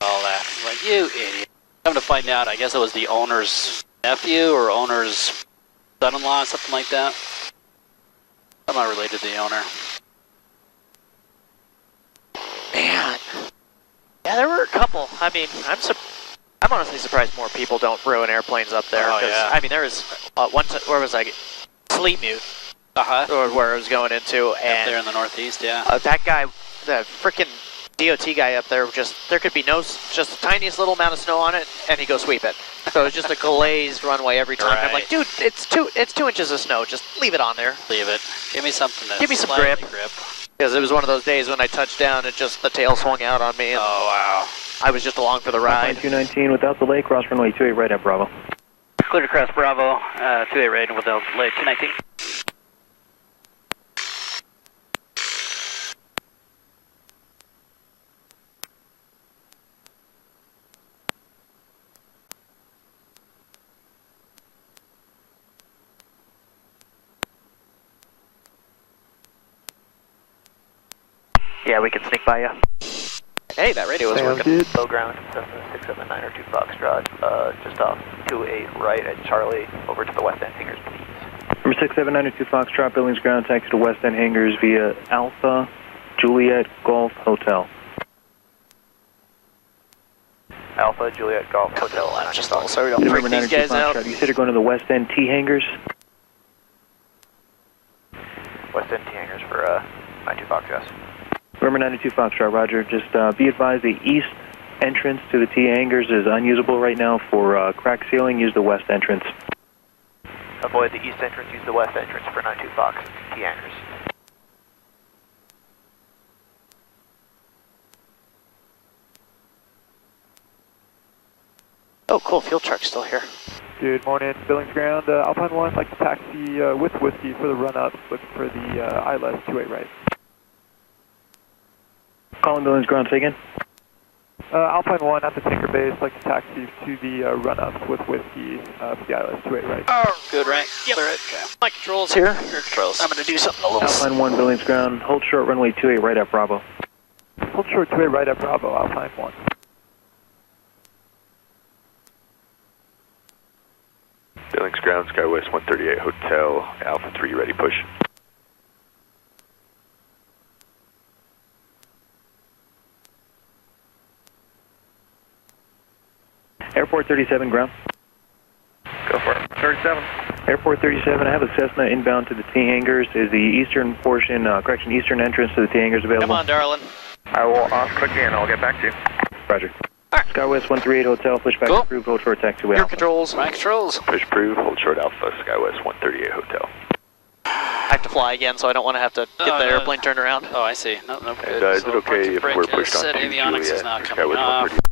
All that. I'm like, you idiot. Come to find out, I guess it was the owner's nephew or owner's son-in-law, something like that. I'm not related to the owner. Man. Yeah, there were a couple. I mean, I'm honestly surprised more people don't ruin airplanes up there. I mean, there was where was I? Sleepmute. Or where I was going into, and up there in the northeast, that guy, the freaking DOT guy up there, there could be just the tiniest little amount of snow on it, and he go sweep it. So it was just a glazed runway every time. I'm like, dude, it's 2 inches of snow. Just leave it on there. Leave it. Give me something that's give me some grip. Because it was one of those days when I touched down, and just the tail swung out on me. And wow. I was just along for the ride. 219 without delay, cross runway 28 right at Bravo. Clear to cross Bravo, 28 right without delay, 219. Yeah, we can sneak by you. Hey, that radio was working. Low ground, 679 or 2 Foxtrot, just off 28 right at Charlie, over to the West End hangars, please. Number 6792 Foxtrot, Billings ground taxi to West End hangars via Alpha Juliet Golf Hotel. Alpha Juliet Golf Hotel. Just also, we don't freak these guys out. You said you're going to the West End T hangars? West End T hangars for 92 Foxtrot. Remember 92 Foxtrot, roger. Just be advised the east entrance to the T hangars is unusable right now for crack sealing. Use the west entrance. Avoid the east entrance, use the west entrance for 92 Fox T hangars. Oh, cool. Fuel truck's still here. Good morning, Billings Ground. Alpine 1, like to taxi with Whiskey for the run-up, looking for the ILS 28 right. Calling Billings Ground, say again. Alpine 1 at the Tinker Base, like to taxi to the run-up with Whiskey for the ILS 28 right. Oh, good rank. Yep. Clear it. Okay. My controls here. Your controls. I'm going to do something a little... Alpine 1, Billings Ground, hold short runway 28 right at Bravo. Hold short 28 right at Bravo, Alpine 1. Billings Ground, Skywest 138 Hotel, Alpha 3, ready push. Airport 37, ground. Go for it. 37. Airport 37, I have a Cessna inbound to the T hangars. Is the eastern portion, eastern entrance to the T hangars available? Come on, darling. I will off quickly and I'll get back to you. Roger. Skywest 138 Hotel, pushback Cool. approved, hold short taxiway. Your controls. My controls. Push approved, hold short Alpha, Skywest 138 Hotel. I have to fly again, so I don't want to have to get the airplane turned around. Oh, I see. No, good. And is it okay if we're pushed on 2 avionics is not coming Skywest off. 138?